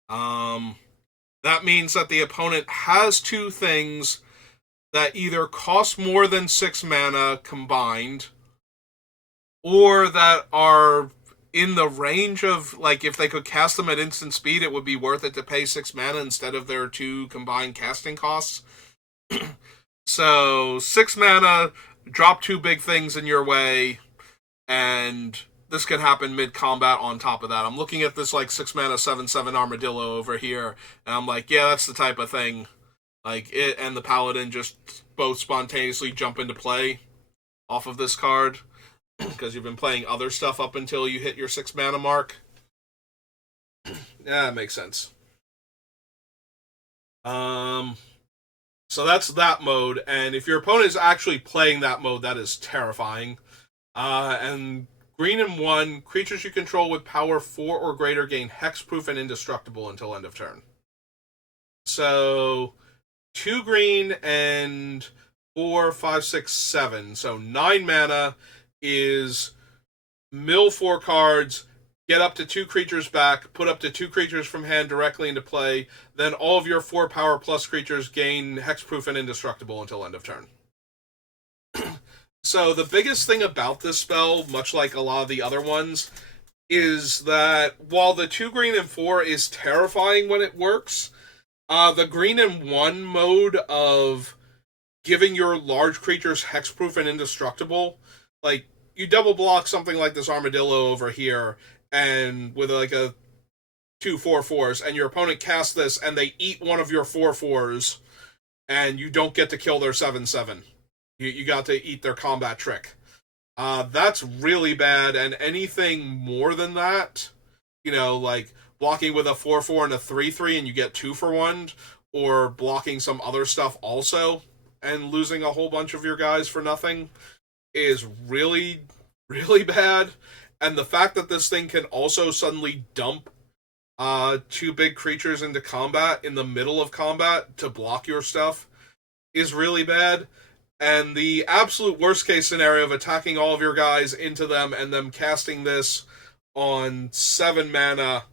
That means that the opponent has 2 things that either cost more than 6 mana combined, or that are in the range of, like, if they could cast them at instant speed, it would be worth it to pay 6 mana instead of their 2 combined casting costs. So, 6 mana, drop 2 big things in your way, and this can happen mid-combat on top of that. I'm looking at this, like, 6 mana, 7/7 Armadillo over here, and I'm like, yeah, that's the type of thing. Like, it and the Paladin just both spontaneously jump into play off of this card, because you've been playing other stuff up until you hit your 6 mana mark. Yeah, that makes sense. So that's that mode, and if your opponent is actually playing that mode, that is terrifying. And green and 1, creatures you control with power 4 or greater gain hexproof and indestructible until end of turn. So 2 green and 4, 5, 6, 7. So 9 mana is mill 4 cards, get up to 2 creatures back, put up to 2 creatures from hand directly into play, then all of your 4 power plus creatures gain hexproof and indestructible until end of turn. So the biggest thing about this spell, much like a lot of the other ones, is that while the 2 green and 4 is terrifying when it works, the green and 1 mode of giving your large creatures hexproof and indestructible, like, you double block something like this Armadillo over here, and with like a 2 4/4s, and your opponent casts this, and they eat one of your 4/4s, and you don't get to kill their 7/7. You got to eat their combat trick. That's really bad, and anything more than that, like blocking with a 4/4 and a 3/3, and you get 2 for 1, or blocking some other stuff also, and losing a whole bunch of your guys for nothing, is really, really bad. And the fact that this thing can also suddenly dump 2 big creatures into combat in the middle of combat to block your stuff is really bad. And the absolute worst case scenario of attacking all of your guys into them and them casting this on 7 mana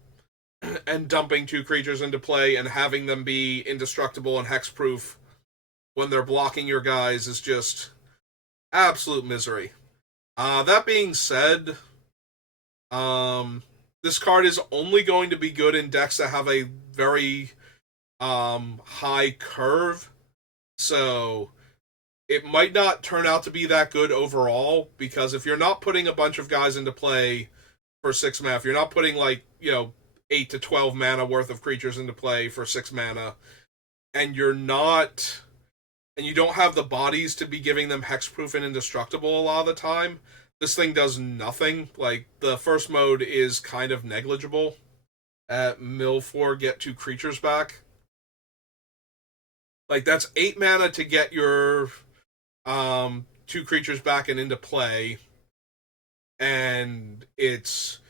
and dumping 2 creatures into play and having them be indestructible and hexproof when they're blocking your guys is just absolute misery. That being said, this card is only going to be good in decks that have a very high curve, so it might not turn out to be that good overall, because if you're not putting a bunch of guys into play for 6 mana, if you're not putting 8 to 12 mana worth of creatures into play for 6 mana, and you don't have the bodies to be giving them hexproof and indestructible a lot of the time, this thing does nothing. Like, the first mode is kind of negligible. At mill 4, get 2 creatures back. Like, that's 8 mana to get your 2 creatures back and into play. And it's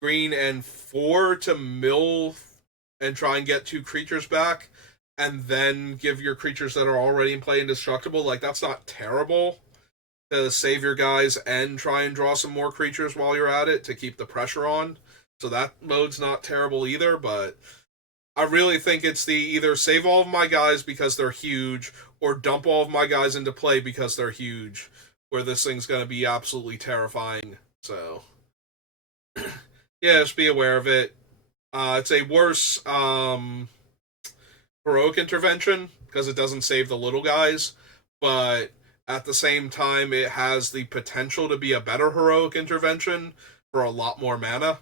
green and 4 to mill and try and get 2 creatures back, and then give your creatures that are already in play indestructible. Like, that's not terrible to save your guys and try and draw some more creatures while you're at it to keep the pressure on. So that mode's not terrible either, but I really think it's the either save all of my guys because they're huge, or dump all of my guys into play because they're huge, where this thing's going to be absolutely terrifying. So, yeah, just be aware of it. It's a worse heroic intervention because it doesn't save the little guys, but at the same time, it has the potential to be a better heroic intervention for a lot more mana.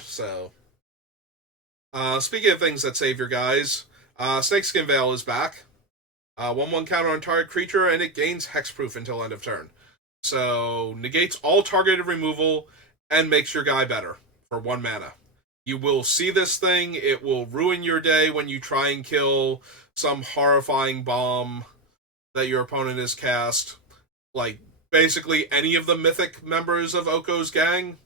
So, speaking of things that save your guys, Snakeskin Veil is back. 1/1 counter on target creature, and it gains hexproof until end of turn. So, negates all targeted removal and makes your guy better for 1 mana. You will see this thing, it will ruin your day when you try and kill some horrifying bomb that your opponent has cast. Like, basically any of the mythic members of Oko's gang.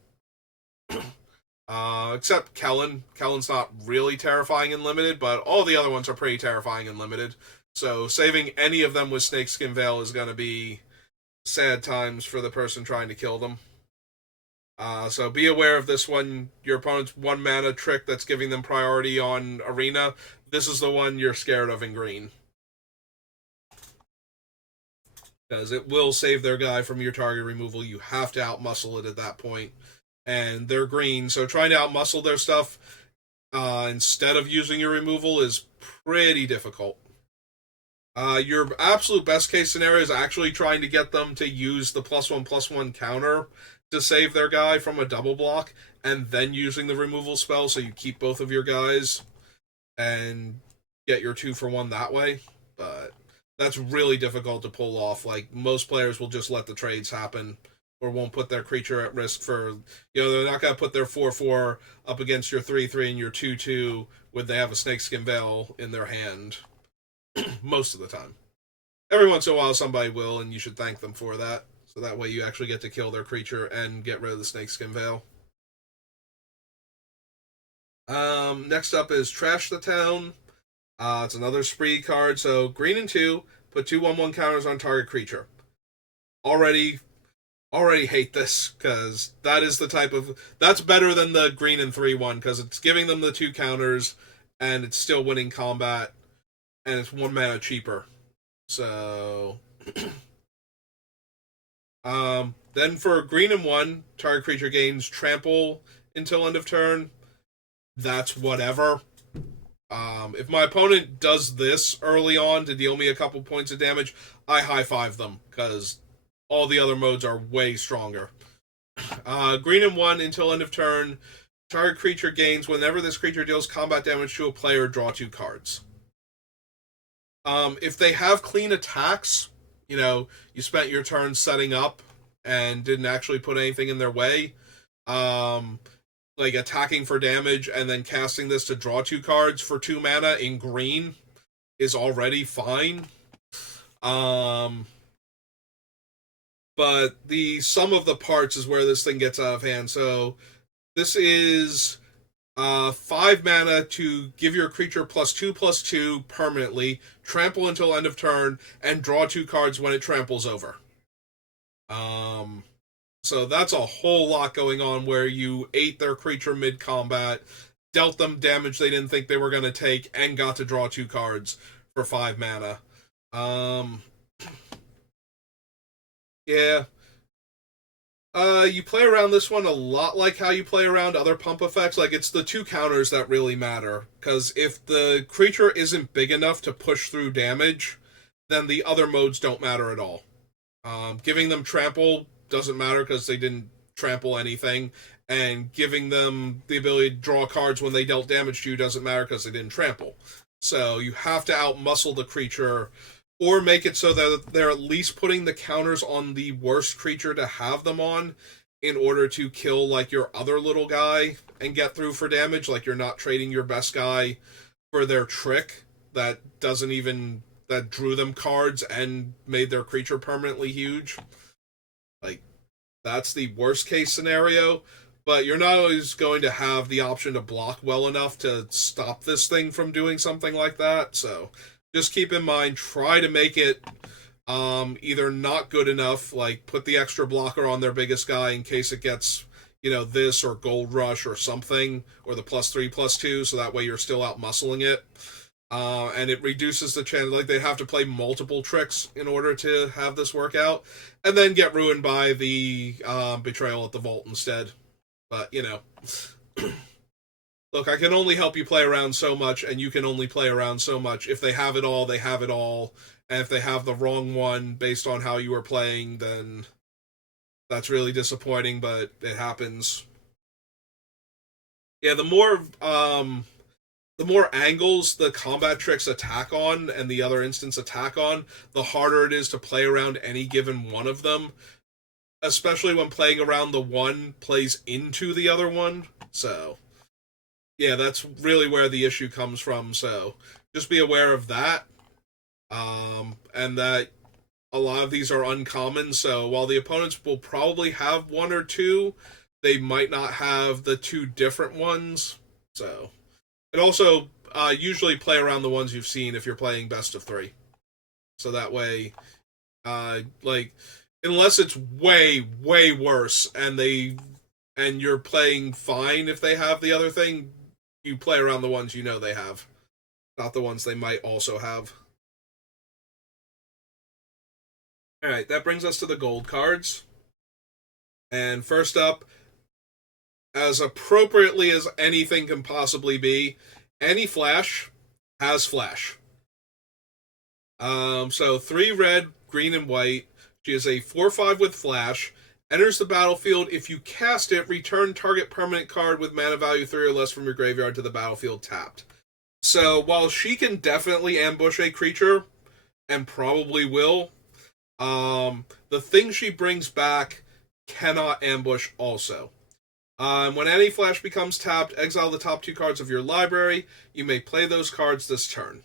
Except Kellen. Kellen's not really terrifying in limited, but all the other ones are pretty terrifying in limited. So saving any of them with Snakeskin Veil is going to be sad times for the person trying to kill them. So be aware of this one. Your opponent's 1 mana trick that's giving them priority on Arena. This is the one you're scared of in green. Because it will save their guy from your target removal. You have to outmuscle it at that point. And they're green, so trying to outmuscle their stuff instead of using your removal is pretty difficult. Your absolute best case scenario is actually trying to get them to use the +1/+1 counter to save their guy from a double block, and then using the removal spell so you keep both of your guys and get your 2-for-1 that way. But that's really difficult to pull off. Like, most players will just let the trades happen or won't put their creature at risk for, they're not going to put their 4/4 up against your 3/3 and your 2/2 when they have a Snakeskin Veil in their hand. Most of the time. Every once in a while somebody will, and you should thank them for that. So that way you actually get to kill their creature and get rid of the Snakeskin Veil. Next up is Trash the Town. It's another spree card. So green and 2, put 2/1/1 counters on target creature. Already hate this, because that is the type of... That's better than the green and 3/1, because it's giving them the 2 counters, and it's still winning combat, and it's 1 mana cheaper. So... then for green and 1, target creature gains trample until end of turn. That's whatever. If my opponent does this early on to deal me a couple points of damage, I high-five them, because all the other modes are way stronger. Green and 1 until end of turn. Target creature gains whenever this creature deals combat damage to a player, draw 2 cards. If they have clean attacks, you spent your turn setting up and didn't actually put anything in their way, like attacking for damage and then casting this to draw 2 cards for 2 mana in green is already fine. But the sum of the parts is where this thing gets out of hand. So this is 5 mana to give your creature +2/+2 permanently, trample until end of turn, and draw 2 cards when it tramples over. So that's a whole lot going on where you ate their creature mid-combat, dealt them damage they didn't think they were going to take, and got to draw 2 cards for 5 mana. Yeah. You play around this one a lot like how you play around other pump effects. Like, it's the 2 counters that really matter. Because if the creature isn't big enough to push through damage, then the other modes don't matter at all. Giving them trample doesn't matter because they didn't trample anything. And giving them the ability to draw cards when they dealt damage to you doesn't matter because they didn't trample. So you have to outmuscle the creature, or make it so that they're at least putting the counters on the worst creature to have them on in order to kill, like, your other little guy and get through for damage. Like, you're not trading your best guy for their trick that drew them cards and made their creature permanently huge. Like, that's the worst case scenario. But you're not always going to have the option to block well enough to stop this thing from doing something like that. So just keep in mind, try to make it either not good enough, like put the extra blocker on their biggest guy in case it gets, this or Gold Rush or something, or the +3/+2, so that way you're still out muscling it. And it reduces the chance, like, they have to play multiple tricks in order to have this work out, and then get ruined by the Betrayal at the Vault instead. But, look, I can only help you play around so much, and you can only play around so much. If they have it all, they have it all. And if they have the wrong one based on how you were playing, then that's really disappointing, but it happens. Yeah, the more angles the combat tricks attack on and the other instance attack on, the harder it is to play around any given one of them. especially when playing around the one plays into the other one. So, yeah, that's really where the issue comes from. So, just be aware of that. And that a lot of these are uncommon. So, while the opponents will probably have one or two, they might not have the two different ones. So, and also usually play around the ones you've seen if you're playing best of three. So that way, like, unless it's way way worse and you're playing fine if they have the other thing, you play around the ones you know they have, not the ones they might also have. All right, that brings us to the gold cards. And first up, as appropriately as anything can possibly be, any flash has flash. So 3 red, green, and white. She is a 4/5 with flash. Enters the battlefield. If you cast it, return target permanent card with mana value 3 or less from your graveyard to the battlefield tapped. So while she can definitely ambush a creature, and probably will, the thing she brings back cannot ambush also. When any flash becomes tapped, exile the top 2 cards of your library. You may play those cards this turn.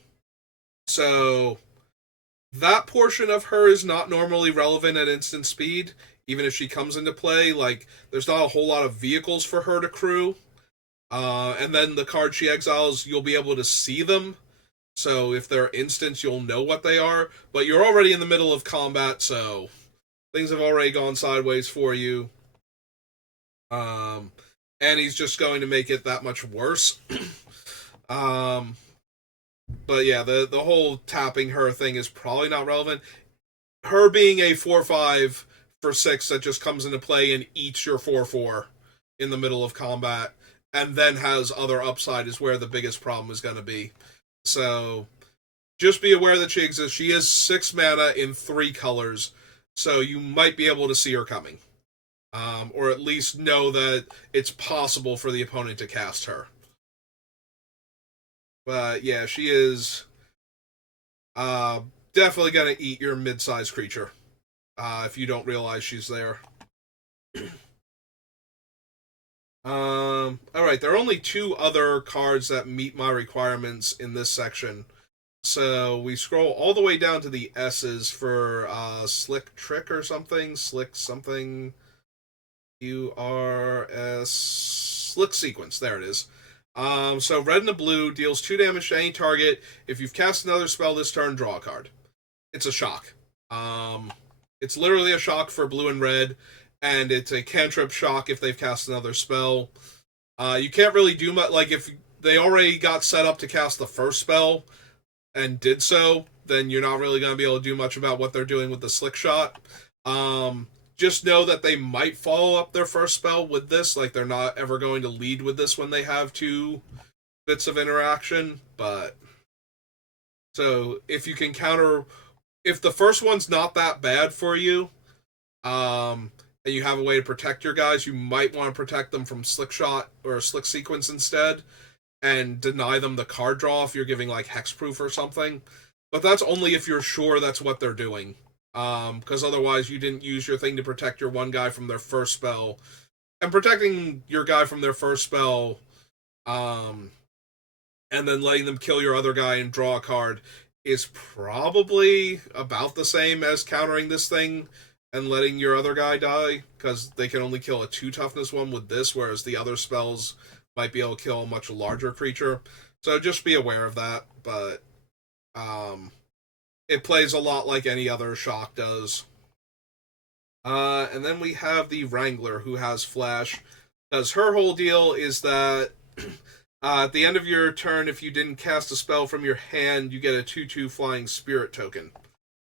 So that portion of her is not normally relevant at instant speed, even if she comes into play. Like, there's not a whole lot of vehicles for her to crew. And then the cards she exiles, you'll be able to see them. So if they're instants, you'll know what they are. But you're already in the middle of combat, so things have already gone sideways for you. And he's just going to make it that much worse. But yeah, the whole tapping her thing is probably not relevant. Her being a 4/5 for 6 that just comes into play and eats your 4/4 in the middle of combat, and then has other upside is where the biggest problem is going to be. So just be aware that she exists. She is 6 mana in 3 colors, so you might be able to see her coming. Or at least know that it's possible for the opponent to cast her. But yeah, she is definitely going to eat your mid-sized creature if you don't realize she's there. Alright, there are only 2 other cards that meet my requirements in this section. So we scroll all the way down to the S's for Slick Trick or something. Slick something. URS. Slick Sequence. There it is. So red and the blue deals 2 damage to any target. If you've cast another spell this turn, draw a card. It's a shock. It's literally a shock for blue and red, and it's a cantrip shock if they've cast another spell. You can't really do much. Like, if they already got set up to cast the first spell and did so, then you're not really going to be able to do much about what they're doing with the Slick Shot. Just know that they might follow up their first spell with this. Like, they're not ever going to lead with this when they have 2 bits of interaction. But so if you can counter, if the first one's not that bad for you, and you have a way to protect your guys, you might want to protect them from Slick Shot or Slick Sequence instead, and deny them the card draw if you're giving like Hexproof or something. But that's only if you're sure that's what they're doing. Because otherwise you didn't use your thing to protect your one guy from their first spell. And protecting your guy from their first spell, and then letting them kill your other guy and draw a card is probably about the same as countering this thing and letting your other guy die, because they can only kill a 2 toughness one with this, whereas the other spells might be able to kill a much larger creature. So just be aware of that, but it plays a lot like any other shock does. And then we have the Wrangler, who has Flash. Because her whole deal is that at the end of your turn, if you didn't cast a spell from your hand, you get a 2/2 Flying Spirit token.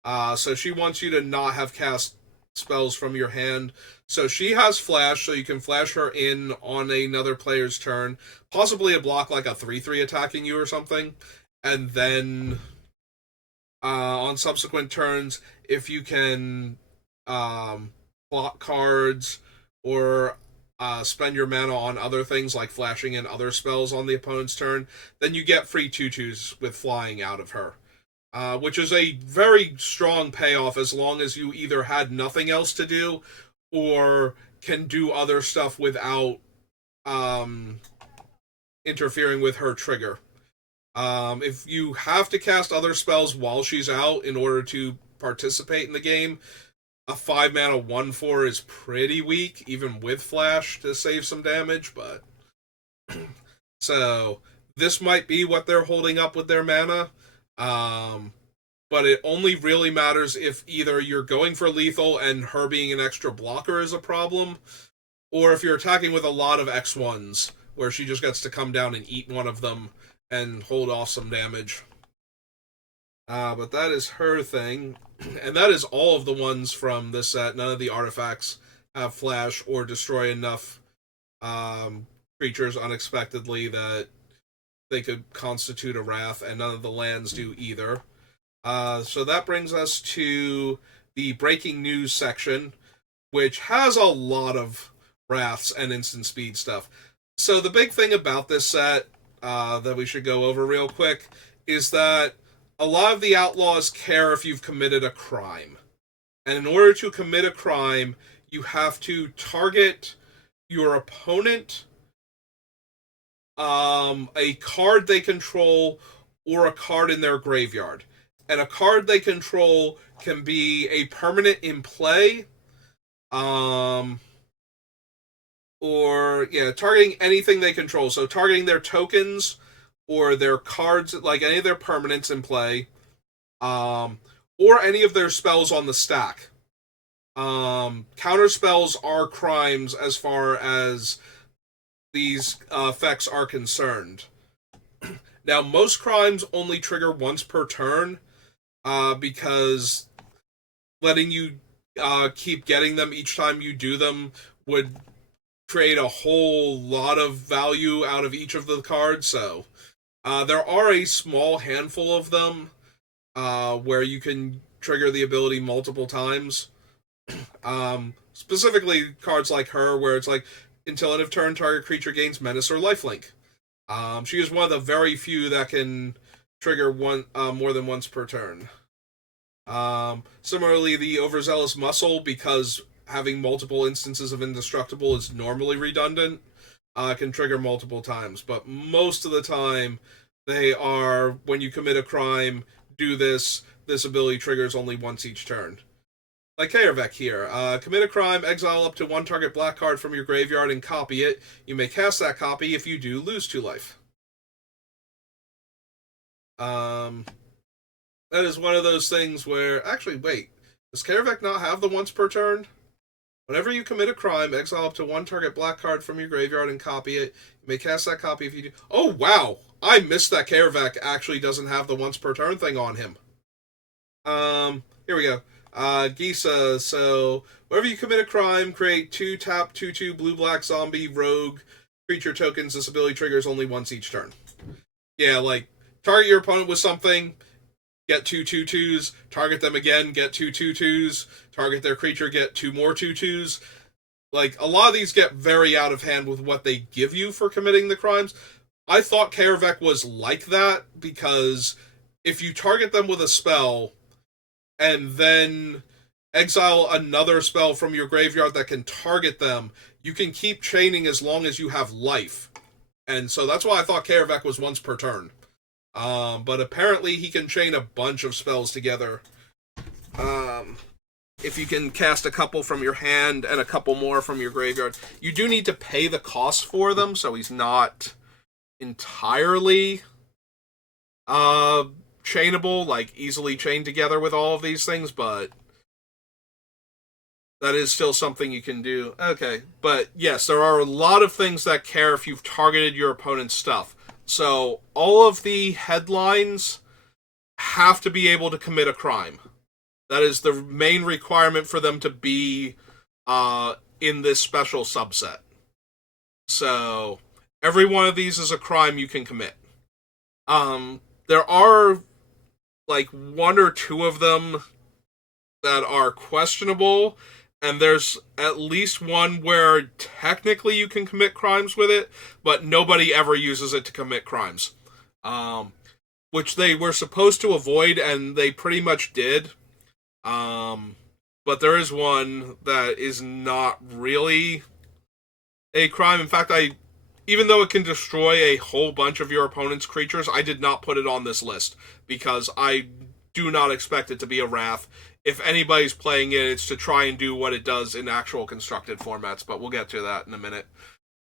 So she wants you to not have cast spells from your hand. So she has Flash, so you can flash her in on another player's turn. Possibly a block like a 3/3 attacking you or something. And then on subsequent turns, if you can block cards or spend your mana on other things like flashing in other spells on the opponent's turn, then you get free 2/2s with flying out of her. Which is a very strong payoff as long as you either had nothing else to do or can do other stuff without um, interfering with her trigger. If you have to cast other spells while she's out in order to participate in the game, a 5-mana 1/4 is pretty weak, even with Flash to save some damage, but. So, this might be what they're holding up with their mana. But it only really matters if either you're going for lethal and her being an extra blocker is a problem, or if you're attacking with a lot of X1s, where she just gets to come down and eat one of them and hold off some damage. But that is her thing. And that is all of the ones from this set. None of the artifacts have flash or destroy enough creatures unexpectedly that they could constitute a wrath, and none of the lands do either. So that brings us to the breaking news section, which has a lot of wraths and instant speed stuff. So the big thing about this set that we should go over real quick is that a lot of the Outlaws care if you've committed a crime. And in order to commit a crime, you have to target your opponent, a card they control, or a card in their graveyard. And a card they control can be a permanent in play, or, targeting anything they control. So targeting their tokens, or their cards, like any of their permanents in play, or any of their spells on the stack. Counter spells are crimes as far as these effects are concerned. Now, most crimes only trigger once per turn, because letting you keep getting them each time you do them would create a whole lot of value out of each of the cards, so there are a small handful of them where you can trigger the ability multiple times. Specifically, cards like her, where it's like, until end of turn, target creature gains menace or lifelink. She is one of the very few that can trigger more than once per turn. Similarly, the Overzealous Muscle, because having multiple instances of indestructible is normally redundant, can trigger multiple times, but most of the time they are, when you commit a crime, do this ability triggers only once each turn. Like Kaervek here, commit a crime, exile up to one target black card from your graveyard and copy it. You may cast that copy. If you do, lose 2 life. That is one of those things where, actually, wait, does Kaervek not have the once per turn? Whenever you commit a crime, exile up to one target black card from your graveyard and copy it. You may cast that copy if you do. Oh, wow! I missed that Kaervek actually doesn't have the once per turn thing on him. Here we go. Gisa, so whenever you commit a crime, create 2 tap 2/2 blue-black zombie rogue creature tokens. This ability triggers only once each turn. Yeah, like, target your opponent with something, get 2 2/2s, target them again, get 2 2/2s, target their creature, get 2 more 2/2s. Like, a lot of these get very out of hand with what they give you for committing the crimes. I thought Kaervek was like that, because if you target them with a spell, and then exile another spell from your graveyard that can target them, you can keep chaining as long as you have life. And so that's why I thought Kaervek was once per turn. But apparently he can chain a bunch of spells together. If you can cast a couple from your hand and a couple more from your graveyard. You do need to pay the cost for them, so he's not entirely chainable, like easily chained together with all of these things, but that is still something you can do. Okay, but yes, there are a lot of things that care if you've targeted your opponent's stuff. So all of the headlines have to be able to commit a crime. That is the main requirement for them to be in this special subset. So every one of these is a crime you can commit. There are like 1 or 2 of them that are questionable, and there's at least one where technically you can commit crimes with it, but nobody ever uses it to commit crimes. Which they were supposed to avoid, and they pretty much did. but there is one that is not really a crime. In fact, even though it can destroy a whole bunch of your opponent's creatures, I did not put it on this list because I do not expect it to be a Wrath. If anybody's playing it, it's to try and do what it does in actual constructed formats, but we'll get to that in a minute.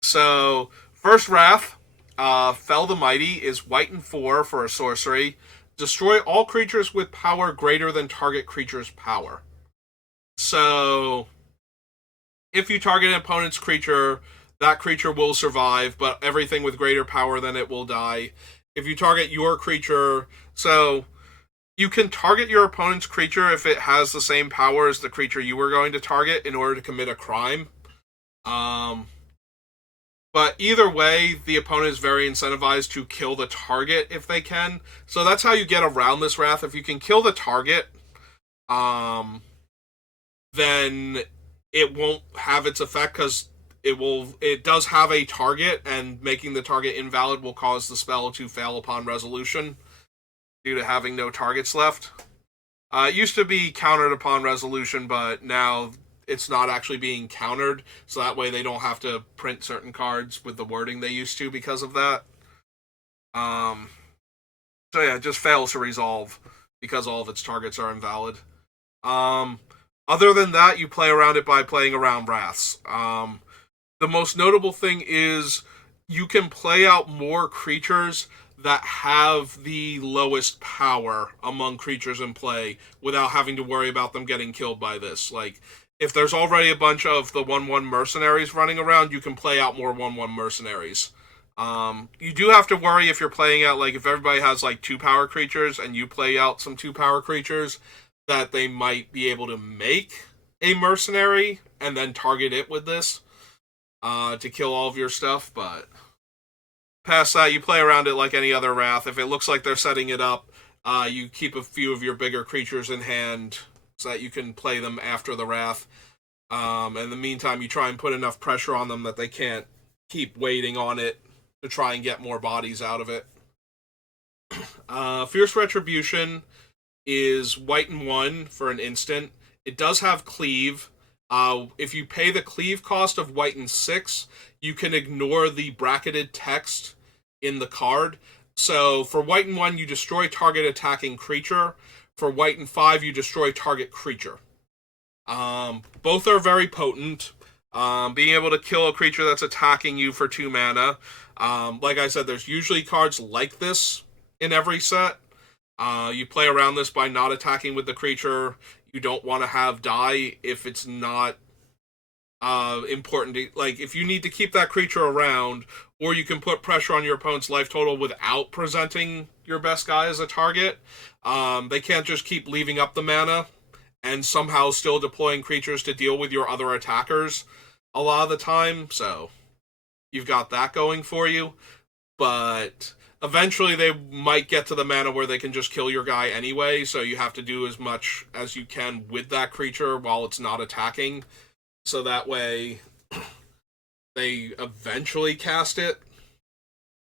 So, first Wrath, Fell the Mighty, is white and 4 for a sorcery. Destroy all creatures with power greater than target creature's power. So, if you target an opponent's creature, that creature will survive, but everything with greater power than it will die. If you target your creature, so you can target your opponent's creature if it has the same power as the creature you were going to target in order to commit a crime. But either way, the opponent is very incentivized to kill the target if they can. So that's how you get around this Wrath. If you can kill the target, then it won't have its effect because it does have a target, and making the target invalid will cause the spell to fail upon resolution due to having no targets left. It used to be countered upon resolution, but now it's not actually being countered, so that way they don't have to print certain cards with the wording they used to because of that. So yeah, it just fails to resolve because all of its targets are invalid. Other than that, you play around it by playing around Wraths. The most notable thing is you can play out more creatures that have the lowest power among creatures in play without having to worry about them getting killed by this. Like, if there's already a bunch of the 1/1 mercenaries running around, you can play out more 1/1 mercenaries. You do have to worry if you're playing out, like, if everybody has, like, 2-power creatures and you play out some 2-power creatures, that they might be able to make a mercenary and then target it with this to kill all of your stuff, but past that, you play around it like any other Wrath. If it looks like they're setting it up, you keep a few of your bigger creatures in hand so that you can play them after the Wrath. In the meantime, you try and put enough pressure on them that they can't keep waiting on it to try and get more bodies out of it. Fierce Retribution is white and 1 for an instant. It does have cleave. If you pay the cleave cost of white and 6, you can ignore the bracketed text in the card. So for white and 1, you destroy target attacking creature. For white and 5, you destroy target creature. Both are very potent. Being able to kill a creature that's attacking you for 2 mana. Like I said, there's usually cards like this in every set. You play around this by not attacking with the creature you don't want to have die if it's not important to, like, if you need to keep that creature around, or you can put pressure on your opponent's life total without presenting your best guy as a target. They can't just keep leaving up the mana and somehow still deploying creatures to deal with your other attackers a lot of the time, so you've got that going for you. But eventually they might get to the mana where they can just kill your guy anyway, so you have to do as much as you can with that creature while it's not attacking, so that way they eventually cast it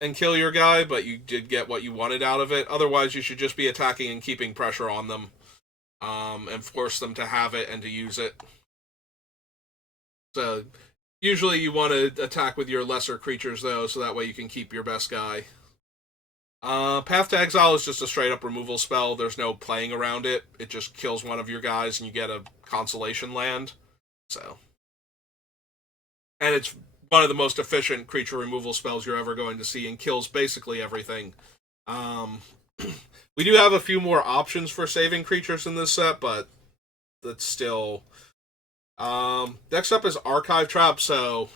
and kill your guy, but you did get what you wanted out of it. Otherwise, you should just be attacking and keeping pressure on them, and force them to have it and to use it. So usually you want to attack with your lesser creatures, though, so that way you can keep your best guy. Path to Exile is just a straight-up removal spell. There's no playing around it. It just kills one of your guys, and you get a consolation land. So, and it's one of the most efficient creature removal spells you're ever going to see, and kills basically everything. We do have a few more options for saving creatures in this set, but that's still... next up is Archive Trap, so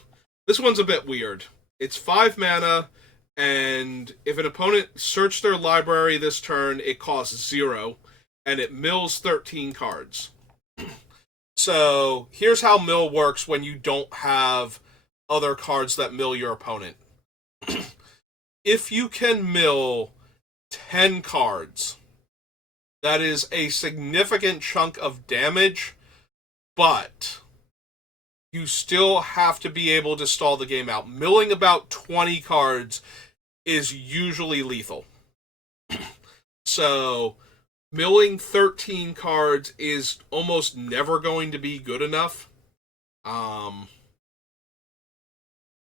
this one's a bit weird. It's 5 mana, and if an opponent searched their library this turn, it costs 0, and it mills 13 cards. So, here's how mill works when you don't have other cards that mill your opponent. If you can mill 10 cards, that is a significant chunk of damage, but you still have to be able to stall the game out. Milling about 20 cards is usually lethal. So, milling 13 cards is almost never going to be good enough.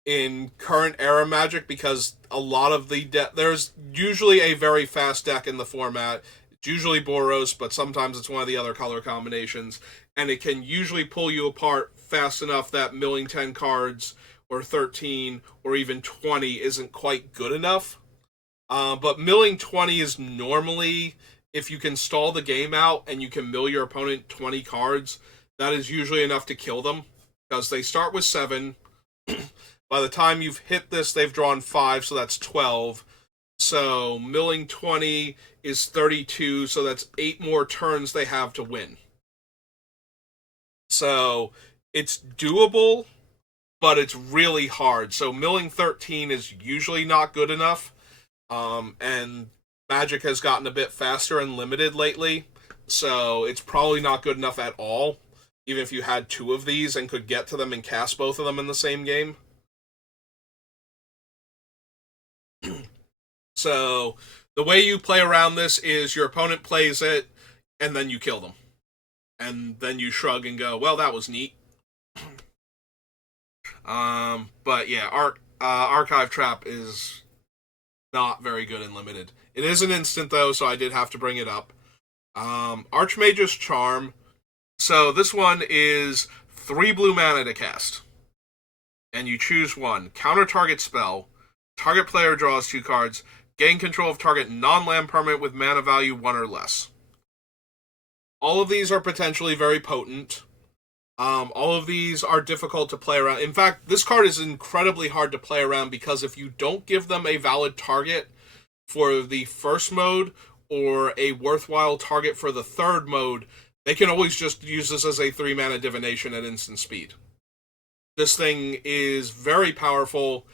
In current era Magic, because a lot of the there's usually a very fast deck in the format. It's usually Boros, but sometimes it's one of the other color combinations, and it can usually pull you apart fast enough that milling 10 cards or 13 or even 20 isn't quite good enough. But milling 20 is normally, if you can stall the game out and you can mill your opponent 20 cards, that is usually enough to kill them, because they start with 7. By the time you've hit this, they've drawn 5, so that's 12. So milling 20 is 32, so that's 8 more turns they have to win. So it's doable, but it's really hard. So milling 13 is usually not good enough. And Magic has gotten a bit faster and limited lately, so it's probably not good enough at all, even if you had 2 of these and could get to them and cast both of them in the same game. So the way you play around this is your opponent plays it, and then you kill them. And then you shrug and go, well, that was neat. But yeah, Archive Trap is not very good in Limited. It is an instant, though, so I did have to bring it up. Archmage's Charm. So this one is 3 blue mana to cast. And you choose one. Counter target spell. Target player draws 2 cards. Gain control of target non-land permanent with mana value 1 or less. All of these are potentially very potent. All of these are difficult to play around. In fact, this card is incredibly hard to play around, because if you don't give them a valid target for the first mode or a worthwhile target for the third mode, they can always just use this as a 3-mana divination at instant speed. This thing is very powerful.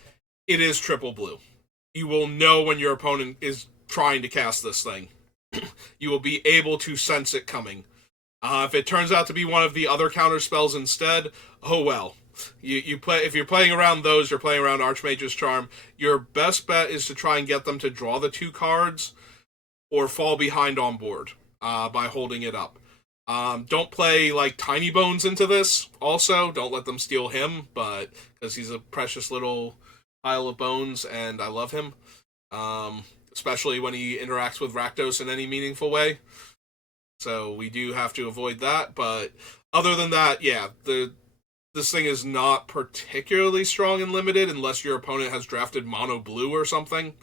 It is triple blue. You will know when your opponent is trying to cast this thing. You will be able to sense it coming. If it turns out to be one of the other counter spells instead, oh well. You play, if you're playing around those, you're playing around Archmage's Charm. Your best bet is to try and get them to draw the 2 cards or fall behind on board by holding it up. Don't play like Tiny Bones into this. Also, don't let them steal him, but because he's a precious little pile of bones, and I love him. Especially when he interacts with Rakdos in any meaningful way. So we do have to avoid that, but other than that, yeah, this thing is not particularly strong and limited unless your opponent has drafted mono blue or something.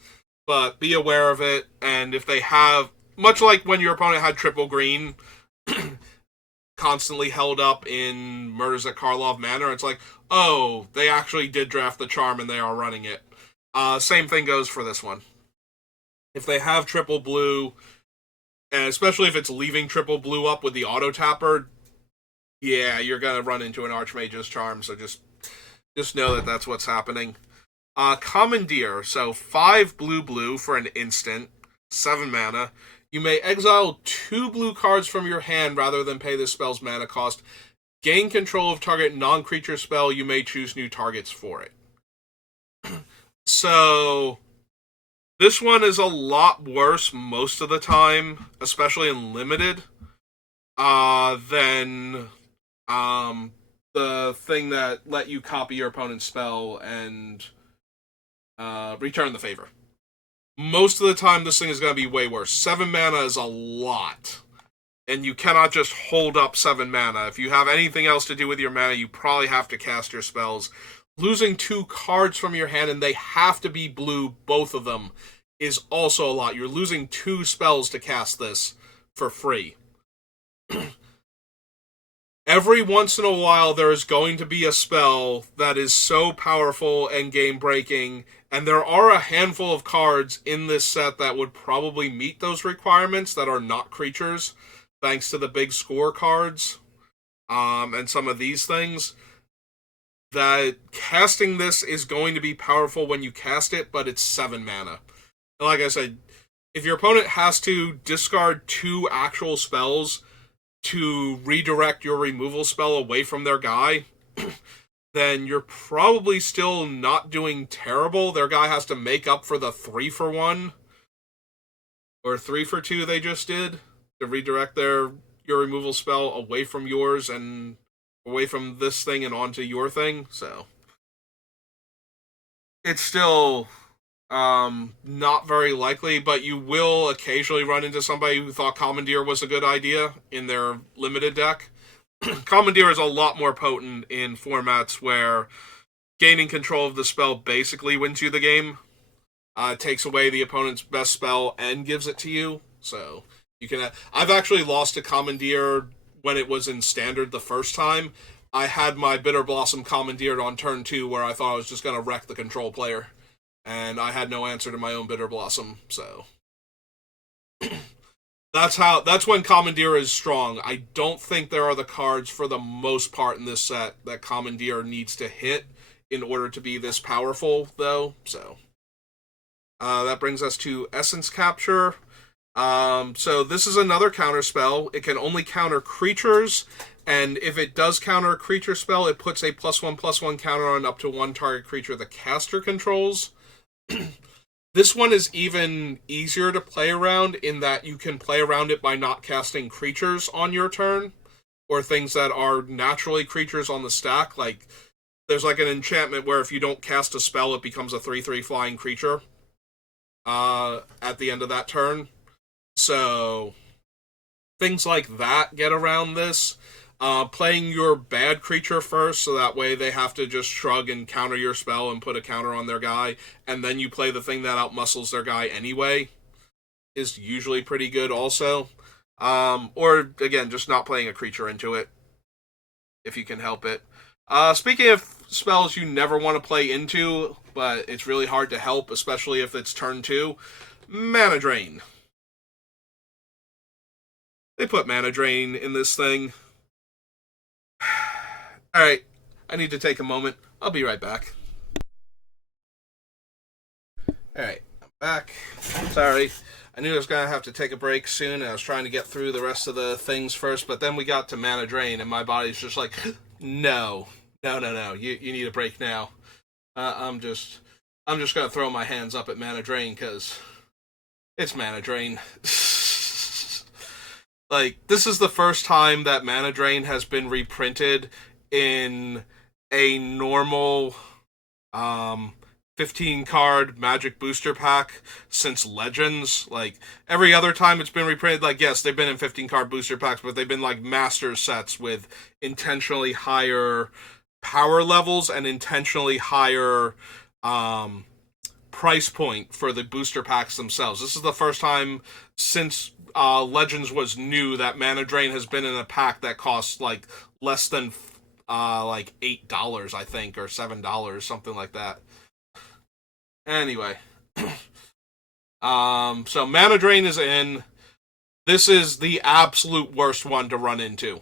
But be aware of it, and if they have, much like when your opponent had triple green constantly held up in Murders at Karlov Manor, it's like, oh, they actually did draft the charm and they are running it. Same thing goes for this one. If they have triple blue, and especially if it's leaving triple blue up with the auto tapper, yeah, you're gonna run into an Archmage's Charm. So just know that that's what's happening. Commandeer. So 5 blue for an instant, 7 mana. You may exile 2 blue cards from your hand rather than pay this spell's mana cost. Gain control of target non-creature spell. You may choose new targets for it. So this one is a lot worse most of the time, especially in Limited, than the thing that let you copy your opponent's spell and return the favor. Most of the time, this thing is going to be way worse. 7 mana is a lot, and you cannot just hold up 7 mana. If you have anything else to do with your mana, you probably have to cast your spells. Losing 2 cards from your hand, and they have to be blue, both of them, is also a lot. You're losing 2 spells to cast this for free. Every once in a while, there is going to be a spell that is so powerful and game-breaking, and there are a handful of cards in this set that would probably meet those requirements that are not creatures, thanks to the big score cards, and some of these things. That casting this is going to be powerful when you cast it, but it's 7 mana. And like I said, if your opponent has to discard 2 actual spells to redirect your removal spell away from their guy, then you're probably still not doing terrible. Their guy has to make up for the 3 for 1 or 3 for 2 they just did. to redirect your removal spell away from yours and away from this thing and onto your thing. So it's still not very likely, but you will occasionally run into somebody who thought Commandeer was a good idea in their limited deck. Commandeer is a lot more potent in formats where gaining control of the spell basically wins you the game. Takes away the opponent's best spell and gives it to you. So you can. I've actually lost to Commandeer when it was in Standard the first time. I had my Bitter Blossom commandeered on turn 2 where I thought I was just going to wreck the control player. And I had no answer to my own Bitter Blossom, so... That's when Commandeer is strong. I don't think there are the cards, for the most part in this set, that Commandeer needs to hit in order to be this powerful, though, so... that brings us to Essence Capture. So this is another counter spell. It can only counter creatures, and if it does counter a creature spell, it puts a +1/+1 counter on up to one target creature the caster controls. This one is even easier to play around in that you can play around it by not casting creatures on your turn, or things that are naturally creatures on the stack. Like, there's like an enchantment where if you don't cast a spell, it becomes a 3/3 flying creature at the end of that turn. So, things like that get around this. Playing your bad creature first, so that way they have to just shrug and counter your spell and put a counter on their guy, and then you play the thing that outmuscles their guy anyway, is usually pretty good also. Or, again, just not playing a creature into it, if you can help it. Speaking of spells you never want to play into, but it's really hard to help, especially if it's turn 2, Mana Drain. They put Mana Drain in this thing. Alright, I need to take a moment. I'll be right back. Alright, I'm back. Sorry. I knew I was going to have to take a break soon, and I was trying to get through the rest of the things first, but then we got to Mana Drain, and my body's just like, no. You need a break now. I'm just going to throw my hands up at Mana Drain, because it's Mana Drain. Like, this is the first time that Mana Drain has been reprinted in a normal 15-card Magic booster pack since Legends. Like, every other time it's been reprinted, like, yes, they've been in 15-card booster packs, but they've been, like, master sets with intentionally higher power levels and intentionally higher price point for the booster packs themselves. This is the first time since Legends was new that Mana Drain has been in a pack that costs, like, less than like $8, I think, or $7, something like that. Anyway. So Mana Drain is in. This is the absolute worst one to run into.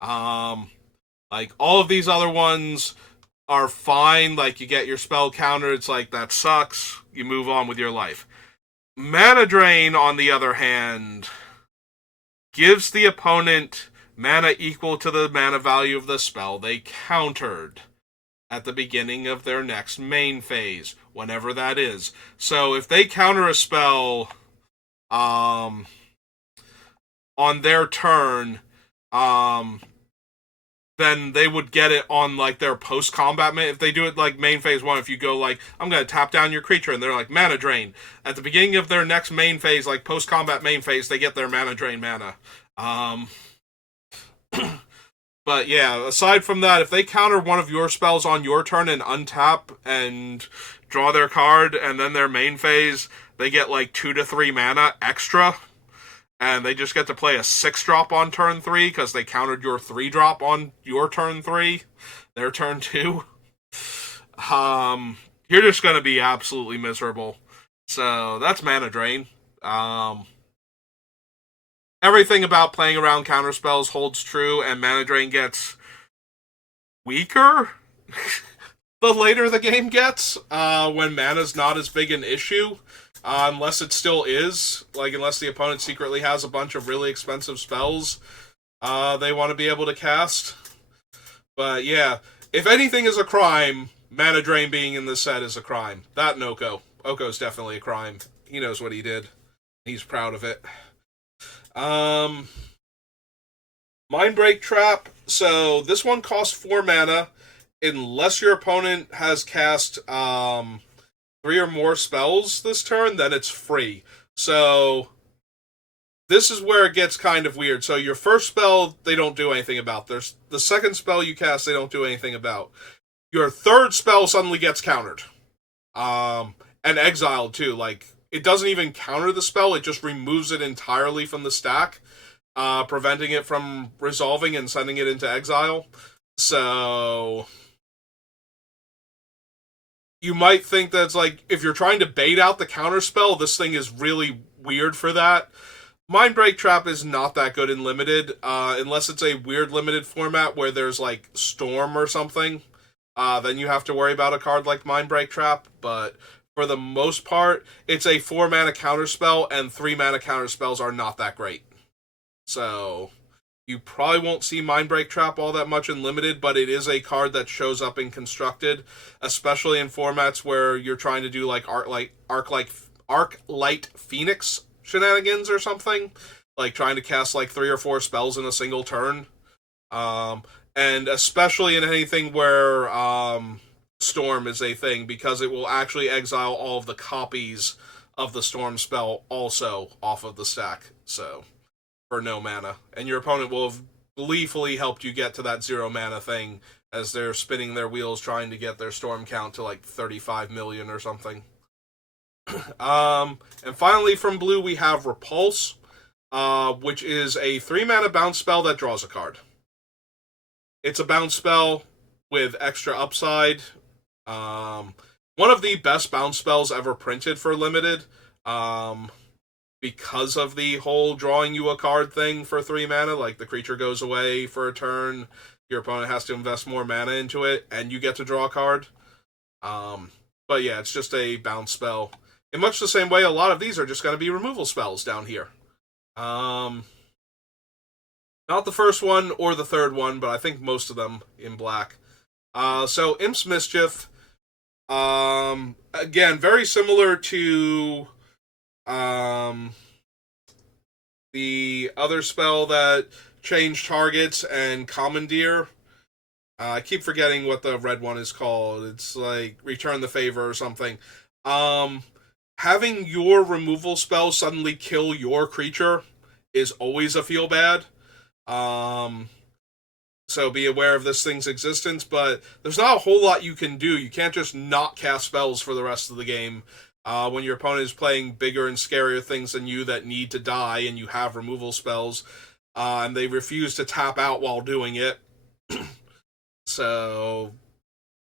Like, all of these other ones are fine. Like, you get your spell counter, it's like, that sucks. You move on with your life. Mana Drain, on the other hand, gives the opponent mana equal to the mana value of the spell they countered at the beginning of their next main phase, whenever that is. So if they counter a spell on their turn, then they would get it on, like, their post-combat if they do it, like, main phase 1, if you go, like, I'm going to tap down your creature, and they're like, Mana Drain. At the beginning of their next main phase, like, post-combat main phase, they get their Mana Drain mana. But yeah, aside from that, if they counter one of your spells on your turn and untap and draw their card, and then their main phase, they get like 2 to 3 mana extra, and they just get to play a 6-drop on turn 3 because they countered your 3-drop on your turn 3, their turn 2. You're just going to be absolutely miserable. So that's Mana Drain. Everything about playing around counterspells holds true, and Mana Drain gets weaker the later the game gets, when mana's not as big an issue, unless it still is. Like, unless the opponent secretly has a bunch of really expensive spells they want to be able to cast. But yeah, if anything is a crime, Mana Drain being in this set is a crime. That and Oko. Oko's definitely a crime. He knows what he did. He's proud of it. Um, Mindbreak Trap. So this one costs 4 mana, unless your opponent has cast 3 or more spells this turn. Then it's free. So this is where it gets kind of weird. So your first spell, they don't do anything about. There's the second spell you cast, they don't do anything about. Your third spell suddenly gets countered, and exiled too. Like it doesn't even counter the spell; it just removes it entirely from the stack, preventing it from resolving and sending it into exile. So you might think that's like if you're trying to bait out the counter spell, this thing is really weird for that. Mindbreak Trap is not that good in limited, unless it's a weird limited format where there's like Storm or something. Then you have to worry about a card like Mindbreak Trap. But for the most part, it's a 4 mana counterspell, and 3 mana counterspells are not that great. So you probably won't see Mindbreak Trap all that much in limited, but it is a card that shows up in constructed, especially in formats where you're trying to do like Arc Light Phoenix shenanigans or something, like trying to cast like 3 or 4 spells in a single turn. And especially in anything where Storm is a thing, because it will actually exile all of the copies of the Storm spell also off of the stack. So for no mana, and your opponent will have gleefully helped you get to that 0 mana thing as they're spinning their wheels trying to get their Storm count to like 35 million or something. And finally from blue we have Repulse, which is a 3 mana bounce spell that draws a card. It's a bounce spell with extra upside. One of the best bounce spells ever printed for limited. Because of the whole drawing you a card thing for 3 mana, like the creature goes away for a turn, your opponent has to invest more mana into it, and you get to draw a card. But yeah, it's just a bounce spell. In much the same way, a lot of these are just going to be removal spells down here. Not the first one or the third one, but I think most of them in black. So Imp's Mischief, again, very similar to the other spell that changed targets and Commandeer. I keep forgetting what the red one is called. It's like Return the Favor or something. Having your removal spell suddenly kill your creature is always a feel bad. So be aware of this thing's existence, but there's not a whole lot you can do. You can't just not cast spells for the rest of the game. When your opponent is playing bigger and scarier things than you that need to die and you have removal spells, and they refuse to tap out while doing it. So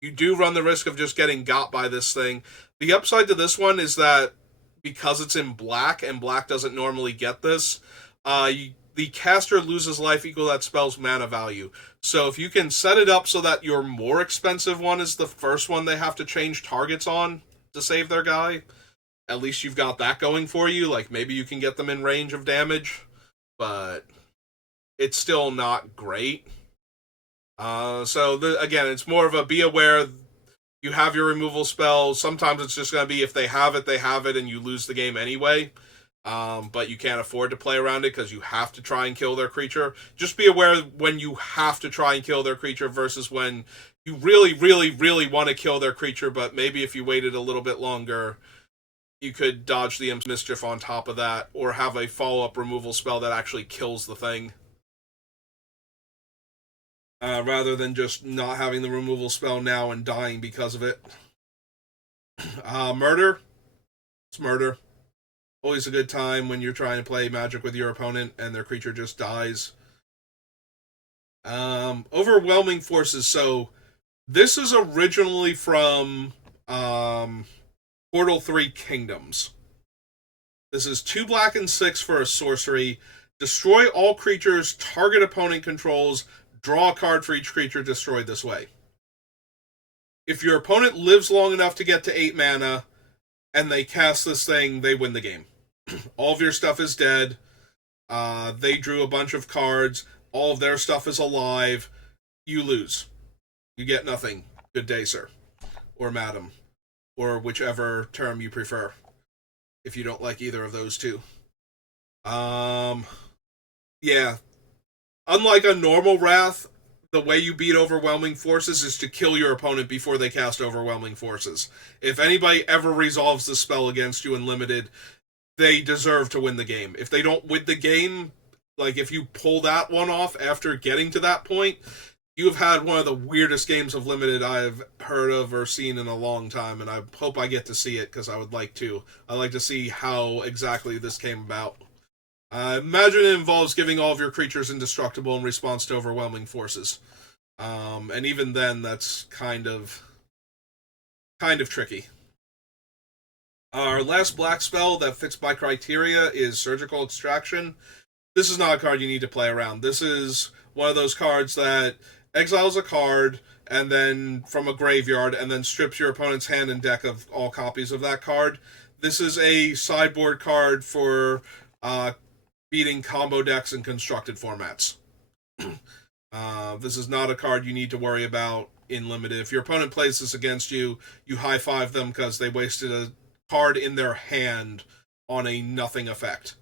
you do run the risk of just getting got by this thing. The upside to this one is that because it's in black, and black doesn't normally get this, the caster loses life equal to that spell's mana value. So if you can set it up so that your more expensive one is the first one they have to change targets on to save their guy, at least you've got that going for you. Like maybe you can get them in range of damage, but it's still not great. Again, it's more of a be aware. You have your removal spell. Sometimes it's just going to be if they have it, and you lose the game anyway. But you can't afford to play around it because you have to try and kill their creature. Just be aware when you have to try and kill their creature versus when you really, really, really want to kill their creature, but maybe if you waited a little bit longer, you could dodge the Imp's Mischief on top of that, or have a follow-up removal spell that actually kills the thing. Rather than just not having the removal spell now and dying because of it. Murder. It's murder. Always a good time when you're trying to play Magic with your opponent and their creature just dies. Overwhelming Forces. So this is originally from Portal 3 Kingdoms. This is 2 black and 6 for a sorcery. Destroy all creatures target opponent controls. Draw a card for each creature destroyed this way. If your opponent lives long enough to get to 8 mana and they cast this thing, they win the game. All of your stuff is dead. They drew a bunch of cards. All of their stuff is alive. You lose. You get nothing. Good day, sir. Or madam. Or whichever term you prefer. If you don't like either of those two. Yeah. Unlike a normal Wrath, the way you beat overwhelming forces is to kill your opponent before they cast overwhelming forces. If anybody ever resolves the spell against you in limited, they deserve to win the game. If they don't win the game, like if you pull that one off after getting to that point, you've had one of the weirdest games of limited I've heard of or seen in a long time, and I hope I get to see it because I would like to. I'd like to see how exactly this came about. Imagine it involves giving all of your creatures indestructible in response to overwhelming forces. And even then, that's kind of tricky. Our last black spell that fits my criteria is Surgical Extraction. This is not a card you need to play around. This is one of those cards that exiles a card and then from a graveyard and then strips your opponent's hand and deck of all copies of that card. This is a sideboard card for beating combo decks in constructed formats. This is not a card you need to worry about in limited. If your opponent plays this against you, you high five them because they wasted a card in their hand on a nothing effect.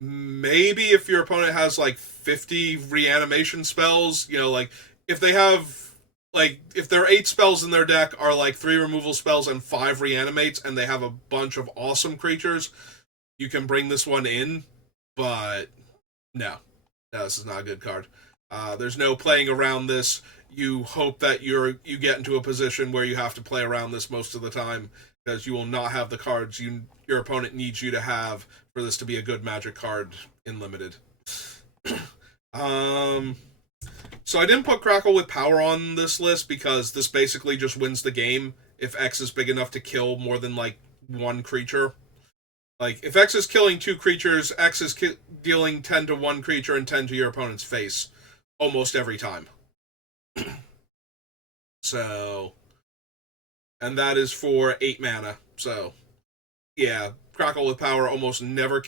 Maybe if your opponent has like 50 reanimation spells, like if they have if their 8 spells in their deck are like 3 removal spells and 5 reanimates and they have a bunch of awesome creatures, you can bring this one in, but no, this is not a good card. There's no playing around this. You hope that you get into a position where you have to play around this most of the time because you will not have the cards your opponent needs you to have for this to be a good Magic card in limited. So I didn't put Crackle with Power on this list because this basically just wins the game if X is big enough to kill more than like one creature. Like, if X is killing 2 creatures, X is dealing 10 to one creature and 10 to your opponent's face. Almost every time. So, and that is for 8 mana. So, yeah, Crackle with Power almost never...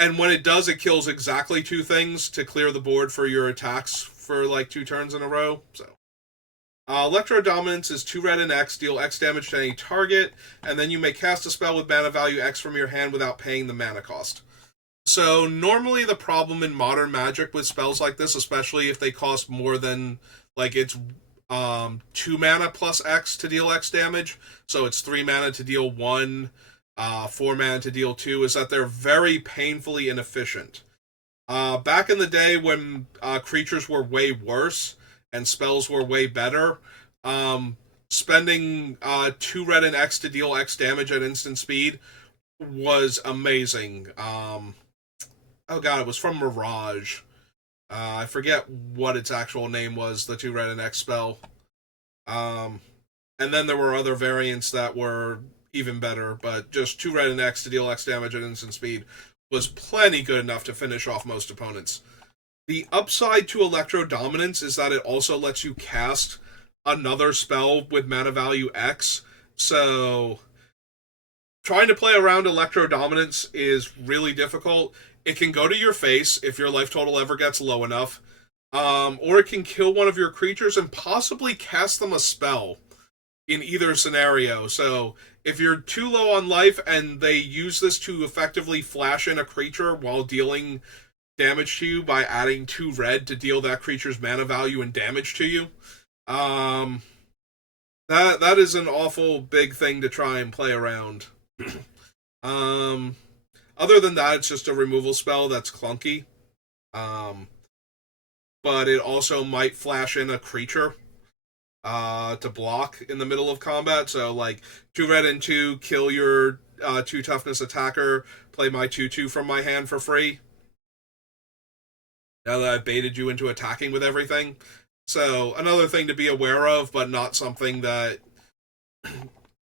And when it does, it kills exactly 2 things to clear the board for your attacks for, like, 2 turns in a row. So, Electro Dominance is 2 red and X, deal X damage to any target, and then you may cast a spell with mana value X from your hand without paying the mana cost. So normally the problem in modern Magic with spells like this, especially if they cost more than, like, it's 2 mana plus X to deal X damage, so it's 3 mana to deal 1, 4 mana to deal 2, is that they're very painfully inefficient. Back in the day when creatures were way worse, and spells were way better, spending 2 red and X to deal X damage at instant speed was amazing. Oh god, it was from Mirage. I forget what its actual name was, the 2 red and X spell. And then there were other variants that were even better, but just 2 red and X to deal X damage at instant speed was plenty good enough to finish off most opponents. The upside to Electro Dominance is that it also lets you cast another spell with mana value X. So, trying to play around Electro Dominance is really difficult. It can go to your face if your life total ever gets low enough. Or it can kill one of your creatures and possibly cast them a spell in either scenario. So, if you're too low on life and they use this to effectively flash in a creature while dealing damage to you by adding 2 red to deal that creature's mana value and damage to you. That is an awful big thing to try and play around. Other than that, it's just a removal spell that's clunky. But it also might flash in a creature to block in the middle of combat. So, like, 2 red and 2, kill your 2 toughness attacker, play my 2/2 from my hand for free. Now that I've baited you into attacking with everything. So, another thing to be aware of, but not something that...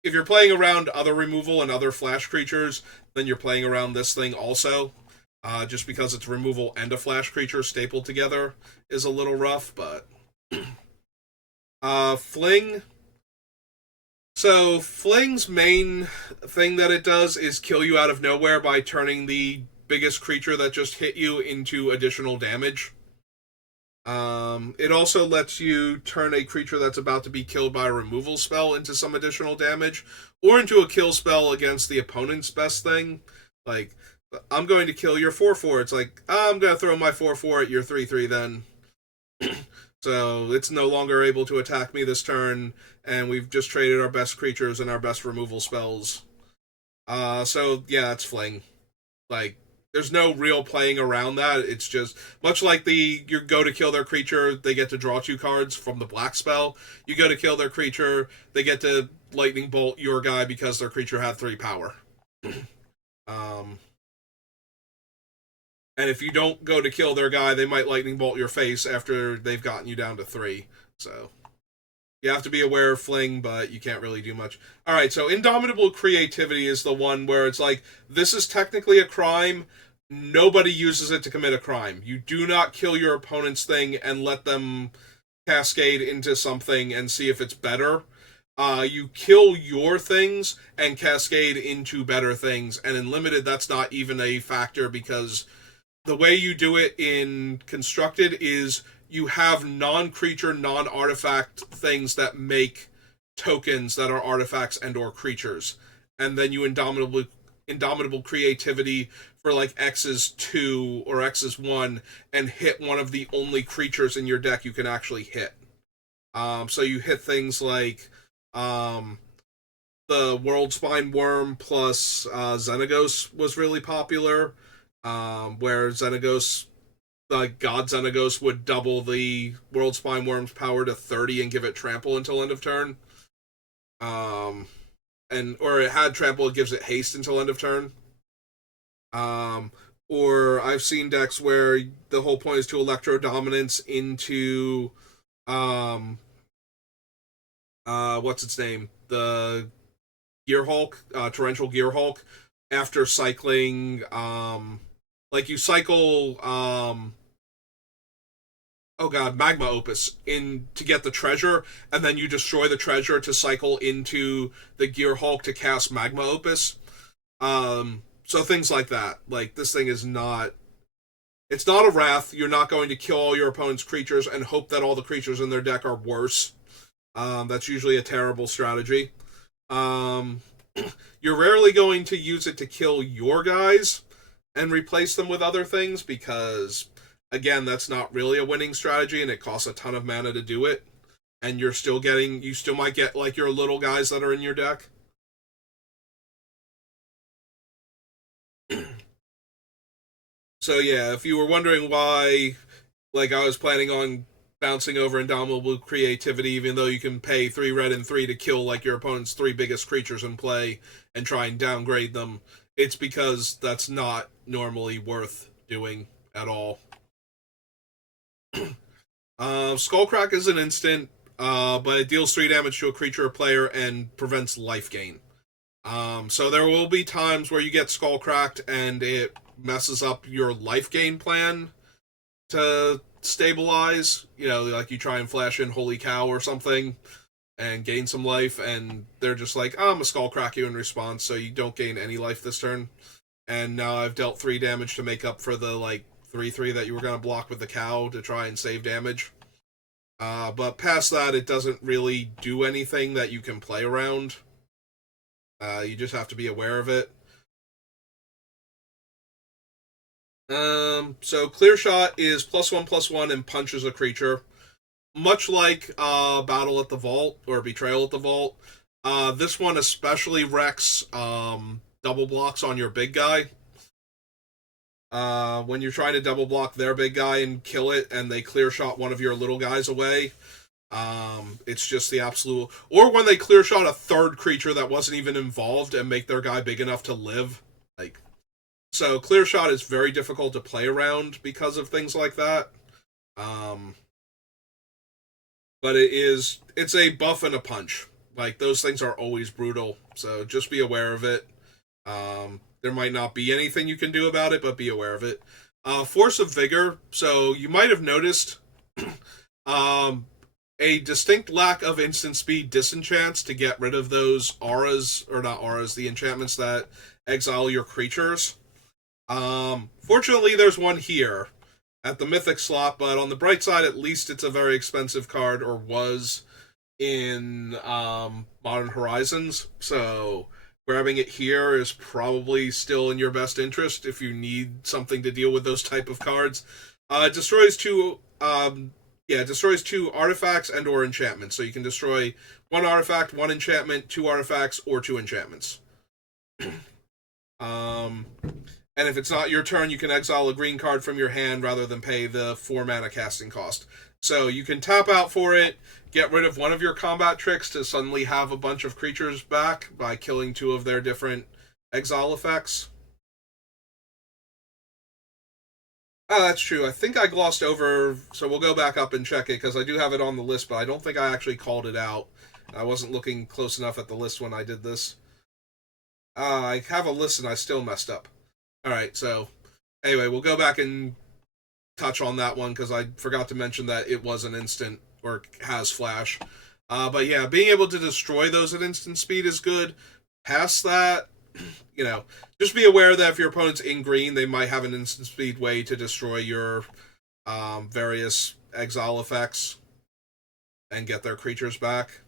If you're playing around other removal and other flash creatures, then you're playing around this thing also. Just because it's removal and a flash creature stapled together is a little rough, but... Fling. So, Fling's main thing that it does is kill you out of nowhere by turning the biggest creature that just hit you into additional damage. It also lets you turn a creature that's about to be killed by a removal spell into some additional damage, or into a kill spell against the opponent's best thing. Like, I'm going to kill your 4/4. It's like, I'm going to throw my 4/4 at your 3/3 then. So it's no longer able to attack me this turn, and we've just traded our best creatures and our best removal spells. So yeah, it's Fling. Like, there's no real playing around that. It's just much like you go to kill their creature, they get to draw 2 cards from the black spell. You go to kill their creature, they get to lightning bolt your guy because their creature had 3 power. um, and if you don't go to kill their guy, they might lightning bolt your face after they've gotten you down to 3. So you have to be aware of Fling, but you can't really do much. Alright, so Indomitable Creativity is the one where it's like, this is technically a crime. Nobody uses it to commit a crime. You do not kill your opponent's thing and let them cascade into something and see if it's better. You kill your things and cascade into better things. And in Limited, that's not even a factor because the way you do it in Constructed is you have non-creature, non-artifact things that make tokens that are artifacts and or creatures. And then you indomitable creativity for like X's 2 or X's 1 and hit one of the only creatures in your deck you can actually hit. So you hit things like the Worldspine Worm plus Xenagos was really popular, where Xenagos, like God Xenagos, would double the Worldspine Worm's power to 30 and give it trample until end of turn. Or it had trample, it gives it haste until end of turn. Or I've seen decks where the whole point is to Electro Dominance into what's its name? The Gearhulk, Torrential Gearhulk, after cycling like you cycle Magma Opus in to get the treasure, and then you destroy the treasure to cycle into the Gearhulk to cast Magma Opus. So things like that. Like, this thing is not... It's not a Wrath. You're not going to kill all your opponent's creatures and hope that all the creatures in their deck are worse. That's usually a terrible strategy. You're rarely going to use it to kill your guys and replace them with other things because, again, that's not really a winning strategy and it costs a ton of mana to do it. And you still might get like your little guys that are in your deck. So yeah, if you were wondering why, like, I was planning on bouncing over Indomitable Creativity, even though you can pay 3 red and 3 to kill like your opponent's 3 biggest creatures in play and try and downgrade them, it's because that's not normally worth doing at all. Skullcrack is an instant, but it deals 3 damage to a creature or player and prevents life gain. So there will be times where you get Skullcracked and it messes up your life gain plan to stabilize. You know, like you try and flash in Holy Cow or something and gain some life, and they're just like, I'm a Skullcrack you in response, so you don't gain any life this turn. And now I've dealt 3 damage to make up for the, like, 3/3 that you were going to block with the cow to try and save damage. But past that, it doesn't really do anything that you can play around. You just have to be aware of it. So Clear Shot is +1/+1 and punches a creature. Much like Battle at the Vault or Betrayal at the Vault, this one especially wrecks double blocks on your big guy. When you're trying to double block their big guy and kill it, and they Clear Shot one of your little guys away, it's just the absolute... Or when they Clear Shot a third creature that wasn't even involved and make their guy big enough to live. Like, so Clear Shot is very difficult to play around because of things like that. But it's a buff and a punch. Like, those things are always brutal, so just be aware of it. There might not be anything you can do about it, but be aware of it. Force of Vigor, so you might have noticed a distinct lack of instant speed disenchants to get rid of those auras, or not auras, the enchantments that exile your creatures. Fortunately, there's one here at the Mythic slot, but on the bright side, at least it's a very expensive card, or was in Modern Horizons, so grabbing it here is probably still in your best interest if you need something to deal with those type of cards. It destroys two. It destroys two artifacts and or enchantments. So you can destroy one artifact, one enchantment, two artifacts, or two enchantments. um, and if it's not your turn, you can exile a green card from your hand rather than pay the 4 mana casting cost. So you can tap out for it, get rid of one of your combat tricks to suddenly have a bunch of creatures back by killing 2 of their different exile effects. Oh, that's true. I think I glossed over, so we'll go back up and check it, because I do have it on the list, but I don't think I actually called it out. I wasn't looking close enough at the list when I did this. I have a list and I still messed up. Alright, so anyway, we'll go back and touch on that one, because I forgot to mention that it was an instant, or has flash. But yeah, being able to destroy those at instant speed is good. Past that, just be aware that if your opponent's in green, they might have an instant speed way to destroy your various exile effects and get their creatures back.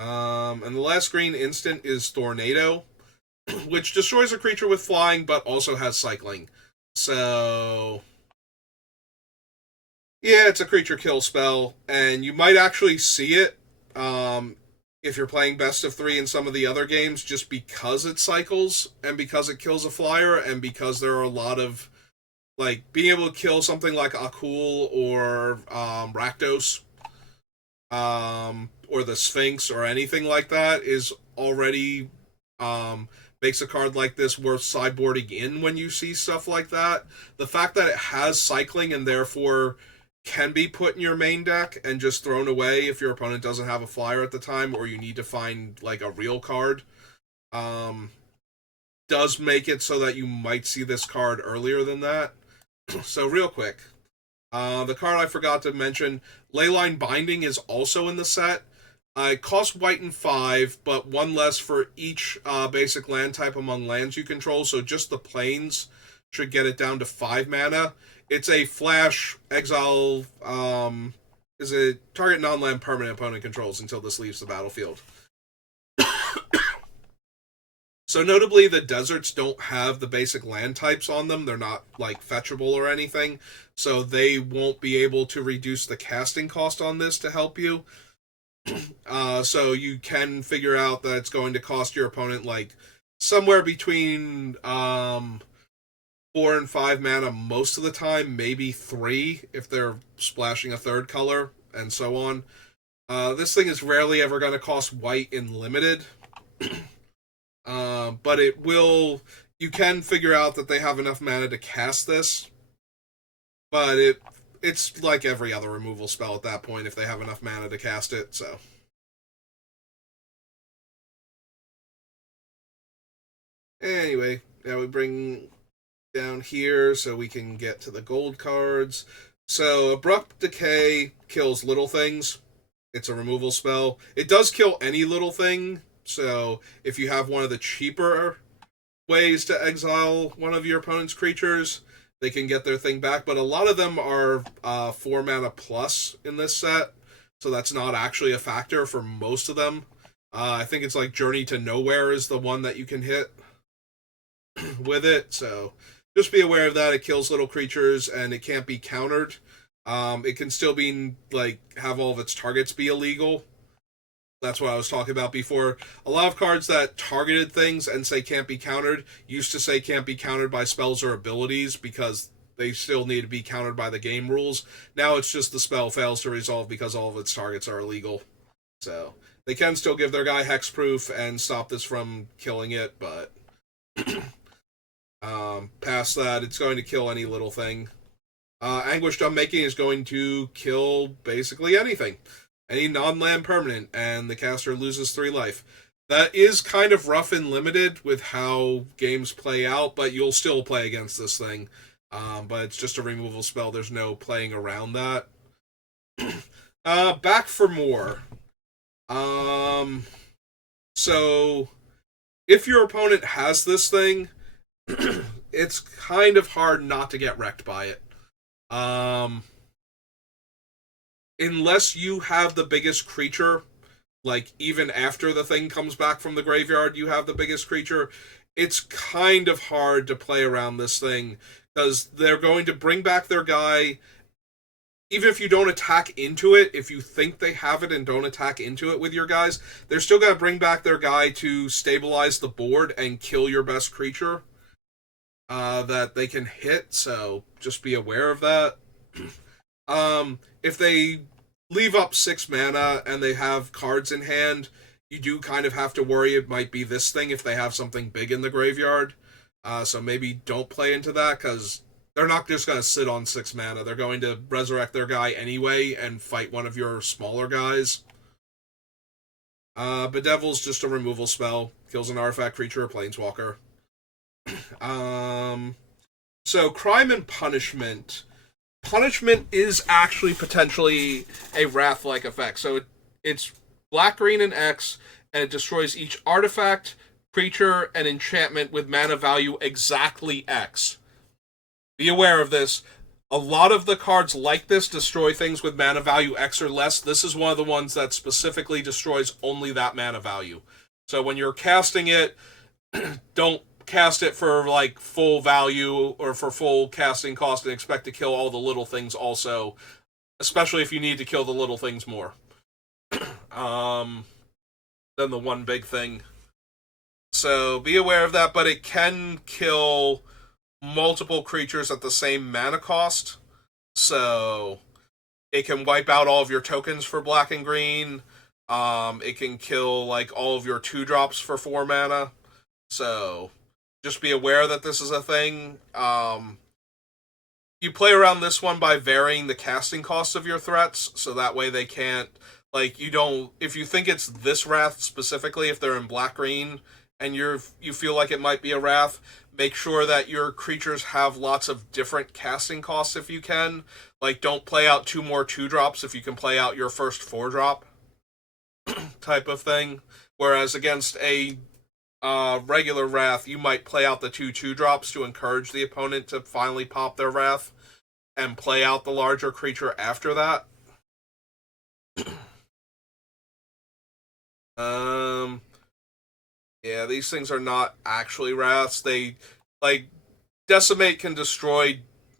And the last green instant is Tornado, which destroys a creature with flying, but also has cycling. So yeah, it's a creature kill spell, and you might actually see it if you're playing best of 3 in some of the other games, just because it cycles, and because it kills a flyer, and because there are a lot of, being able to kill something like Akul or Rakdos, or the Sphinx, or anything like that, is already makes a card like this worth sideboarding in when you see stuff like that. The fact that it has cycling and therefore can be put in your main deck and just thrown away if your opponent doesn't have a flyer at the time, or you need to find a real card, does make it so that you might see this card earlier than that. So real quick, the card I forgot to mention, Leyline Binding, is also in the set. It costs white and 5, but 1 less for each basic land type among lands you control, so just the plains should get it down to 5 mana. It's a flash exile, is a target non-land permanent opponent controls until this leaves the battlefield. So notably, the deserts don't have the basic land types on them. They're not, fetchable or anything, so they won't be able to reduce the casting cost on this to help you. So you can figure out that it's going to cost your opponent, somewhere between 4 and 5 mana most of the time, maybe 3 if they're splashing a third color, and so on. This thing is rarely ever going to cost white in limited, but it will. You can figure out that they have enough mana to cast this, but it's like every other removal spell at that point if they have enough mana to cast it. So anyway, now we bring down here so we can get to the gold cards. So Abrupt Decay kills little things. It's a removal spell. It does kill any little thing, so if you have one of the cheaper ways to exile one of your opponent's creatures, they can get their thing back, but a lot of them are 4 mana plus in this set, so that's not actually a factor for most of them. I think it's Journey to Nowhere is the one that you can hit with it, so just be aware of that. It kills little creatures, and it can't be countered. It can still be, have all of its targets be illegal. That's what I was talking about before. A lot of cards that targeted things and say can't be countered used to say can't be countered by spells or abilities because they still need to be countered by the game rules. Now it's just the spell fails to resolve because all of its targets are illegal. So they can still give their guy hexproof and stop this from killing it, but past that, it's going to kill any little thing. Anguished Unmaking is going to kill basically anything. Any non-land permanent, and the caster loses 3 life. That is kind of rough and limited with how games play out, but you'll still play against this thing. But it's just a removal spell. There's no playing around that. Back for more. So, if your opponent has this thing, it's kind of hard not to get wrecked by it. Unless you have the biggest creature, like, even after the thing comes back from the graveyard, you have the biggest creature. It's kind of hard to play around this thing, because they're going to bring back their guy. Even if you don't attack into it, if you think they have it and don't attack into it with your guys, they're still going to bring back their guy to stabilize the board and kill your best creature that they can hit, so just be aware of that. If they leave up 6 mana and they have cards in hand, you do kind of have to worry it might be this thing if they have something big in the graveyard. So maybe don't play into that, because they're not just going to sit on 6 mana. They're going to resurrect their guy anyway and fight one of your smaller guys. Bedevil's just a removal spell. Kills an artifact, creature, or planeswalker. So Crime and Punishment. Punishment is actually potentially a Wrath-like effect. So it's black, green, and X, and it destroys each artifact, creature, and enchantment with mana value exactly X. Be aware of this. A lot of the cards like this destroy things with mana value X or less. This is one of the ones that specifically destroys only that mana value. So when you're casting it, don't cast it for like full value or for full casting cost and expect to kill all the little things also, especially if you need to kill the little things more than the one big thing. So be aware of that, but it can kill multiple creatures at the same mana cost. So it can wipe out all of your tokens for black and green. It can kill like all of your 2-drops for 4 mana. So just be aware that this is a thing. You play around this one by varying the casting cost of your threats, so that way they can't, like, you don't, if you think it's this Wrath specifically, if they're in black-green, and you feel like it might be a Wrath, make sure that your creatures have lots of different casting costs if you can. Like, don't play out 2 more 2-drops if you can play out your first 4-drop type of thing. Whereas against a regular Wrath, you might play out the 2 2-drops to encourage the opponent to finally pop their Wrath and play out the larger creature after that. Yeah, these things are not actually Wraths. They, like, Decimate can destroy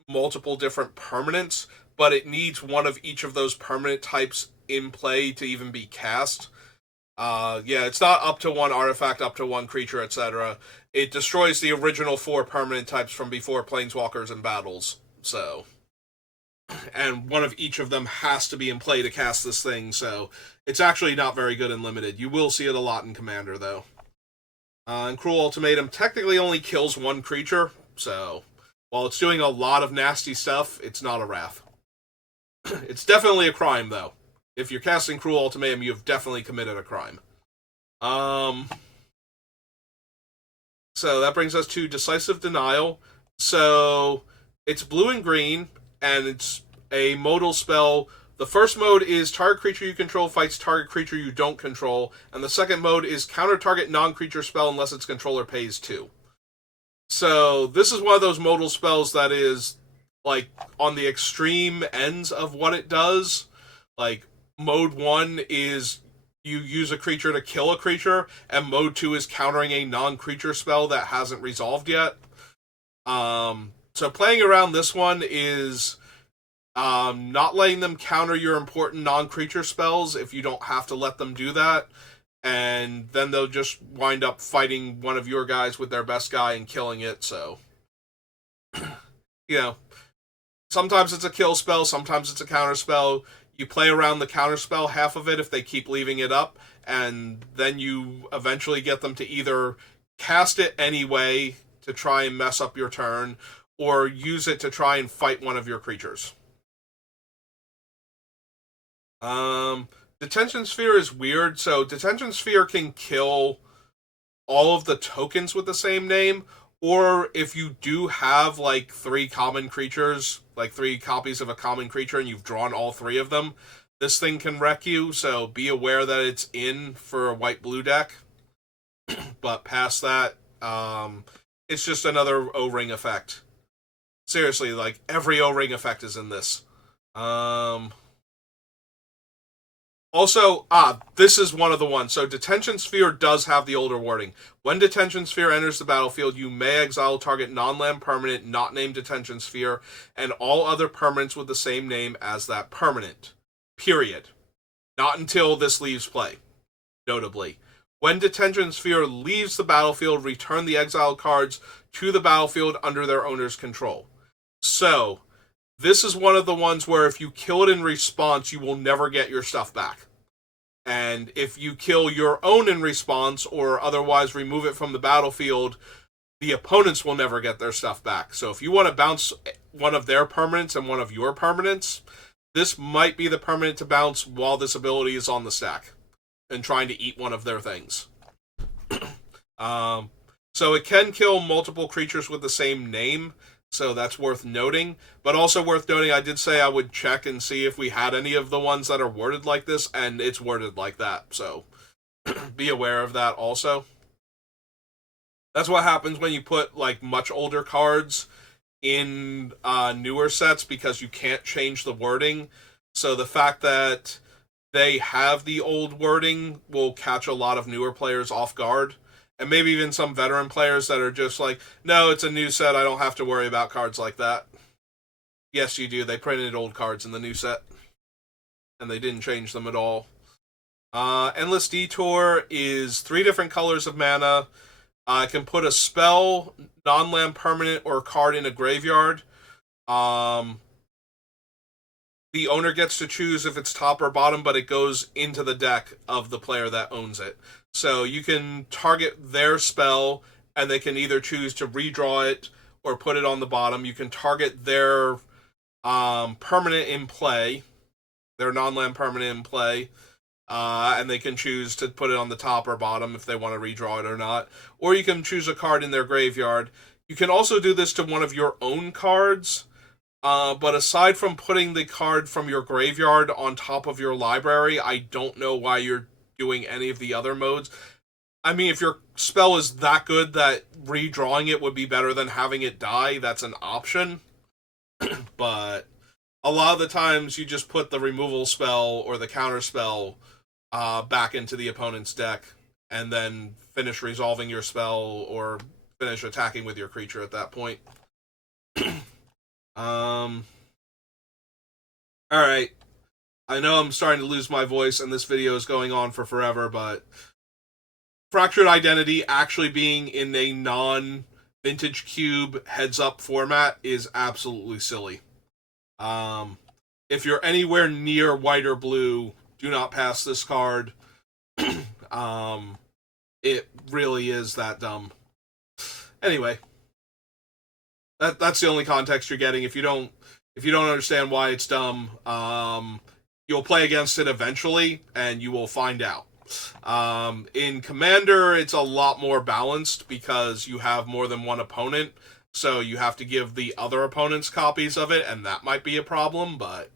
multiple different permanents, but it needs one of each of those permanent types in play to even be cast. Yeah, it's not up to 1 artifact, up to 1 creature, etc. It destroys the original 4 permanent types from before planeswalkers and battles. So, and one of each of them has to be in play to cast this thing. So it's actually not very good in limited. You will see it a lot in Commander, though. And Cruel Ultimatum technically only kills 1 creature. So while it's doing a lot of nasty stuff, it's not a Wrath. It's definitely a crime, though. If you're casting Cruel Ultimatum, you've definitely committed a crime. So that brings us to Decisive Denial. So it's blue and green, and it's a modal spell. The first mode is target creature you control fights target creature you don't control, and the second mode is counter target non-creature spell unless its controller pays 2. So this is one of those modal spells that is, like, on the extreme ends of what it does. Like, Mode 1 is you use a creature to kill a creature, and Mode 2 is countering a non-creature spell that hasn't resolved yet. So playing around this one is not letting them counter your important non-creature spells if you don't have to let them do that, and then they'll just wind up fighting one of your guys with their best guy and killing it, so... you know, sometimes it's a kill spell, sometimes it's a counter spell. You play around the counterspell half of it if they keep leaving it up, and then you eventually get them to either cast it anyway to try and mess up your turn, or use it to try and fight one of your creatures. Detention Sphere is weird. So Detention Sphere can kill all of the tokens with the same name, or if you do have like 3 common creatures, like 3 copies of a common creature, and you've drawn all 3 of them, this thing can wreck you, so be aware that it's in for a white-blue deck. But past that, it's just another O-Ring effect. Seriously, like, every O-Ring effect is in this. Also, this is one of the ones. So Detention Sphere does have the older wording. When Detention Sphere enters the battlefield, you may exile target non-land permanent not named Detention Sphere and all other permanents with the same name as that permanent. Period. Not until this leaves play, notably. When Detention Sphere leaves the battlefield, return the exiled cards to the battlefield under their owner's control. So, this is one of the ones where if you kill it in response, you will never get your stuff back. And if you kill your own in response or otherwise remove it from the battlefield, the opponents will never get their stuff back. So if you want to bounce one of their permanents and one of your permanents, this might be the permanent to bounce while this ability is on the stack and trying to eat one of their things. So it can kill multiple creatures with the same name, so that's worth noting. But also worth noting, I did say I would check and see if we had any of the ones that are worded like this, and it's worded like that, so be aware of that also. That's what happens when you put, like, much older cards in newer sets, because you can't change the wording. So the fact that they have the old wording will catch a lot of newer players off guard. And maybe even some veteran players that are just like, no, it's a new set, I don't have to worry about cards like that. Yes, you do. They printed old cards in the new set. And they didn't change them at all. Endless Detour is 3 different colors of mana. I can put a spell, non-land permanent, or card in a graveyard. The owner gets to choose if it's top or bottom, but it goes into the deck of the player that owns it. So you can target their spell, and they can either choose to redraw it or put it on the bottom. You can target their permanent in play, their non-land permanent in play, and they can choose to put it on the top or bottom if they want to redraw it or not. Or you can choose a card in their graveyard. You can also do this to one of your own cards, but aside from putting the card from your graveyard on top of your library, I don't know why you're doing any of the other modes. I mean, if your spell is that good that redrawing it would be better than having it die, that's an option. But a lot of the times you just put the removal spell or the counter spell back into the opponent's deck and then finish resolving your spell or finish attacking with your creature at that point. Alright. I know I'm starting to lose my voice and this video is going on for forever, but Fractured Identity actually being in a non-Vintage Cube heads-up format is absolutely silly. If you're anywhere near white or blue, do not pass this card. It really is that dumb. Anyway, that's the only context you're getting. If you don't understand why it's dumb, you'll play against it eventually, and you will find out. In Commander, it's a lot more balanced because you have more than one opponent, so you have to give the other opponents copies of it, and that might be a problem, but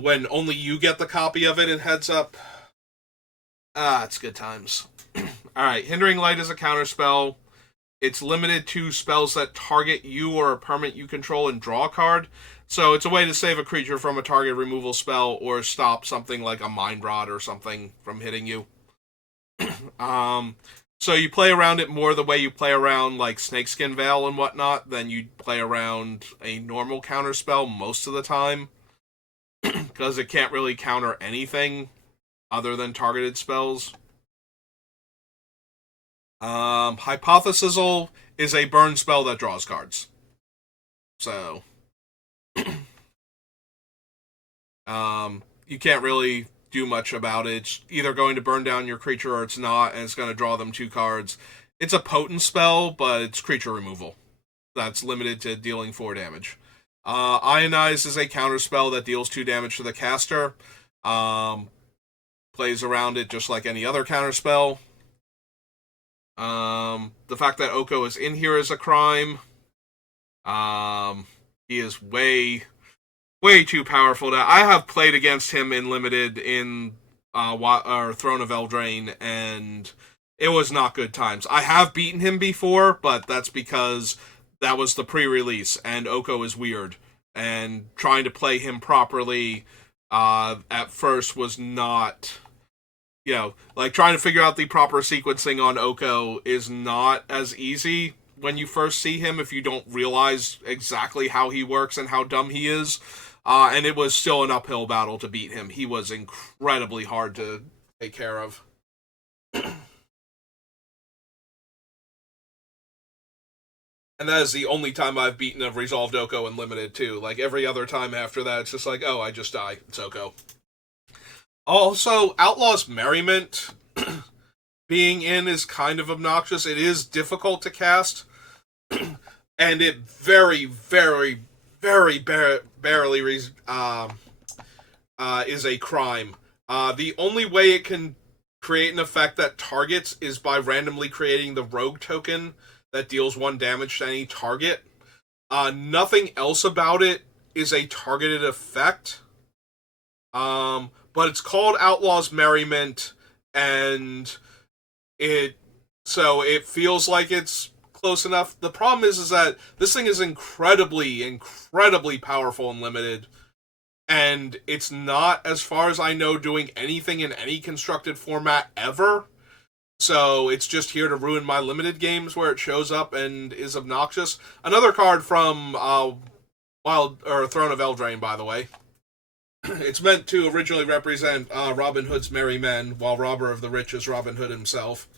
when only you get the copy of it in heads up, it's good times. Alright, Hindering Light is a counterspell. It's limited to spells that target you or a permanent you control and draw a card. So it's a way to save a creature from a target removal spell or stop something like a Mind Rot or something from hitting you. So you play around it more the way you play around like Snakeskin Veil and whatnot than you play around a normal counterspell most of the time. Because it can't really counter anything other than targeted spells. Hypothesizal is a burn spell that draws cards. So you can't really do much about it. It's either going to burn down your creature or it's not, and it's going to draw them 2 cards. It's a potent spell, but it's creature removal. That's limited to dealing 4 damage. Ionize is a counterspell that deals 2 damage to the caster. Plays around it just like any other counterspell. The fact that Oko is in here is a crime. He is way too powerful now. I have played against him in Limited in Throne of Eldraine, and it was not good times. I have beaten him before, but that's because that was the pre-release, and Oko is weird. And trying to play him properly at first was not, like trying to figure out the proper sequencing on Oko is not as easy when you first see him if you don't realize exactly how he works and how dumb he is. And it was still an uphill battle to beat him. He was incredibly hard to take care of. And that is the only time I've beaten a resolved Oko in limited too. Like every other time after that, it's just like, oh, I just die. It's Oko. Also, Outlaws Merriment being in is kind of obnoxious. It is difficult to cast, and it very, very, very barely is a crime. The only way it can create an effect that targets is by randomly creating the rogue token that deals 1 damage to any target. Nothing else about it is a targeted effect. But it's called Outlaws Merriment, and it feels like it's close enough. The problem is that this thing is incredibly, incredibly powerful and limited, and it's not, as far as I know, doing anything in any constructed format ever. So it's just here to ruin my limited games where it shows up and is obnoxious. Another card from Throne of Eldraine, by the way. It's meant to originally represent Robin Hood's merry men, while Robber of the Rich is Robin Hood himself.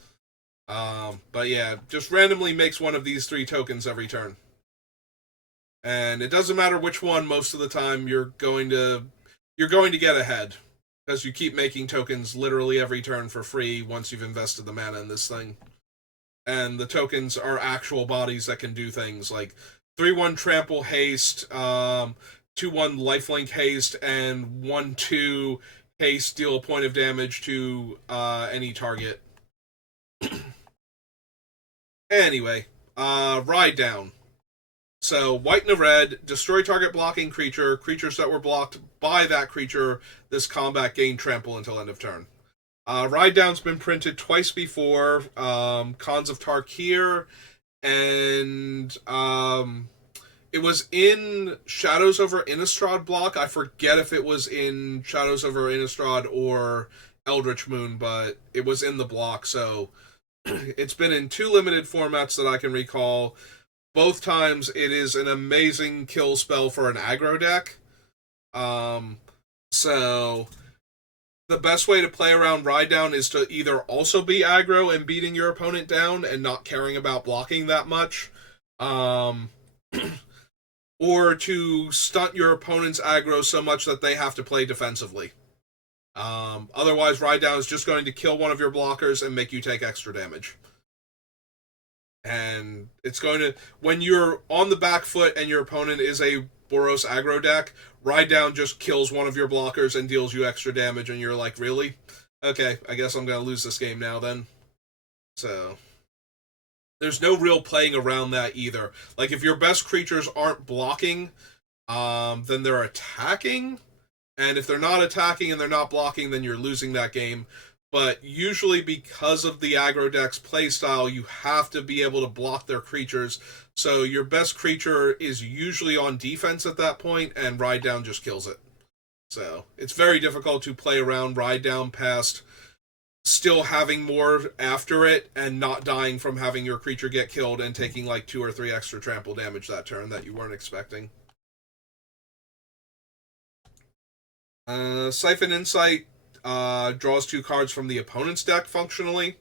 But yeah, just randomly makes one of these 3 tokens every turn. And it doesn't matter which one, most of the time you're going to get ahead. Because you keep making tokens literally every turn for free once you've invested the mana in this thing. And the tokens are actual bodies that can do things like 3-1 Trample Haste, 2-1 Lifelink Haste, and 1-2 Haste, deal a point of damage to any target. Anyway, Ride Down. So, white and a red, destroy target blocking creature. Creatures that were blocked by that creature this combat gain trample until end of turn. Ride Down's been printed twice before. Khans of Tarkir, and it was in Shadows over Innistrad block. I forget if it was in Shadows over Innistrad or Eldritch Moon, but it was in the block, so it's been in 2 limited formats that I can recall. Both times it is an amazing kill spell for an aggro deck. So the best way to play around Ride Down is to either also be aggro and beating your opponent down and not caring about blocking that much, or to stunt your opponent's aggro so much that they have to play defensively. Otherwise, Ride Down is just going to kill one of your blockers and make you take extra damage. And it's going to, when you're on the back foot and your opponent is a Boros aggro deck, Ride Down just kills one of your blockers and deals you extra damage, and you're like, really? Okay, I guess I'm going to lose this game now then. So, there's no real playing around that either. Like, if your best creatures aren't blocking, then they're attacking, and if they're not attacking and they're not blocking, then you're losing that game. But usually because of the aggro deck's playstyle, you have to be able to block their creatures. So your best creature is usually on defense at that point, and Ride Down just kills it. So it's very difficult to play around Ride Down past still having more after it and not dying from having your creature get killed and taking like 2 or 3 extra trample damage that turn that you weren't expecting. Siphon Insight draws 2 cards from the opponent's deck functionally,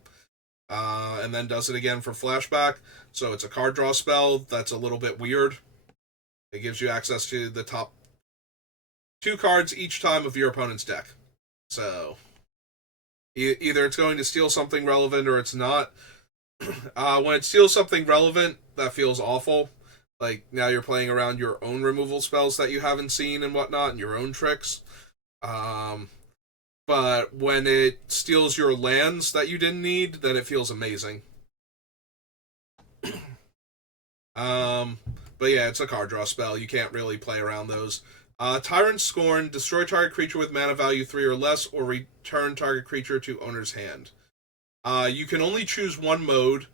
and then does it again for flashback. So it's a card draw spell that's a little bit weird. It gives you access to the top 2 cards each time of your opponent's deck. So either it's going to steal something relevant or it's not. When it steals something relevant, that feels awful. Like, now you're playing around your own removal spells that you haven't seen and whatnot, and your own tricks. But when it steals your lands that you didn't need, then it feels amazing. But yeah, it's a card draw spell. You can't really play around those. Tyrant Scorn, destroy target creature with mana value 3 or less, or return target creature to owner's hand. You can only choose one mode,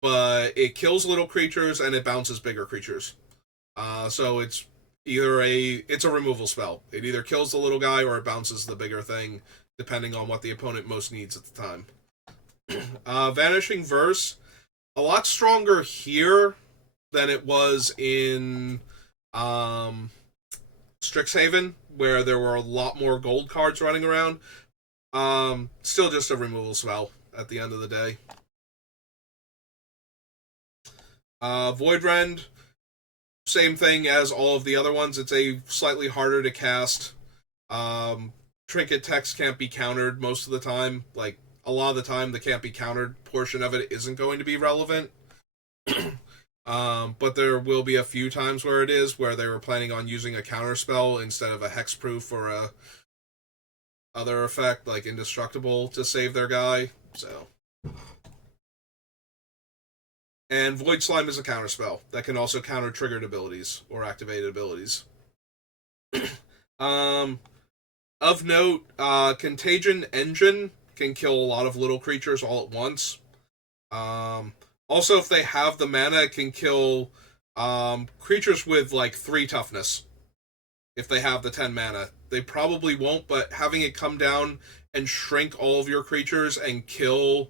but it kills little creatures and it bounces bigger creatures. So it's It's a removal spell. It either kills the little guy or it bounces the bigger thing, depending on what the opponent most needs at the time. Vanishing Verse, a lot stronger here than it was in Strixhaven, where there were a lot more gold cards running around. Still just a removal spell at the end of the day. Voidrend, same thing as all of the other ones. It's a slightly harder to cast. Trinket text can't be countered most of the time. Like, a lot of the time, the can't be countered portion of it isn't going to be relevant. But there will be a few times where it is, where they were planning on using a counter spell instead of a hexproof or a other effect, like Indestructible, to save their guy. So. And Void Slime is a counterspell that can also counter triggered abilities or activated abilities. Of note, Contagion Engine can kill a lot of little creatures all at once. Also, if they have the mana, it can kill creatures with like 3 toughness. If they have the 10 mana. They probably won't, but having it come down and shrink all of your creatures and kill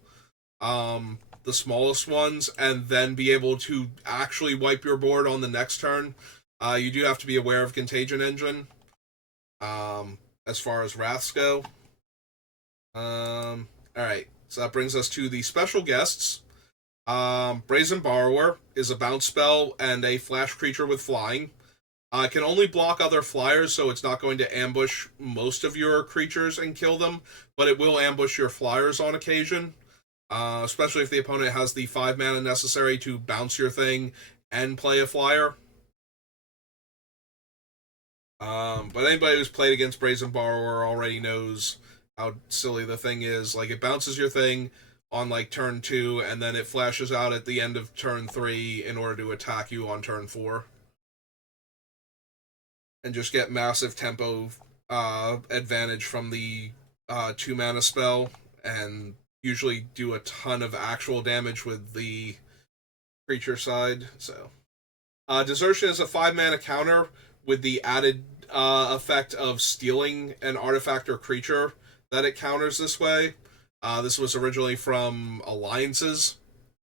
the smallest ones, and then be able to actually wipe your board on the next turn, you do have to be aware of Contagion Engine. As far as wraths go. Alright, so that brings us to the special guests. Brazen Borrower is a bounce spell and a flash creature with flying. It can only block other flyers, so it's not going to ambush most of your creatures and kill them, but it will ambush your flyers on occasion. Especially if the opponent has the 5 mana necessary to bounce your thing and play a flyer. But anybody who's played against Brazen Borrower already knows how silly the thing is. Like, it bounces your thing on, like, turn 2, and then it flashes out at the end of turn 3 in order to attack you on turn 4. And just get massive tempo advantage from the 2 mana spell, and usually do a ton of actual damage with the creature side. So, Desertion is a 5 mana counter with the added effect of stealing an artifact or creature that it counters this way. This was originally from Alliances,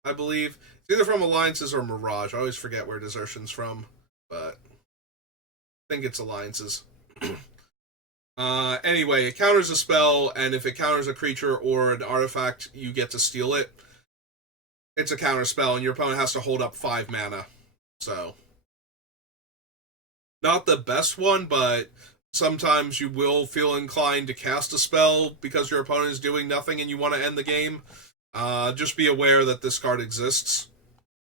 I believe. It's either from Alliances or Mirage. I always forget where Desertion's from, but I think it's Alliances. Anyway, it counters a spell, and if it counters a creature or an artifact, you get to steal it. It's a counter spell, and your opponent has to hold up 5 mana. So, not the best one, but sometimes you will feel inclined to cast a spell because your opponent is doing nothing and you want to end the game. Just be aware that this card exists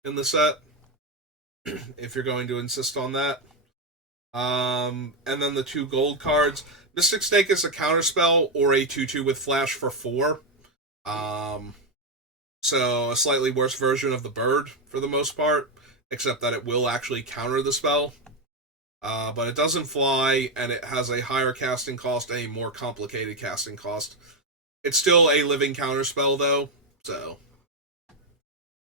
in the set, if you're going to insist on that. And then the 2 gold cards. Mystic Snake is a counterspell or a 2/2 with flash for 4. So a slightly worse version of the bird for the most part, except that it will actually counter the spell. But it doesn't fly, and it has a higher casting cost and a more complicated casting cost. It's still a living counterspell, though, so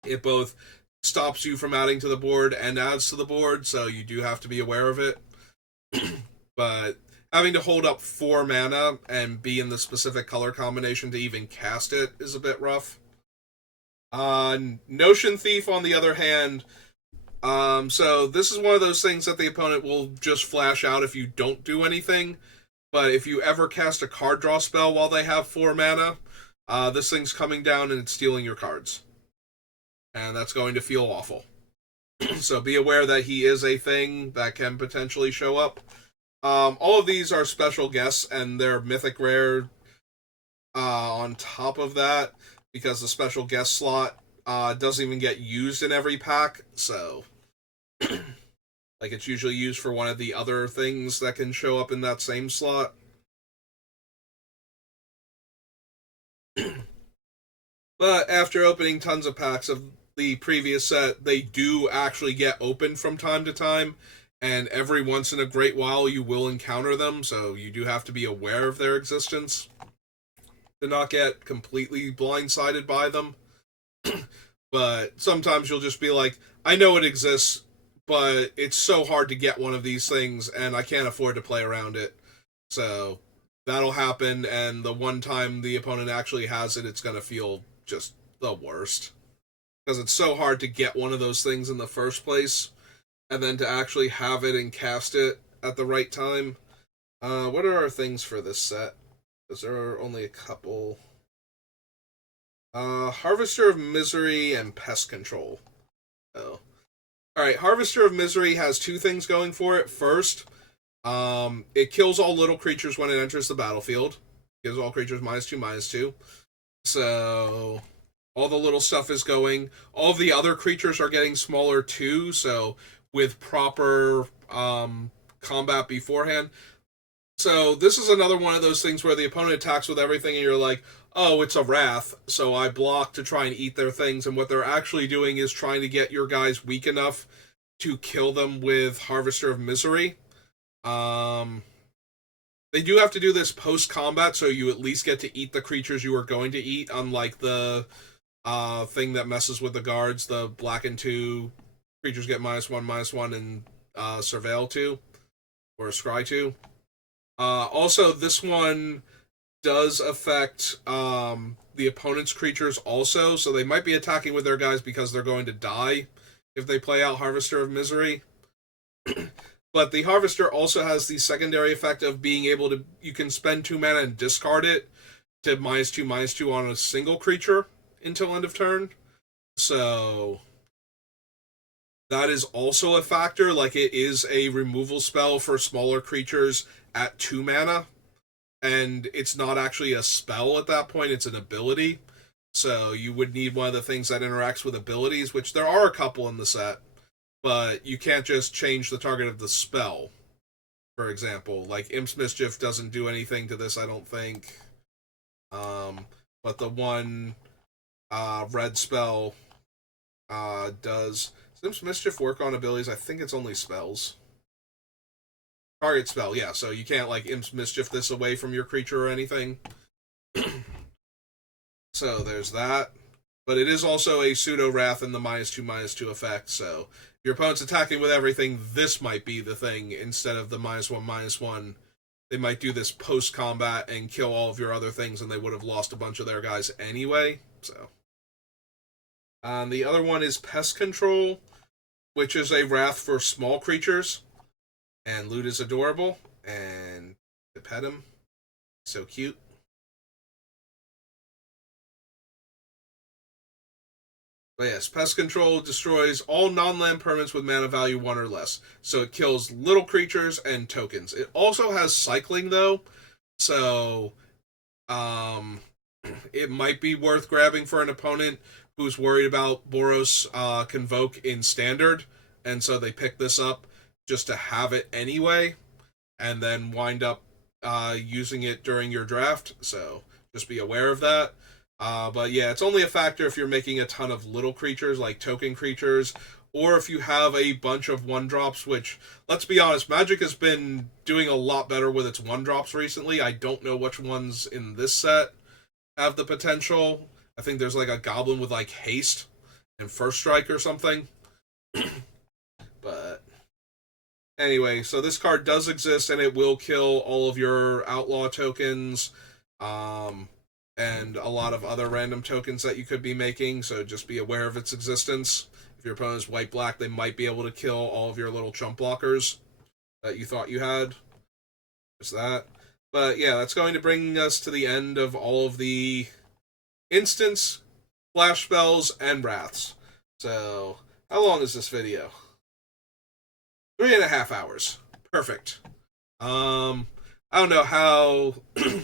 it both stops you from adding to the board and adds to the board, so you do have to be aware of it. But having to hold up 4 mana and be in the specific color combination to even cast it is a bit rough. Notion Thief, on the other hand, so this is one of those things that the opponent will just flash out if you don't do anything, but if you ever cast a card draw spell while they have 4 mana, this thing's coming down and it's stealing your cards. And that's going to feel awful. So be aware that he is a thing that can potentially show up. All of these are special guests, and they're mythic rare on top of that, because the special guest slot doesn't even get used in every pack, so like, it's usually used for one of the other things that can show up in that same slot. But after opening tons of packs of the previous set, they do actually get opened from time to time, and every once in a great while you will encounter them, so you do have to be aware of their existence to not get completely blindsided by them. But sometimes you'll just be like, I know it exists, but it's so hard to get one of these things, and I can't afford to play around it. So that'll happen, and the one time the opponent actually has it, it's going to feel just the worst. Because it's so hard to get one of those things in the first place, and then to actually have it and cast it at the right time. What are our things for this set? Because there are only a couple. Harvester of Misery and Pest Control. Oh. Alright, Harvester of Misery has two things going for it. First, it kills all little creatures when it enters the battlefield. Gives all creatures -2/-2. So all the little stuff is going. All the other creatures are getting smaller too, so with proper combat beforehand. So this is another one of those things where the opponent attacks with everything and you're like, oh, it's a Wrath, so I block to try and eat their things, and what they're actually doing is trying to get your guys weak enough to kill them with Harvester of Misery. They do have to do this post-combat, so you at least get to eat the creatures you are going to eat, unlike the thing that messes with the guards, the Blacken 2, creatures get -1/-1, and Surveil 2, or Scry 2. Also, this one does affect the opponent's creatures also, so they might be attacking with their guys because they're going to die if they play out Harvester of Misery. But the Harvester also has the secondary effect of being able to, you can spend 2 mana and discard it to -2/-2 on a single creature until end of turn. So that is also a factor, like it is a removal spell for smaller creatures at 2 mana. And it's not actually a spell at that point, it's an ability. So you would need one of the things that interacts with abilities, which there are a couple in the set, but you can't just change the target of the spell. For example, like Imp's Mischief doesn't do anything to this, I don't think. But the one red spell does. Does Imp's Mischief work on abilities? I think it's only spells. Target spell, yeah, so you can't, like, Imp's Mischief this away from your creature or anything. So there's that. But it is also a pseudo-wrath in the -2/-2 effect, so if your opponent's attacking with everything, this might be the thing instead of the -1/-1. They might do this post-combat and kill all of your other things, and they would have lost a bunch of their guys anyway, so. The other one is Pest Control, which is a wrath for small creatures. And Loot is adorable, and to pet him, so cute. But yes, Pest Control destroys all non-land permanents with mana value 1 or less. So it kills little creatures and tokens. It also has cycling, though, so it might be worth grabbing for an opponent who's worried about Boros Convoke in Standard, and so they pick this up just to have it anyway, and then wind up using it during your draft, so just be aware of that. But yeah, it's only a factor if you're making a ton of little creatures, like token creatures, or if you have a bunch of 1-drops, which, let's be honest, Magic has been doing a lot better with its 1-drops recently. I don't know which ones in this set have the potential. I think there's like a goblin with like haste and first strike or something. But anyway, so this card does exist, and it will kill all of your outlaw tokens, and a lot of other random tokens that you could be making, so just be aware of its existence. If your opponent is white-black, they might be able to kill all of your little chump blockers that you thought you had. Just that. But yeah, that's going to bring us to the end of all of the instants, flash spells, and wraths. So, how long is this video? 3.5 hours. Perfect. I don't know how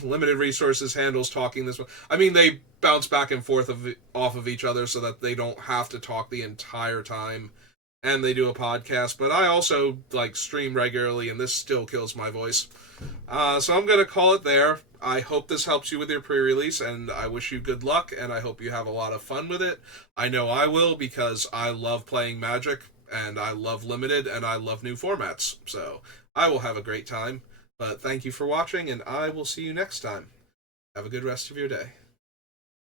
limited resources handles talking this one. I mean, they bounce back and forth off of each other so that they don't have to talk the entire time, and they do a podcast. But I also like stream regularly, and this still kills my voice. So I'm gonna call it there. I hope this helps you with your pre-release, and I wish you good luck, and I hope you have a lot of fun with it. I know I will, because I love playing Magic, and I love Limited, and I love new formats. So I will have a great time. But thank you for watching, and I will see you next time. Have a good rest of your day.